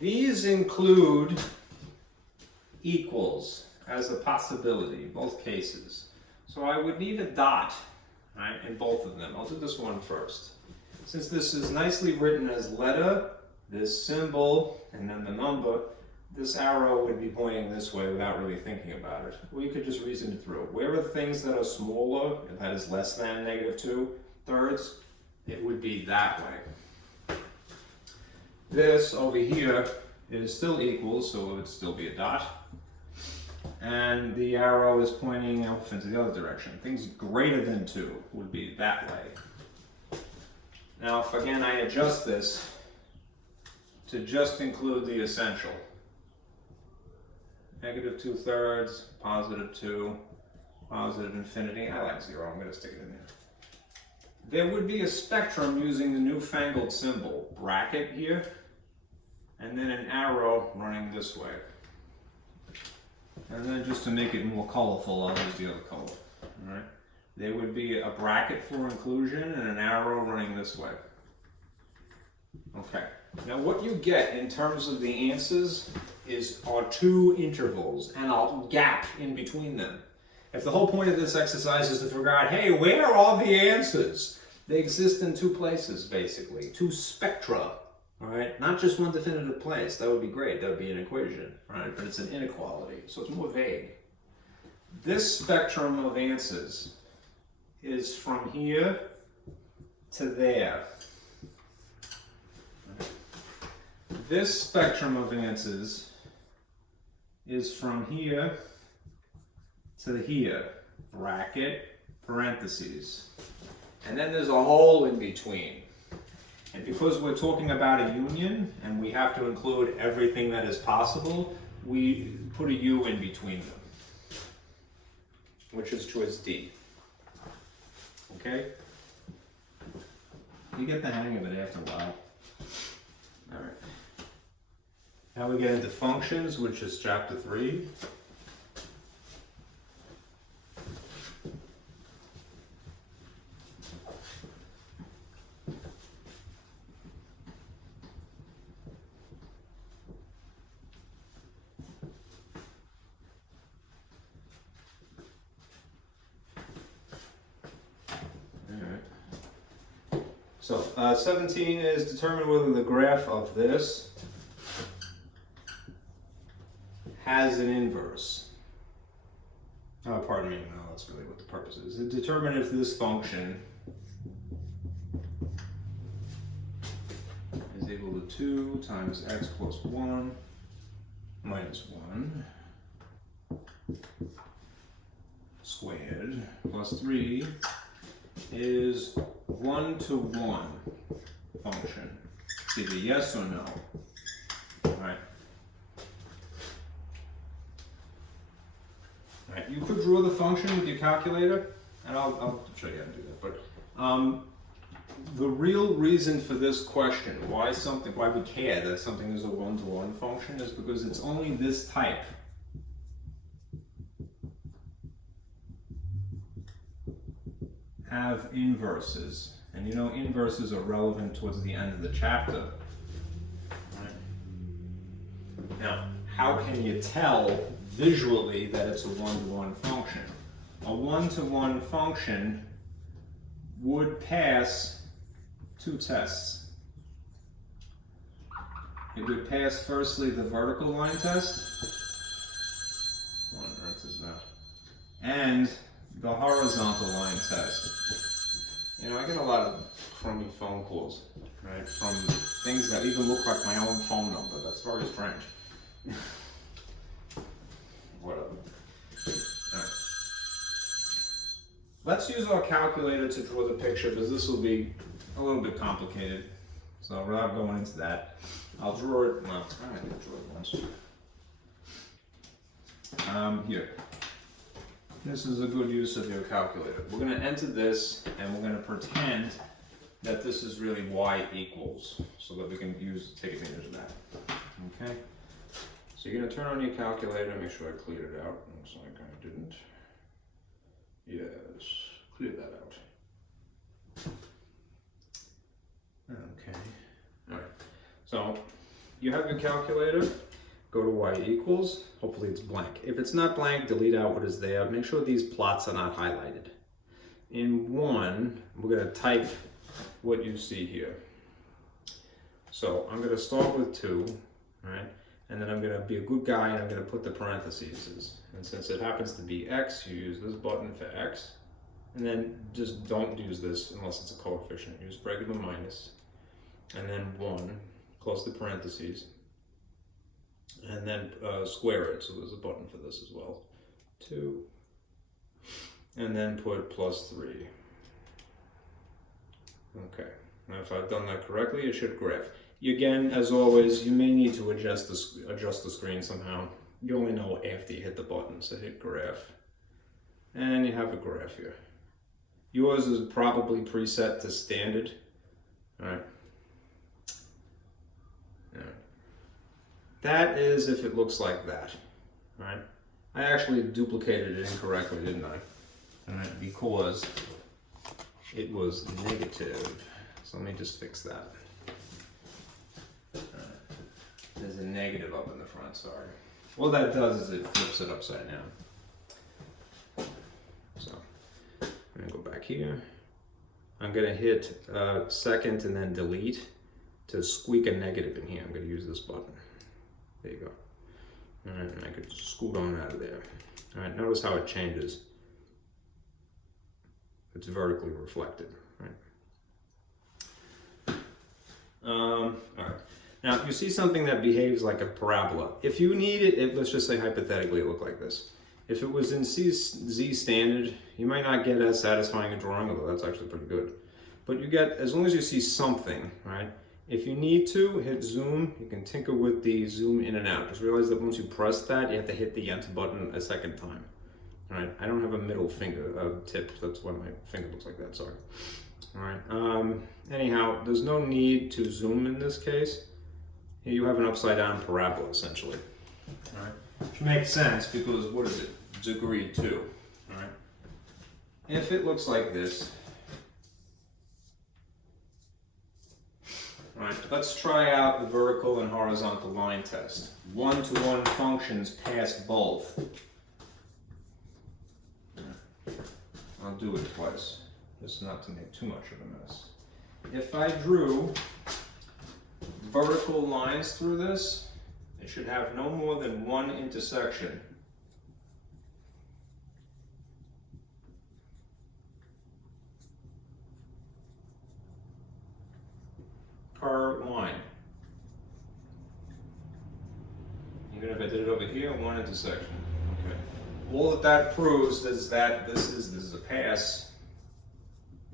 These include equals as a possibility in both cases. So I would need a dot, right, in both of them. I'll do this one first. Since this is nicely written as letter, this symbol, and then the number, this arrow would be pointing this way without really thinking about it. Or you could just reason it through. Where are things that are smaller, if that is less than -2/3, it would be that way. This over here is still equals, so it would still be a dot. And the arrow is pointing off into the other direction. Things greater than 2 would be that way. Now, if again I adjust this to just include the essential. -2/3, +2, positive infinity. I like 0, I'm going to stick it in there. There would be a spectrum using the newfangled symbol, bracket here, and then an arrow running this way. And then just to make it more colorful, I'll use the other color. All right. There would be a bracket for inclusion and an arrow running this way. Okay. Now what you get in terms of the answers are 2 intervals and a gap in between them. If the whole point of this exercise is to figure out, hey, where are the answers? They exist in 2 places, basically. 2 spectra. All right, not just one definitive place. That would be great. That would be an equation, right? But it's an inequality, so it's more vague. This spectrum of answers is from here to there. This spectrum of answers is from here to here, bracket, parentheses. And then there's a hole in between. And because we're talking about a union and we have to include everything that is possible, we put a U in between them, which is choice D. Okay? You get the hang of it after a while. All right. Now we get into functions, which is chapter 3. So 17 is determine whether the graph of this has an inverse. Oh, pardon me, no, that's really what the purpose is. Determine if this function is equal to 2 times x plus 1 minus 1 squared plus 3 is 1-to-1 function. It's either yes or no. Right. Right. You could draw the function with your calculator, and I'll show you how to do that. But the real reason for this question, why we care that something is a 1-to-1 function, is because it's only this type. Have inverses, and you know inverses are relevant towards the end of the chapter. Right. Now, how can you tell visually that it's a 1-to-1 function? A 1-to-1 function would pass 2 tests. It would pass firstly the vertical line test. What on earth is that? And the horizontal line test. You know, I get a lot of crummy phone calls, right, from things that even look like my own phone number. That's very strange. Whatever. All right. Let's use our calculator to draw the picture, because this will be a little bit complicated. So without going into that, I'll draw it. Well, I did draw it once. Here. This is a good use of your calculator. We're going to enter this, and we're going to pretend that this is really y equals, so that we can take advantage of that. Okay? So you're going to turn on your calculator, make sure I cleared it out. Looks like I didn't. Yes, clear that out. you have your calculator, go to y equals, hopefully it's blank. If it's not blank, delete out what is there. Make sure these plots are not highlighted. In 1, we're going to type what you see here. So I'm going to start with 2, right? And then I'm going to be a good guy and I'm going to put the parentheses. And since it happens to be x, you use this button for x. And then just don't use this unless it's a coefficient. Use regular minus. And then 1, close the parentheses. And then square it, so there's a button for this as well. 2. And then put plus 3. Okay, now if I've done that correctly, it should graph. Again, as always, you may need to adjust the screen somehow. You only know after you hit the button, so hit graph. And you have a graph here. Yours is probably preset to standard. All right. That is if it looks like that, right? I actually duplicated it incorrectly, didn't I? Right, because it was negative. So let me just fix that. There's a negative up in the front, sorry. What that does is it flips it upside down. So I'm gonna go back here. I'm gonna hit second and then delete to squeak a negative in here. I'm gonna use this button. There you go. All right, and I could scoot on out of there. All right, notice how it changes. It's vertically reflected, right? All right. Now, you see something that behaves like a parabola. If you need it, let's just say hypothetically it looked like this. If it was in Z standard, you might not get as satisfying a drawing, although that's actually pretty good. But you get, as long as you see something, right? If you need to, hit zoom. You can tinker with the zoom in and out. Just realize that once you press that, you have to hit the enter button a second time. All right, I don't have a middle finger tip. That's why my finger looks like that, sorry. All right, anyhow, there's no need to zoom in this case. Here you have an upside down parabola, essentially. All right, which makes sense because what is it? Degree 2, all right? If it looks like this, all right, let's try out the vertical and horizontal line test. One-to-one functions pass both. I'll do it twice, just not to make too much of a mess. If I drew vertical lines through this, it should have no more than one intersection. Per line. Even if I did it over here, one intersection. Okay. All that proves is that this is a pass,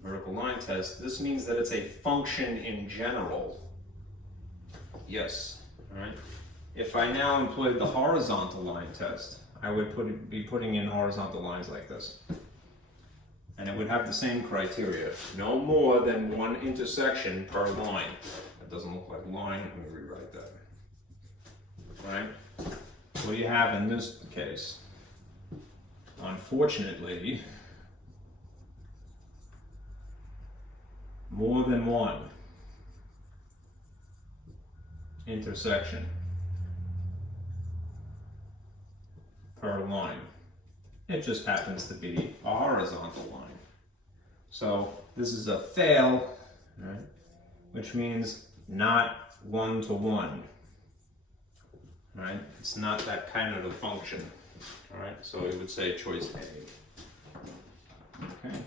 vertical line test. This means that it's a function in general. Yes, all right. If I now employed the horizontal line test, I would be putting in horizontal lines like this. And it would have the same criteria. No more than one intersection per line. That doesn't look like line. Let me rewrite that. All right. What do you have in this case? Unfortunately, more than one intersection per line. It just happens to be a horizontal line. So this is a fail, right? Which means not one-to-one, right? It's not that kind of a function, all right? So it would say choice A. Okay.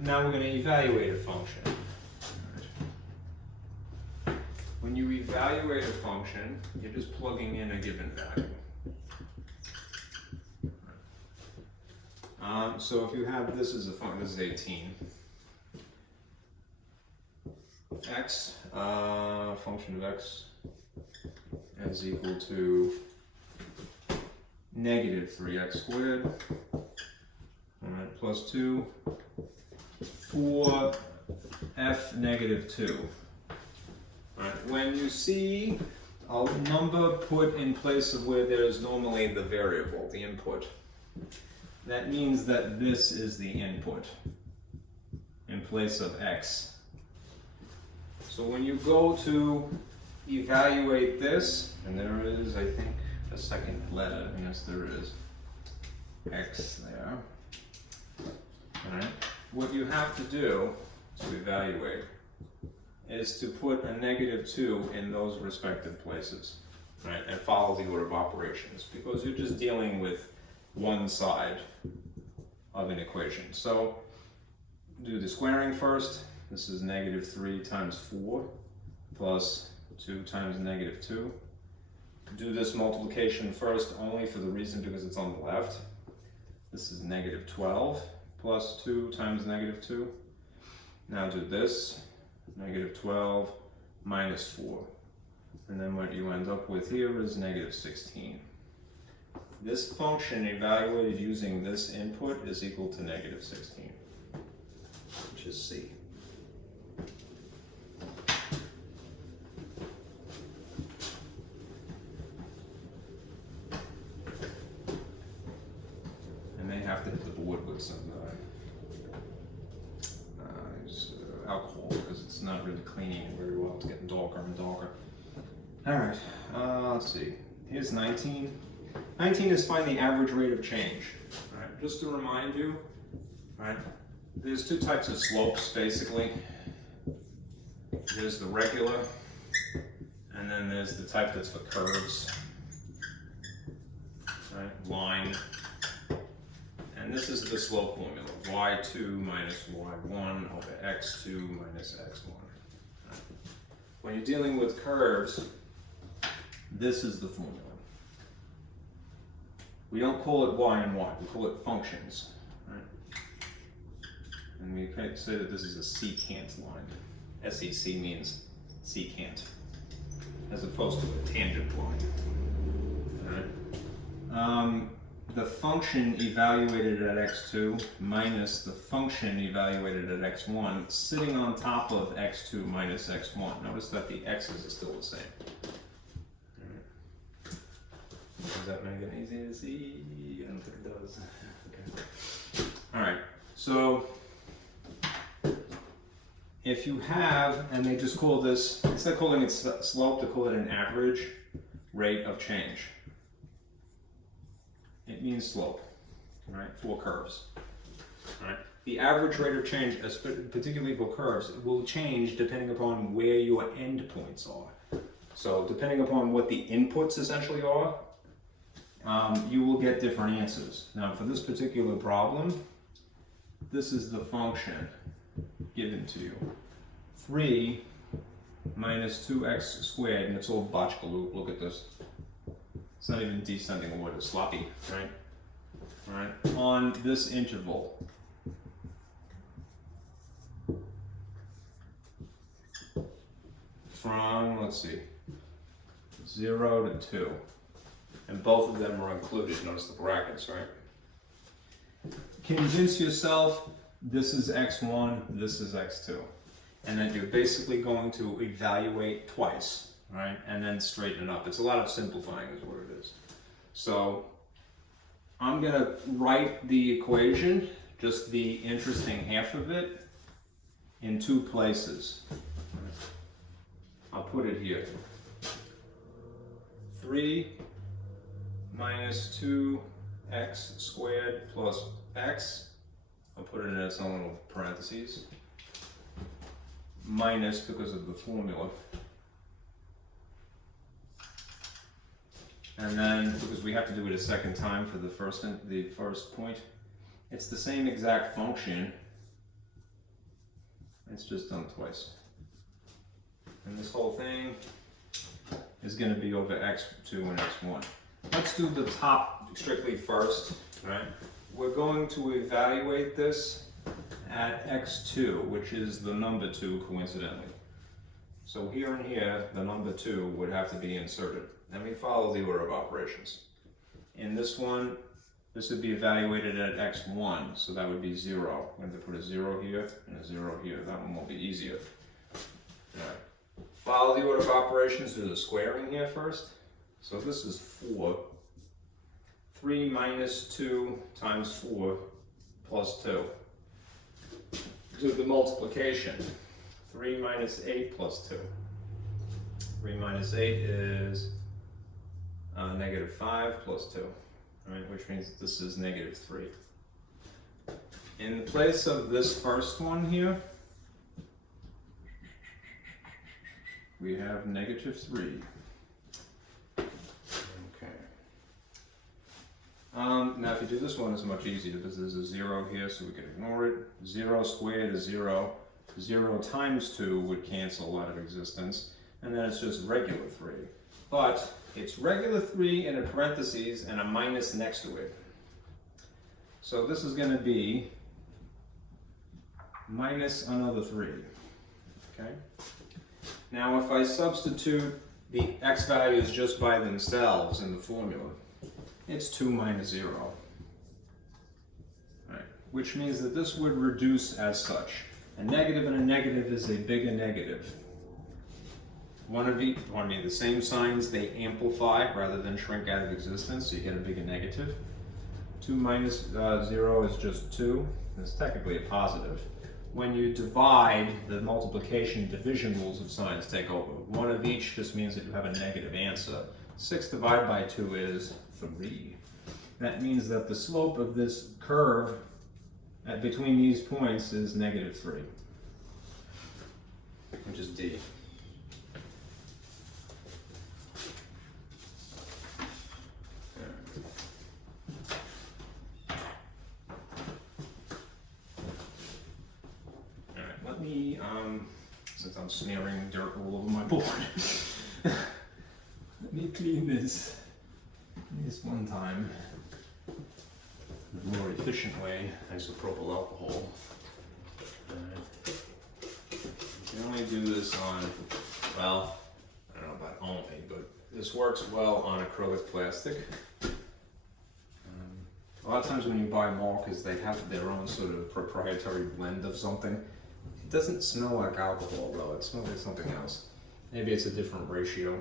Now we're going to evaluate a function. When you evaluate a function, you're just plugging in a given value. So if you have this as a function, this is 18. X, function of x is equal to negative 3x squared. All right. plus 2 for f negative 2. Right. When you see a number put in place of where there's normally the variable, the input, that means that this is the input in place of x. So when you go to evaluate this, and there is, I think, a second letter, yes there is, x there. Alright. What you have to do to evaluate is to put a negative 2 in those respective places, right, and follow the order of operations, because you're just dealing with one side of an equation. So do the squaring first. This is negative 3 times 4 plus 2 times negative 2. Do this multiplication first only for the reason because it's on the left. This is negative 12 plus 2 times negative 2. Now do this, negative 12 minus 4. And then what you end up with here is negative 16. This function evaluated using this input is equal to negative 16, which is C. I may have to hit the board with some alcohol because it's not really cleaning it very well. It's getting darker and darker. Alright, let's see. Here's 19. 19 is find the average rate of change. Alright, just to remind you, right, there's two types of slopes basically. There's the regular, and then there's the type that's for curves. Right, line. And this is the slope formula, y2 minus y1 over x2 minus x1. Right. When you're dealing with curves, this is the formula. We don't call it y and y, we call it functions. Right? And we can say that this is a secant line. SEC means secant, as opposed to a tangent line. Right? The function evaluated at x2 minus the function evaluated at x1 sitting on top of x2 minus x1. Notice that the x's are still the same. Does that make it easy to see? I don't think it does. Okay. Alright, so if you have, and they just call this, instead of calling it slope, they call it an average rate of change. It means slope, right, for curves. Right? The average rate of change, particularly for curves, will change depending upon where your endpoints are. So depending upon what the inputs essentially are, you will get different answers. Now for this particular problem, this is the function given to you. 3 minus 2x squared, and it's all botchkaloo, look at this. It's not even descending order, it's sloppy, right? Right? On this interval. From, let's see, 0 to 2. And both of them are included, notice the brackets, right? Convince yourself this is x1, this is x2. And then you're basically going to evaluate twice. Right, and then straighten it up. It's a lot of simplifying is what it is. So I'm gonna write the equation, just the interesting half of it, in two places. I'll put it here. 3 minus 2x squared plus x, I'll put it in its own little parentheses, minus, because of the formula, and then, because we have to do it a second time for the first point, it's the same exact function, it's just done twice. And this whole thing is going to be over x2 and x1. Let's do the top strictly first, right? We're going to evaluate this at x2, which is the number 2 coincidentally. So here and here, the number 2 would have to be inserted. Then we follow the order of operations. In this one, this would be evaluated at x1, so that would be 0. I'm going to put a 0 here and a 0 here. That one will be easier. All right. Follow the order of operations, do the squaring here first. So this is 4. 3 minus 2 times 4 plus 2. Do the multiplication. 3 minus 8 plus 2. 3 minus 8 is negative 5 plus 2. All right, which means this is negative 3. In place of this first one here, we have negative 3. Okay. Now if you do this one, it's much easier because there's a 0 here, so we can ignore it. 0 squared is 0. 0 times 2 would cancel out of existence, and then it's just regular 3. But it's regular 3 in a parentheses and a minus next to it. So this is going to be minus another 3. Okay? Now if I substitute the x values just by themselves in the formula, it's 2 minus 0. Right. Which means that this would reduce as such. A negative and a negative is a bigger negative. One of each, the same signs, they amplify rather than shrink out of existence, so you get a bigger negative. 2 minus 0 is just 2. It's technically a positive. When you divide, the multiplication division rules of signs take over. One of each just means that you have a negative answer. 6 divided by 2 is 3. That means that the slope of this curve between these points is negative 3, which is D. Let me, since I'm smearing dirt all over my board, let me clean this one time in a more efficient way, isopropyl alcohol. You can only do this on, well, I don't know about only, but this works well on acrylic plastic. A lot of times when you buy markers, they have their own sort of proprietary blend of something. It doesn't smell like alcohol though, it smells like something else. Maybe it's a different ratio.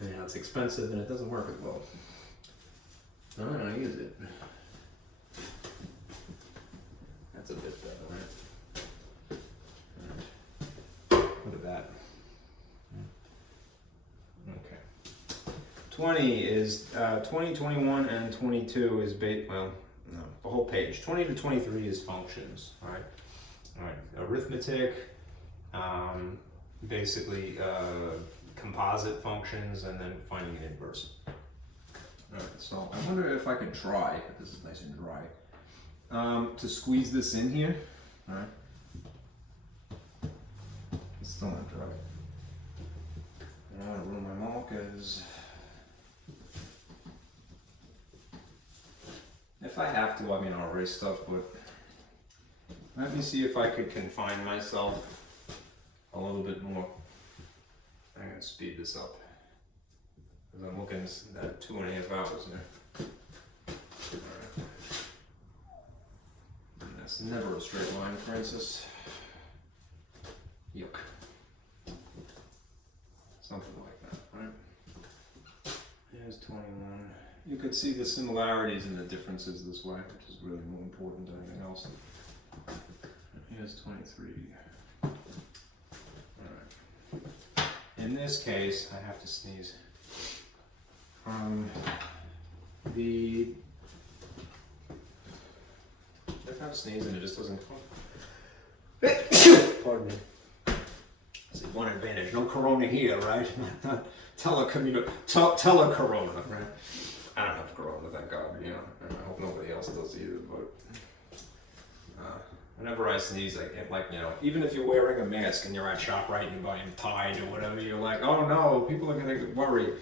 Yeah, it's expensive and it doesn't work as well. I'm gonna use it. That's a bit better, right? Look at that. Okay. 20 is 20, 21, and 22 is well, no, the whole page. 20 to 23 is functions, all right? All right, arithmetic, basically composite functions, and then finding an inverse. All right, so I wonder if I could try, this is nice and dry, to squeeze this in here, all right? It's still not dry. I don't want to ruin my markers. If I have to, I mean, I'll erase stuff, but let me see if I could confine myself a little bit more. I'm going to speed this up because I'm looking at 2.5 hours here. Alright. That's never a straight line, Francis. Yuck. Something like that, right? Here's 21. You could see the similarities and the differences this way, which is really more important than anything else. Here's 23. Alright. In this case, I have to sneeze. I have to sneeze and it just doesn't come. Pardon me. That's one advantage. No corona here, right? Not telecorona, right? I don't have corona, thank God, you know, and I hope nobody else does either, but whenever I sneeze, I get like, you know, even if you're wearing a mask and you're at ShopRite and you're buying Tide or whatever, you're like, oh no, people are gonna worry.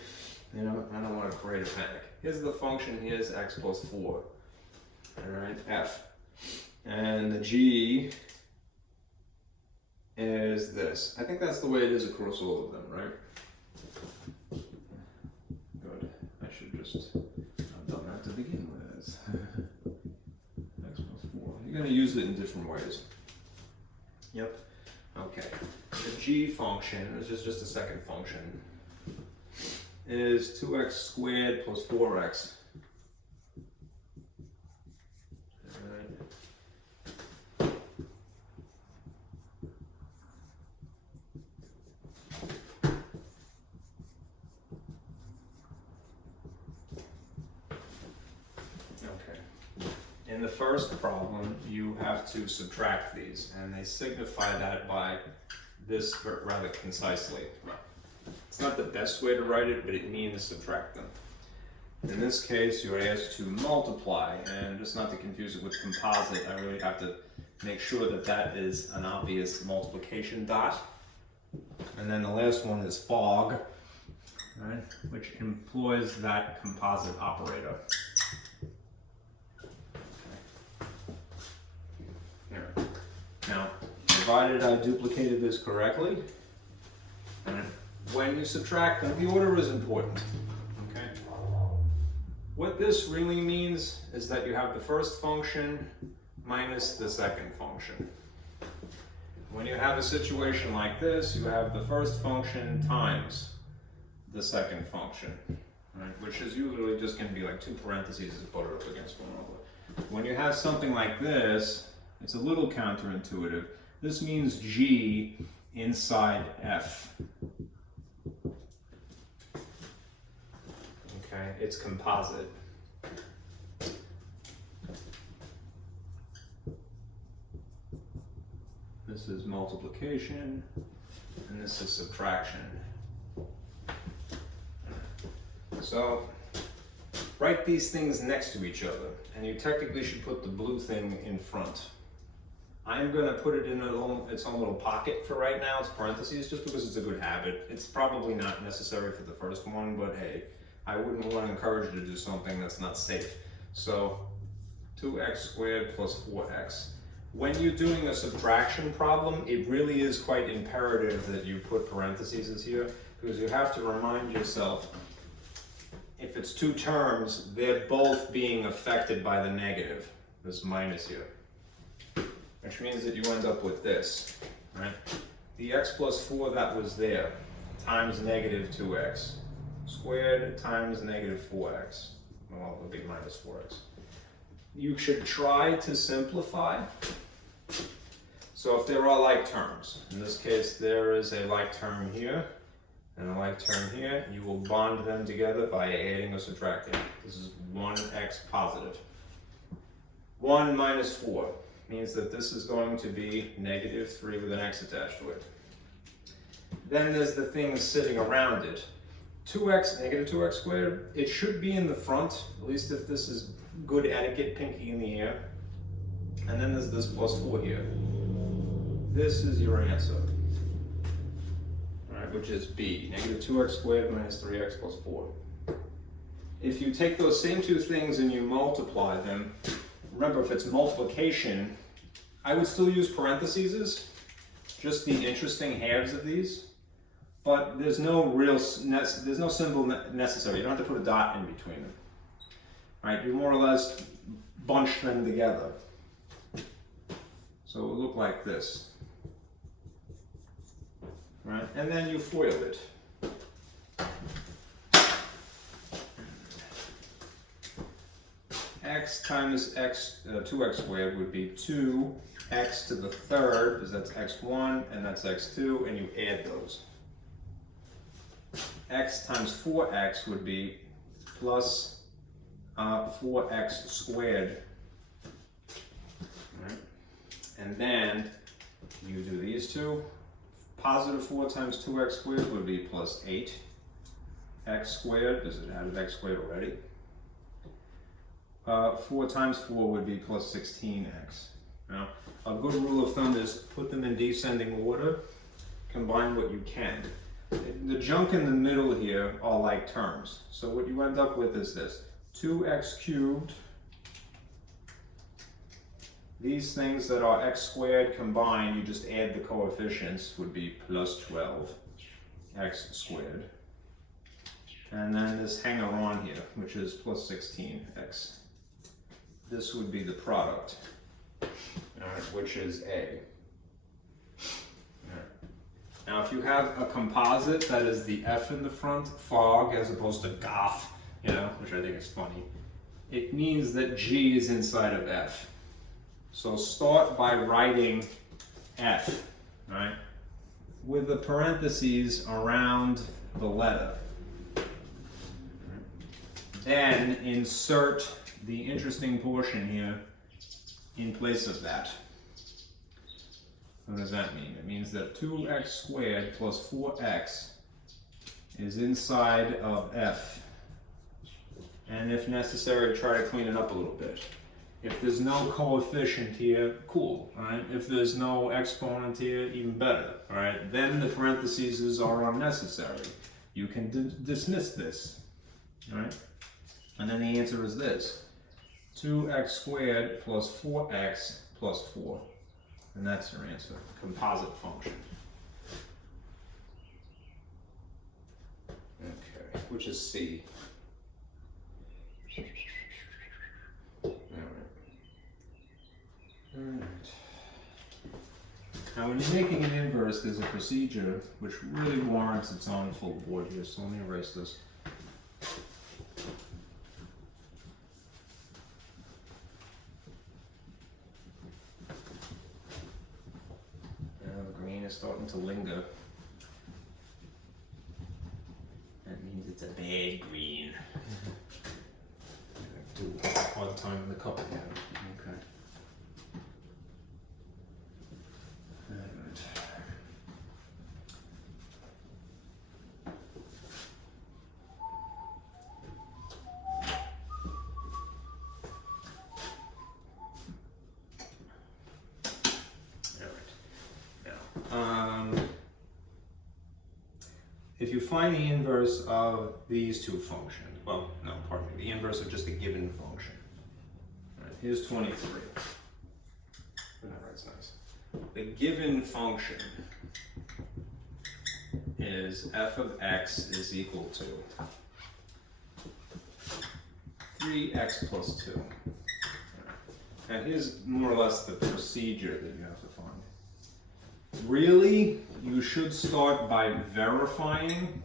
You know, I don't want to create a panic. Here's the function, here's x plus 4, alright, f. And the g is this. I think that's the way it is across all of them, right? Good. I I've done that to begin with. X plus 4. You're going to use it in different ways. Yep. Okay. The g function, which is just a second function, is 2x squared plus 4x. In the first problem, you have to subtract these, and they signify that by this rather concisely. It's not the best way to write it, but it means subtract them. In this case, you're asked to multiply, and just not to confuse it with composite, I really have to make sure that that is an obvious multiplication dot. And then the last one is fog, right, which employs that composite operator. Now, provided I duplicated this correctly, and when you subtract them, the order is important. Okay? What this really means is that you have the first function minus the second function. When you have a situation like this, you have the first function times the second function, right? Which is usually just going to be like two parentheses put up against one another. When you have something like this, it's a little counterintuitive. This means G inside F. Okay, it's composite. This is multiplication, and this is subtraction. So, write these things next to each other, and you technically should put the blue thing in front. I'm going to put it in its own little pocket for right now. It's parentheses, just because it's a good habit. It's probably not necessary for the first one, but hey, I wouldn't want to encourage you to do something that's not safe. So 2x squared plus 4x. When you're doing a subtraction problem, it really is quite imperative that you put parentheses here, because you have to remind yourself, if it's two terms, they're both being affected by the negative, this minus here. Which means that you end up with this, right? The x plus 4 that was there, times negative 2x, squared times negative 4x. Well, it'll be minus 4x. You should try to simplify. So if there are like terms, in this case there is a like term here, and a like term here, you will bond them together by adding or subtracting. This is 1x positive. 1 minus 4. Means that this is going to be negative 3 with an x attached to it. Then there's the things sitting around it. 2x, negative 2x squared, it should be in the front, at least if this is good etiquette, pinky in the air. And then there's this plus 4 here. This is your answer. Alright, which is b, negative 2x squared minus 3x plus 4. If you take those same two things and you multiply them, remember, if it's multiplication, I would still use parentheses, just the interesting halves of these, but there's no symbol necessary. You don't have to put a dot in between them. Right? You more or less bunch them together. So it will look like this. Right? And then you FOIL it. X times x, 2x squared would be 2x to the third, because that's x1 and that's x2, and you add those. X times 4x would be plus 4x squared. Right. And then you do these two. Positive 4 times 2x squared would be plus 8x squared, because it had x squared already. 4 times 4 would be plus 16x. Now, a good rule of thumb is put them in descending order, combine what you can. The junk in the middle here are like terms. So what you end up with is this, 2x cubed. These things that are x squared combined, you just add the coefficients, would be plus 12x squared. and then this hanger on here, which is plus 16x. This would be the product, which is A. Now, if you have a composite that is the F in the front, fog, as opposed to goth, you know, which I think is funny, it means that G is inside of F. So start by writing F, right, with the parentheses around the letter. Then insert the interesting portion here in place of that. What does that mean? It means that 2x squared plus 4x is inside of F. And if necessary, try to clean it up a little bit. If there's no coefficient here, cool, right? If there's no exponent here, even better, all right? Then the parentheses are unnecessary. You can dismiss this, all right? And then the answer is this: 2x squared plus 4x plus 4. And that's your answer, composite function. Okay, which is C. Alright. Now when you're making an inverse, there's a procedure which really warrants its own full board here, so let me erase this. Is starting to linger. That means it's a bad green. Do a hard time in the cup again. Okay. Alright. If you find the inverse of these two functions, well, no, pardon me, the inverse of just a given function. All right, here's 23. That writes nice. The given function is f of x is equal to 3x plus 2. And here's more or less the procedure that you have to find. Really, you should start by verifying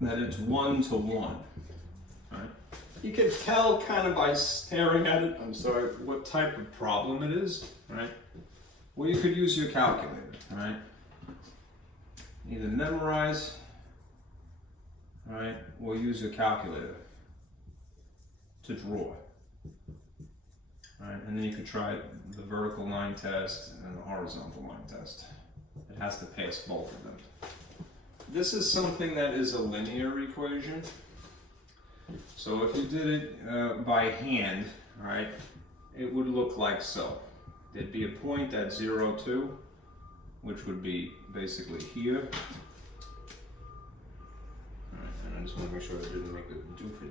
that it's 1 to 1. Right? You can tell kind of by staring at it, what type of problem it is, right? Well, you could use your calculator, right? Either memorize, right, or use your calculator to draw. Right, and then you could try the vertical line test and the horizontal line test. It has to pass both of them. This is something that is a linear equation. So if you did it by hand, right, it would look like so. There'd be a point at 0, 2, which would be basically here. All right, and I just want to make sure I didn't make a doofy.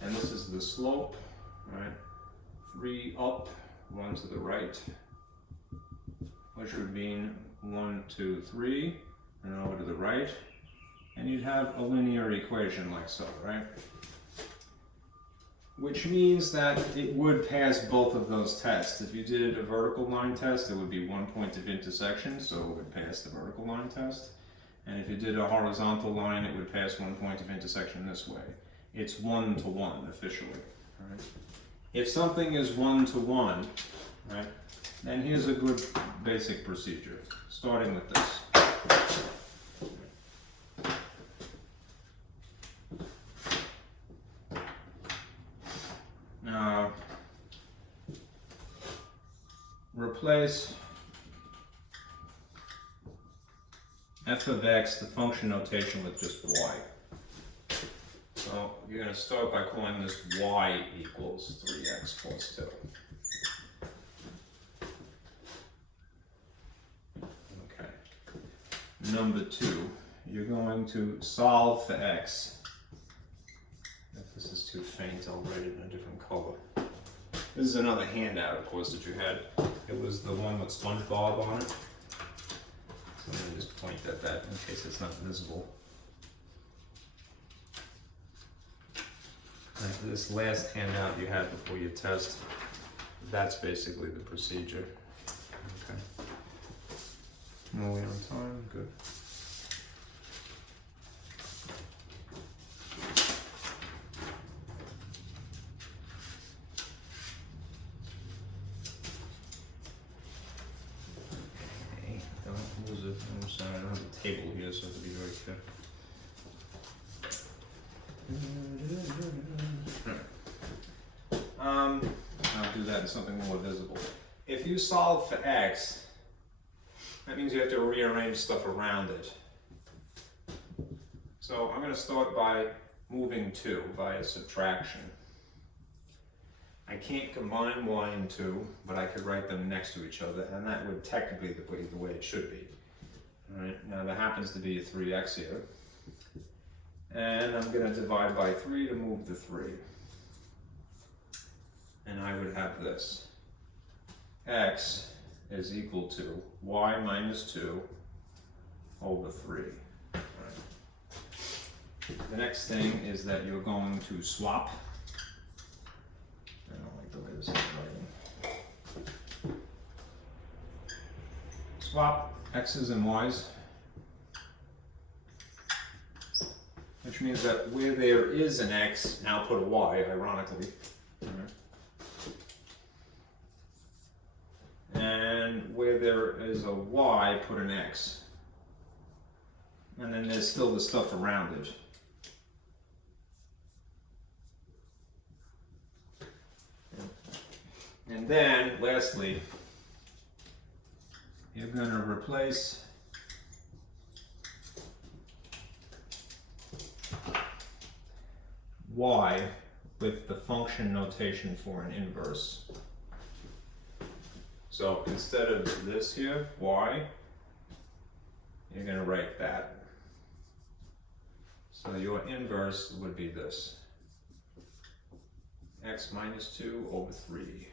And this is the slope, right? 3 up, 1 to the right, which would mean 1, 2, 3, and over to the right, and you'd have a linear equation like so, right? Which means that it would pass both of those tests. If you did a vertical line test, it would be 1 point of intersection, so it would pass the vertical line test. And if you did a horizontal line, it would pass 1 point of intersection this way. It's 1 to 1 officially, right? If something is 1 to 1, right, then here's a good basic procedure, starting with this. Now, replace f of x, the function notation, with just y. So you're going to start by calling this y equals 3x plus 2. Okay. Number 2, you're going to solve for x. If this is too faint, I'll write it in a different color. This is another handout, of course, that you had. It was the one with SpongeBob on it. So I'm going to just point at that in case it's not visible. This last handout you had before your test, that's basically the procedure. Okay. No way on time, good. Okay, don't lose it. I'm sorry, I don't have a table here, so I have to be very careful. I'll do that in something more visible. If you solve for x, that means you have to rearrange stuff around it. So I'm going to start by moving 2 via subtraction. I can't combine y and 2, but I could write them next to each other, and that would technically be the way it should be. All right, now there happens to be a 3x here. And I'm going to divide by 3 to move the 3. And I would have this. X is equal to y minus 2 over 3. Right. The next thing is that you're going to swap. I don't like the way this is writing. Swap x's and y's. Which means that where there is an x, now put a y, ironically. And where there is a y, put an x. And then there's still the stuff around it. And then, lastly, you're going to replace y with the function notation for an inverse. So instead of this here, y, you're going to write that. So your inverse would be this. X minus 2 over 3.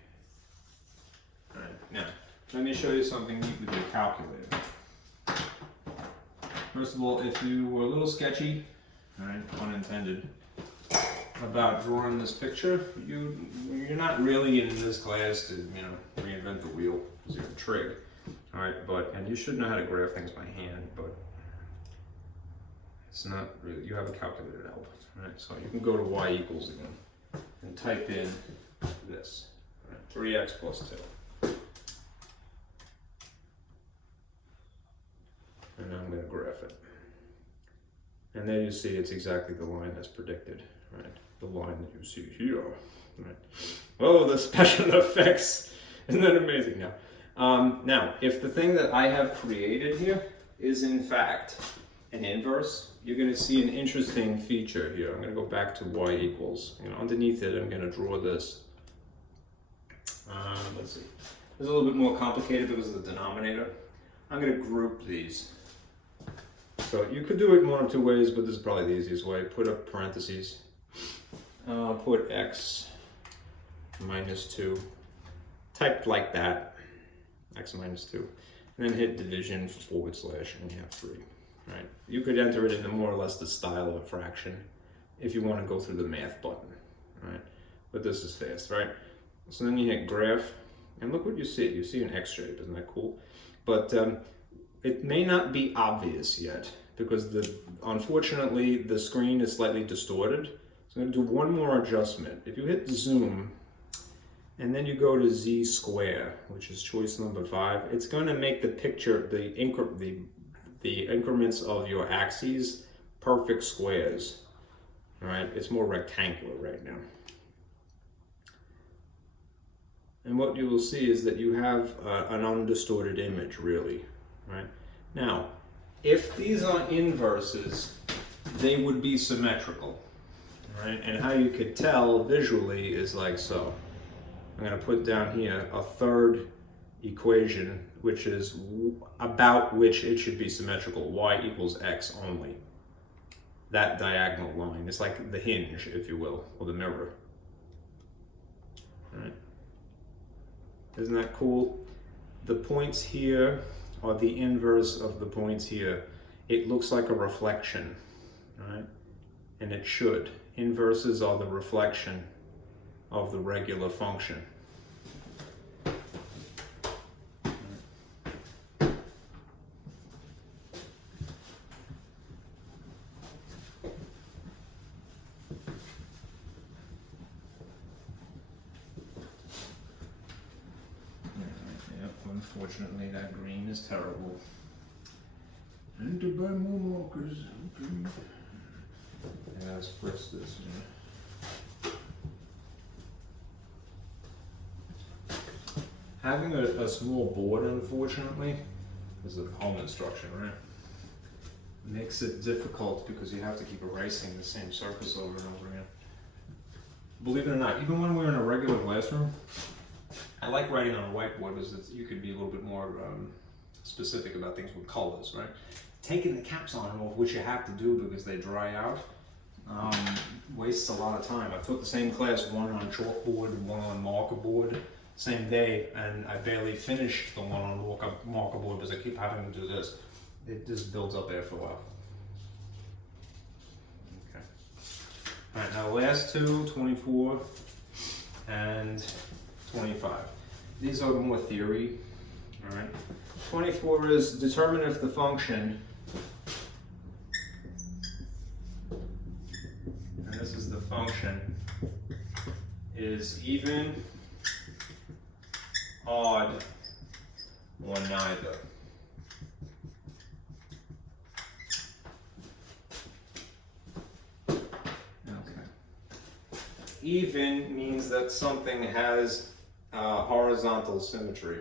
All right, now let me show you something neat with your calculator. First of all, if you were a little sketchy, all right, pun intended, about drawing this picture, you're not really in this class to reinvent the wheel, because you're a trig. All right, and you should know how to graph things by hand, but it's not really. You have a calculator to help. All right, so you can go to y equals again and type in this. All right, 3x plus 2. And now I'm going to graph it. And there you see it's exactly the line that's predicted, right? The line that you see here, right? Oh, the special effects! Isn't that amazing? Now, if the thing that I have created here is in fact an inverse, you're going to see an interesting feature here. I'm going to go back to y equals. Underneath it, I'm going to draw this. Let's see. It's a little bit more complicated because of the denominator. I'm going to group these. So you could do it one of two ways, but this is probably the easiest way. Put up parentheses. Put x minus 2. Type like that. X minus 2. And then hit division / and you have 3. Right? You could enter it into more or less the style of a fraction if you want to go through the math button. Right? But this is fast, right? So then you hit graph, and look what you see. You see an X shape, isn't that cool? But it may not be obvious yet because unfortunately the screen is slightly distorted. So I'm going to do one more adjustment. If you hit zoom and then you go to z square, which is choice number 5, it's going to make the picture, the increments of your axes perfect squares. All right, it's more rectangular right now. And what you will see is that you have an undistorted image, really, right? Now, if these are inverses, they would be symmetrical, right? And how you could tell visually is like so. I'm going to put down here a third equation, which is about which it should be symmetrical. Y equals x only. That diagonal line. It's like the hinge, if you will, or the mirror. All right. Isn't that cool? The points here are the inverse of the points here. It looks like a reflection, right? and it should. Inverses are the reflection of the regular function. Unfortunately, that green is terrible. And to buy more markers. Okay. Yeah, let's press this. Having a small board, unfortunately, is a home instruction, right? Makes it difficult because you have to keep erasing the same surface over and over again. Believe it or not, even when we're in a regular classroom, I like writing on a whiteboard because you could be a little bit more specific about things with colors, right? Taking the caps on and off, which you have to do because they dry out, wastes a lot of time. I took the same class, one on chalkboard and one on marker board, same day, and I barely finished the one on marker board because I keep having to do this. It just builds up after a while. Okay. All right, now last two, 24 and 25. These are more theory, all right? 24 is determine if the function, and this is the function, is even, odd, or neither. Okay. Even means that something has horizontal symmetry.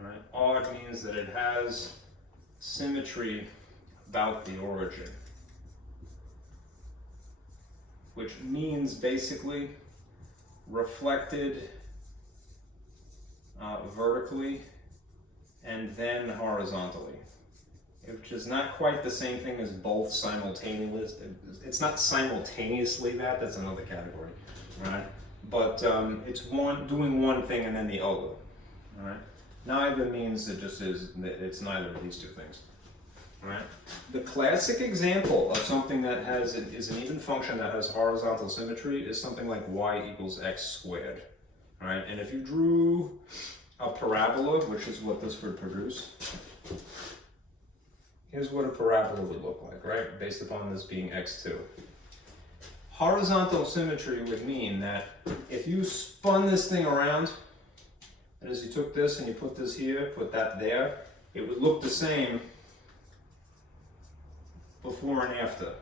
Right. Odd means that it has symmetry about the origin, which means basically reflected vertically and then horizontally, which is not quite the same thing as both simultaneous. It's not simultaneously that's another category, right? But it's doing one thing and then the other, all right? Neither means it just is, it's neither of these two things, all right? The classic example of something that is an even function that has horizontal symmetry is something like y equals x squared, all right? And if you drew a parabola, which is what this would produce, here's what a parabola would look like, right? Based upon this being x2. Horizontal symmetry would mean that if you spun this thing around, and as you took this and you put this here, put that there, it would look the same before and after.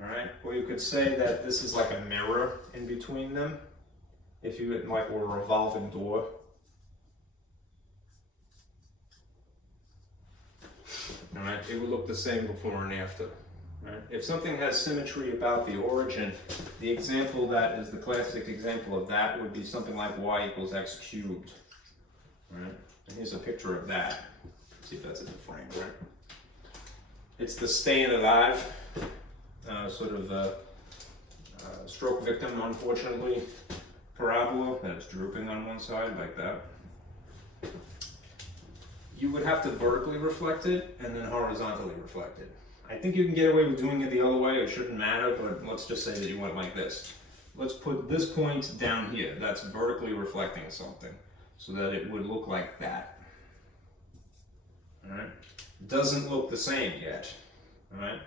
All right? Or you could say that this is like a mirror in between them, if you had like a revolving door. All right, it would look the same before and after. Right? If something has symmetry about the origin, the example that is the classic example of that would be something like y equals x cubed. Right? And here's a picture of that. Let's see if that's in the frame, right? It's the staying alive, sort of stroke victim, unfortunately, parabola that is drooping on one side like that. You would have to vertically reflect it and then horizontally reflect it. I think you can get away with doing it the other way, it shouldn't matter, but let's just say that you went like this. Let's put this point down here, that's vertically reflecting something, so that it would look like that. All right? Doesn't look the same yet, all right?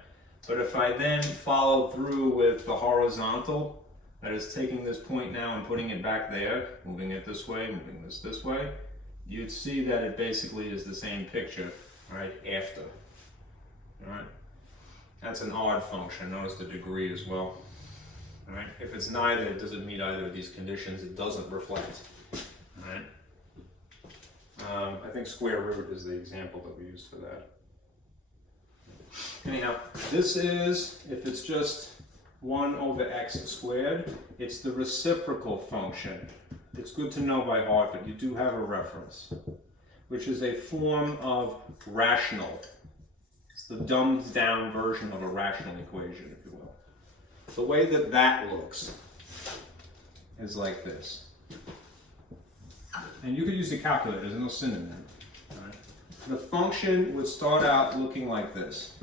But if I then follow through with the horizontal, that is taking this point now and putting it back there, moving it this way, moving this way, you'd see that it basically is the same picture, right, after, all right? That's an odd function, notice the degree as well, all right? If it's neither, it doesn't meet either of these conditions, it doesn't reflect, all right? I think square root is the example that we use for that. Anyhow, this is, if it's just 1 over x squared, it's the reciprocal function. It's good to know by heart, but you do have a reference, which is a form of rational. It's the dumbed down version of a rational equation, if you will. The way that that looks is like this. And you could use the calculator, there's no sin in that. All right. The function would start out looking like this.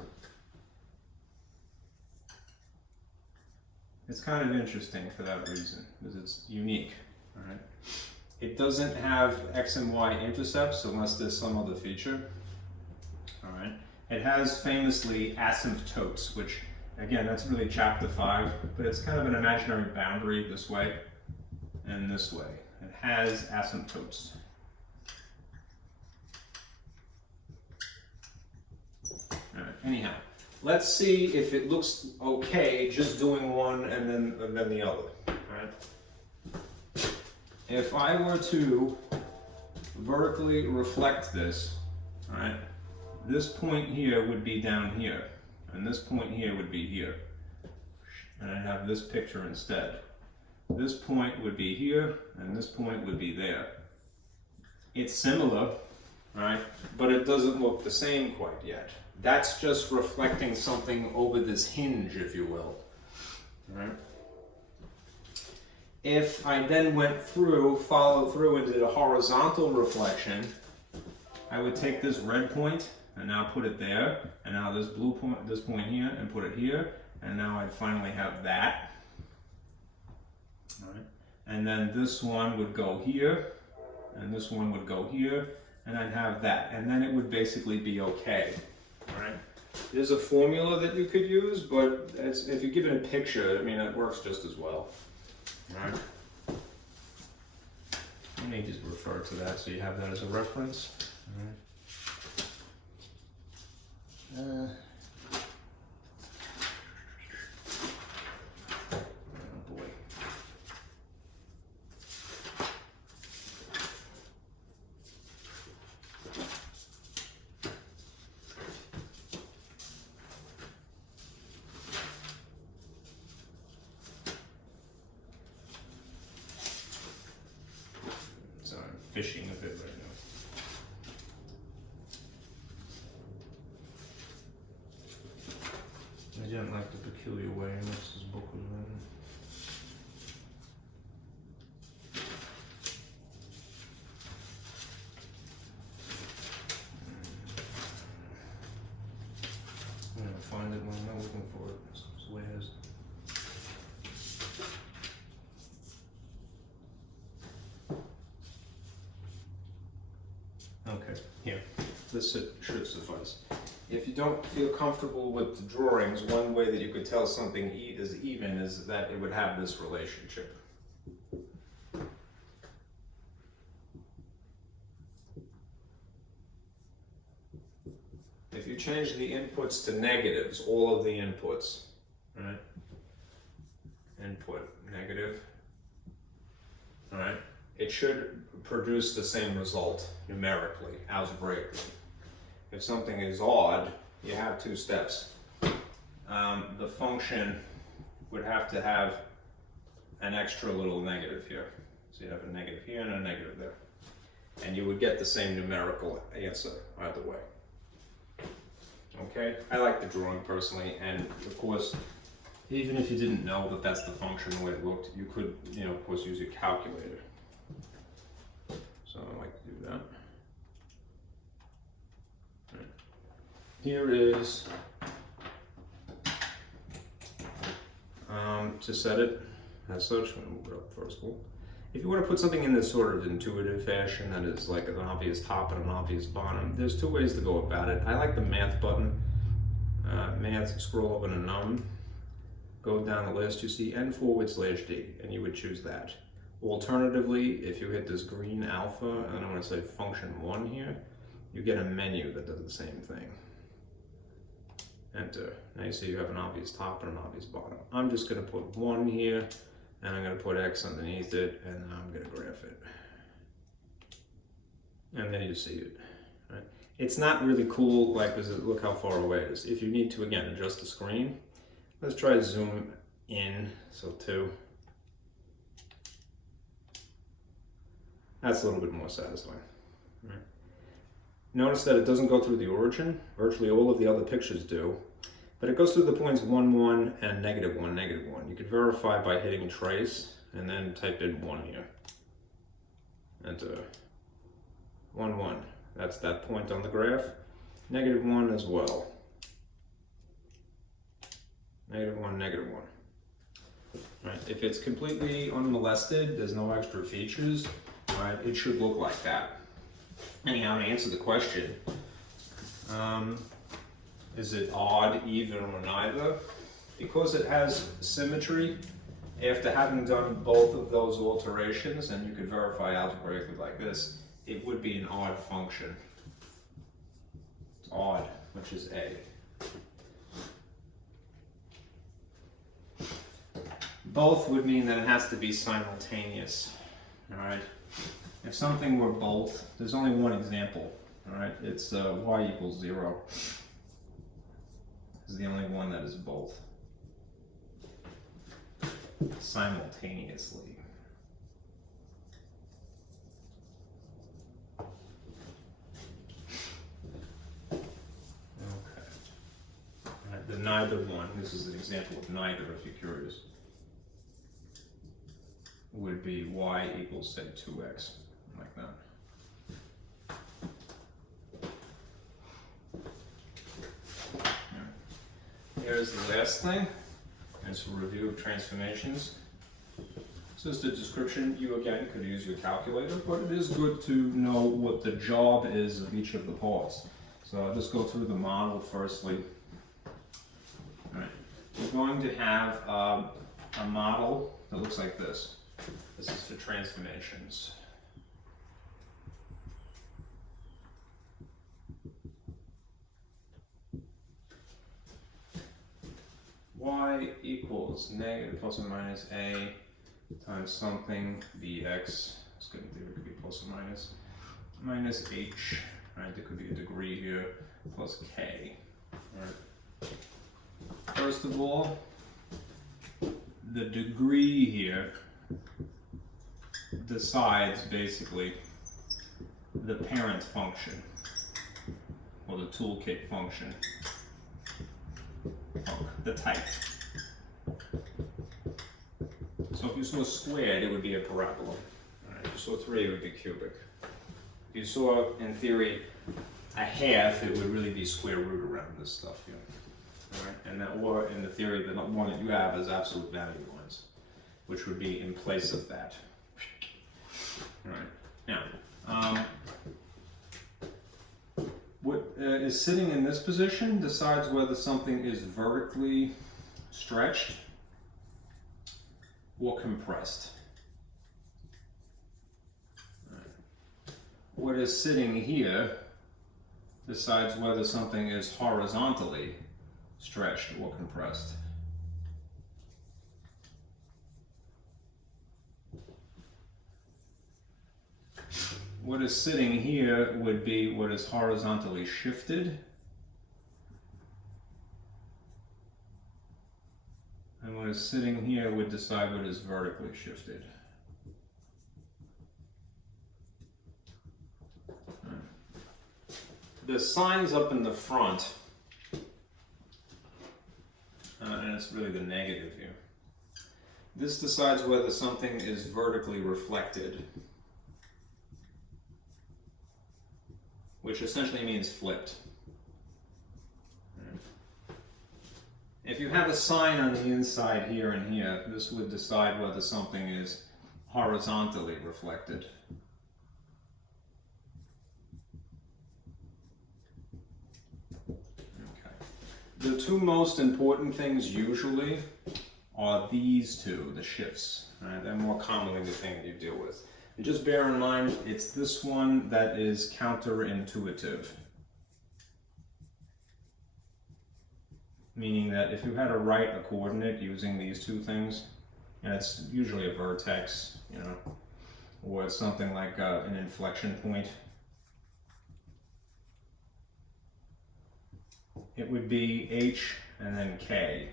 It's kind of interesting for that reason, because it's unique. All right. It doesn't have x and y intercepts unless there's some other feature. All right. It has famously asymptotes, which again, that's really chapter 5, but it's kind of an imaginary boundary this way and this way. It has asymptotes. All right. Anyhow, let's see if it looks okay just doing one and then the other. All right. If I were to vertically reflect this, all right, this point here would be down here, and this point here would be here. And I'd have this picture instead. This point would be here, and this point would be there. It's similar, right? But it doesn't look the same quite yet. That's just reflecting something over this hinge, if you will. All right? If I then went through, followed through and did a horizontal reflection, I would take this red point and now put it there, and now this blue point, this point here, and put it here, and now I'd finally have that. All right. And then this one would go here, and this one would go here, and I'd have that, and then it would basically be okay. All right. There's a formula that you could use, but if you give it a picture, I mean, it works just as well. All right. Let me just refer to that so you have that as a reference. All right. Oh boy. So I'm fishing a bit right now. I didn't like the peculiar way in which this book was written. I'm gonna find it when I'm not looking for it. It's the way it is. Okay, here. This should suffice. If you don't feel comfortable with the drawings, one way that you could tell something is even is that it would have this relationship. If you change the inputs to negatives, all of the inputs, right? Input negative, all right? It should produce the same result numerically, algebraically. If something is odd, you have two steps. The function would have to have an extra little negative here. So you have a negative here and a negative there. And you would get the same numerical answer either way. Okay, I like the drawing personally, and of course, even if you didn't know that that's the function the way it looked, you could, of course, use your calculator. So I like to do that. Here is, to set it as such, I'm going to move it up first of all. If you want to put something in this sort of intuitive fashion that is like an obvious top and an obvious bottom, there's two ways to go about it. I like the math button. Math, scroll over to num, go down the list, you see n/d, and you would choose that. Alternatively, if you hit this green alpha, and I'm going to say function 1 here, you get a menu that does the same thing. Enter. Now you see you have an obvious top and an obvious bottom. I'm just going to put 1 here, and I'm going to put X underneath it, and I'm going to graph it. And then you see it. Right? It's not really cool, like, look how far away it is. If you need to, again, adjust the screen, let's try to zoom in, so 2. That's a little bit more satisfying. Right? Notice that it doesn't go through the origin. Virtually all of the other pictures do. But it goes through the points 1, 1, and -1, -1. You could verify by hitting trace. and then type in 1 here. Enter. 1, 1. That's that point on the graph. -1 as well. -1, -1. Right. If it's completely unmolested, there's no extra features, right, it should look like that. Anyhow, to answer the question, is it odd, even, or neither? Because it has symmetry, after having done both of those alterations, and you could verify algebraically like this, it would be an odd function. It's odd, which is A. Both would mean that it has to be simultaneous, all right? If something were both, there's only one example, all right? It's y equals 0. This is the only one that is both simultaneously. Okay. All right, the neither one, this is an example of neither if you're curious, would be y equals, say, 2x, like that. Here's the last thing. It's a review of transformations. It's just a description. You, again, could use your calculator, but it is good to know what the job is of each of the parts. So I'll just go through the model firstly. All right. We're going to have a model that looks like this. This is for transformations. Y equals negative plus or minus a times something bx. It's good in theory, it could be plus or minus h. Right, there could be a degree here plus k. Right. First of all, the degree here decides basically the parent function or the toolkit function. The type. So if you saw squared, it would be a parabola. Right. If you saw 3, it would be cubic. If you saw, in theory, a half, it would really be square root around this stuff here. All right. And that, or in the theory, the one that you have is absolute value lines, which would be in place of that. All right. Now, what is sitting in this position decides whether something is vertically stretched or compressed. Right. What is sitting here decides whether something is horizontally stretched or compressed. What is sitting here would be what is horizontally shifted. And what is sitting here would decide what is vertically shifted. The sign's up in the front, and it's really the negative here. This decides whether something is vertically reflected, which essentially means flipped. If you have a sign on the inside here and here, this would decide whether something is horizontally reflected. Okay. The two most important things usually are these two, the shifts. Right? They're more commonly the thing that you deal with. And just bear in mind, it's this one that is counterintuitive. Meaning that if you had to write a coordinate using these two things, and it's usually a vertex, you know, or it's something like an inflection point, it would be h and then k.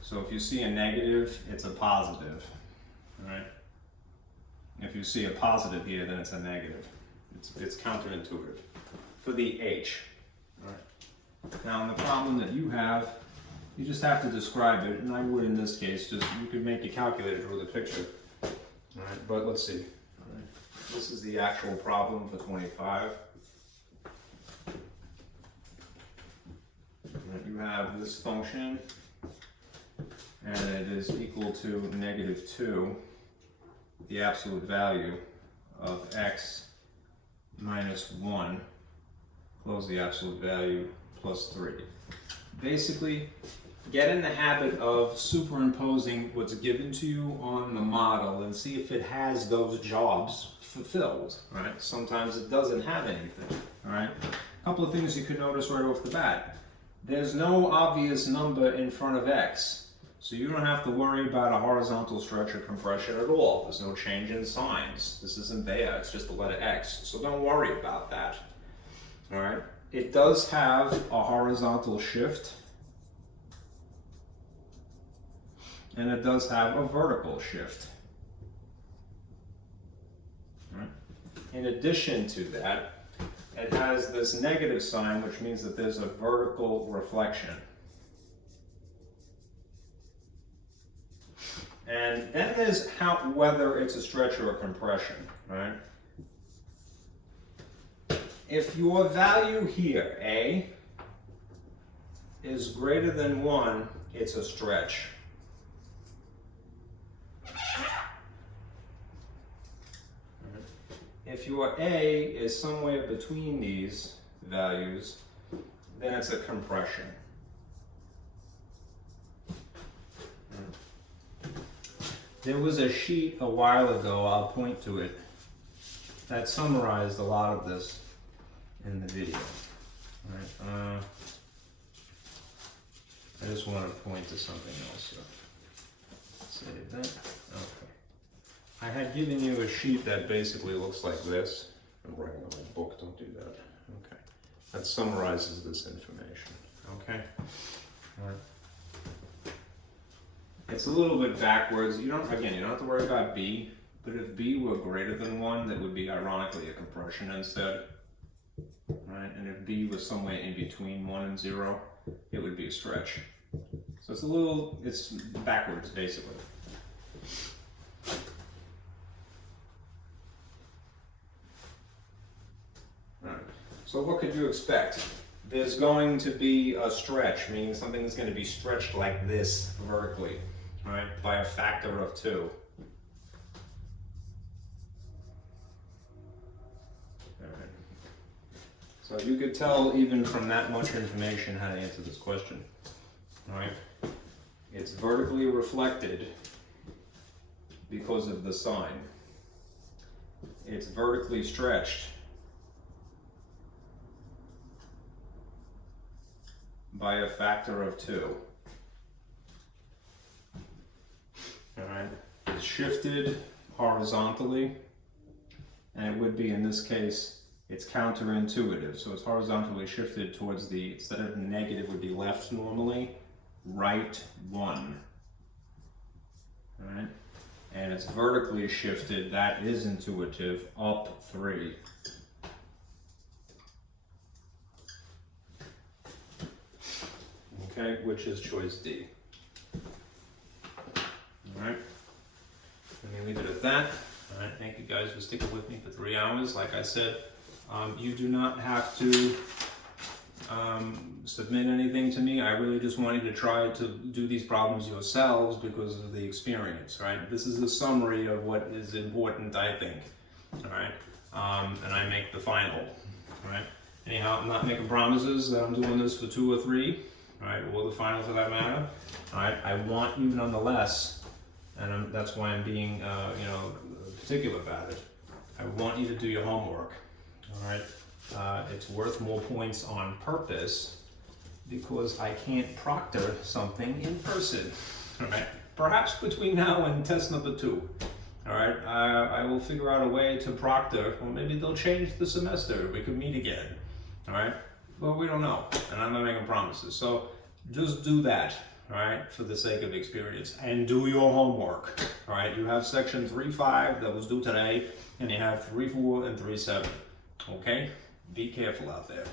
So if you see a negative, it's a positive, all right? If you see a positive here, then it's a negative. It's counterintuitive for the h. All right. Now, in the problem that you have, you just have to describe it, and I would in this case just, you could make a calculator draw the picture. All right, but let's see. All right. This is the actual problem for 25. You have this function, and it is equal to -2, the absolute value of x minus 1, close the absolute value, plus 3. Basically, get in the habit of superimposing what's given to you on the model and see if it has those jobs fulfilled, right? Sometimes it doesn't have anything, all right? A couple of things you could notice right off the bat. There's no obvious number in front of x, so you don't have to worry about a horizontal stretch or compression at all. There's no change in signs. This isn't there, it's just the letter x, so don't worry about that, all right? It does have a horizontal shift, and it does have a vertical shift. Right. In addition to that, it has this negative sign, which means that there's a vertical reflection. And then there's whether it's a stretch or a compression, right? If your value here, A, is greater than 1, it's a stretch. If your A is somewhere between these values, then it's a compression. There was a sheet a while ago, I'll point to it, that summarized a lot of this in the video. All right, I just want to point to something else. Save that. Okay. I had given you a sheet that basically looks like this. I'm writing on my book, don't do that. Okay. That summarizes this information. Okay. All right. It's a little bit backwards. You don't have to worry about B, but if B were greater than 1, that would be ironically a compression instead. Right? And if B was somewhere in between 1 and 0, it would be a stretch. So it's backwards basically. So what could you expect? There's going to be a stretch, meaning something is going to be stretched like this vertically, right, by a factor of 2. All right. So you could tell even from that much information how to answer this question. All right. It's vertically reflected because of the sign. It's vertically stretched by a factor of 2. All right, it's shifted horizontally, and it would be, in this case, it's counterintuitive. So it's horizontally shifted towards the, instead of negative would be left normally, right 1. All right, and it's vertically shifted, that is intuitive, up 3. Okay, which is choice D. All right, let me leave it at that. All right, thank you guys for sticking with me for 3 hours. Like I said, you do not have to submit anything to me. I really just want you to try to do these problems yourselves because of the experience, right? This is a summary of what is important, I think. All right, and I make the final. All right. Anyhow, I'm not making promises that I'm doing this for 2 or 3. All right, or the final for that matter. All right, I want you nonetheless, and that's why I'm being, particular about it. I want you to do your homework. All right, it's worth more points on purpose because I can't proctor something in person. All right, perhaps between now and test number 2. All right, I will figure out a way to proctor, or maybe they'll change the semester. We could meet again. All right. Well, we don't know, and I'm not making promises. So just do that, all right, for the sake of experience, and do your homework, all right? You have section 3.5 that was due today, and you have 3.4 and 3.7, okay? Be careful out there.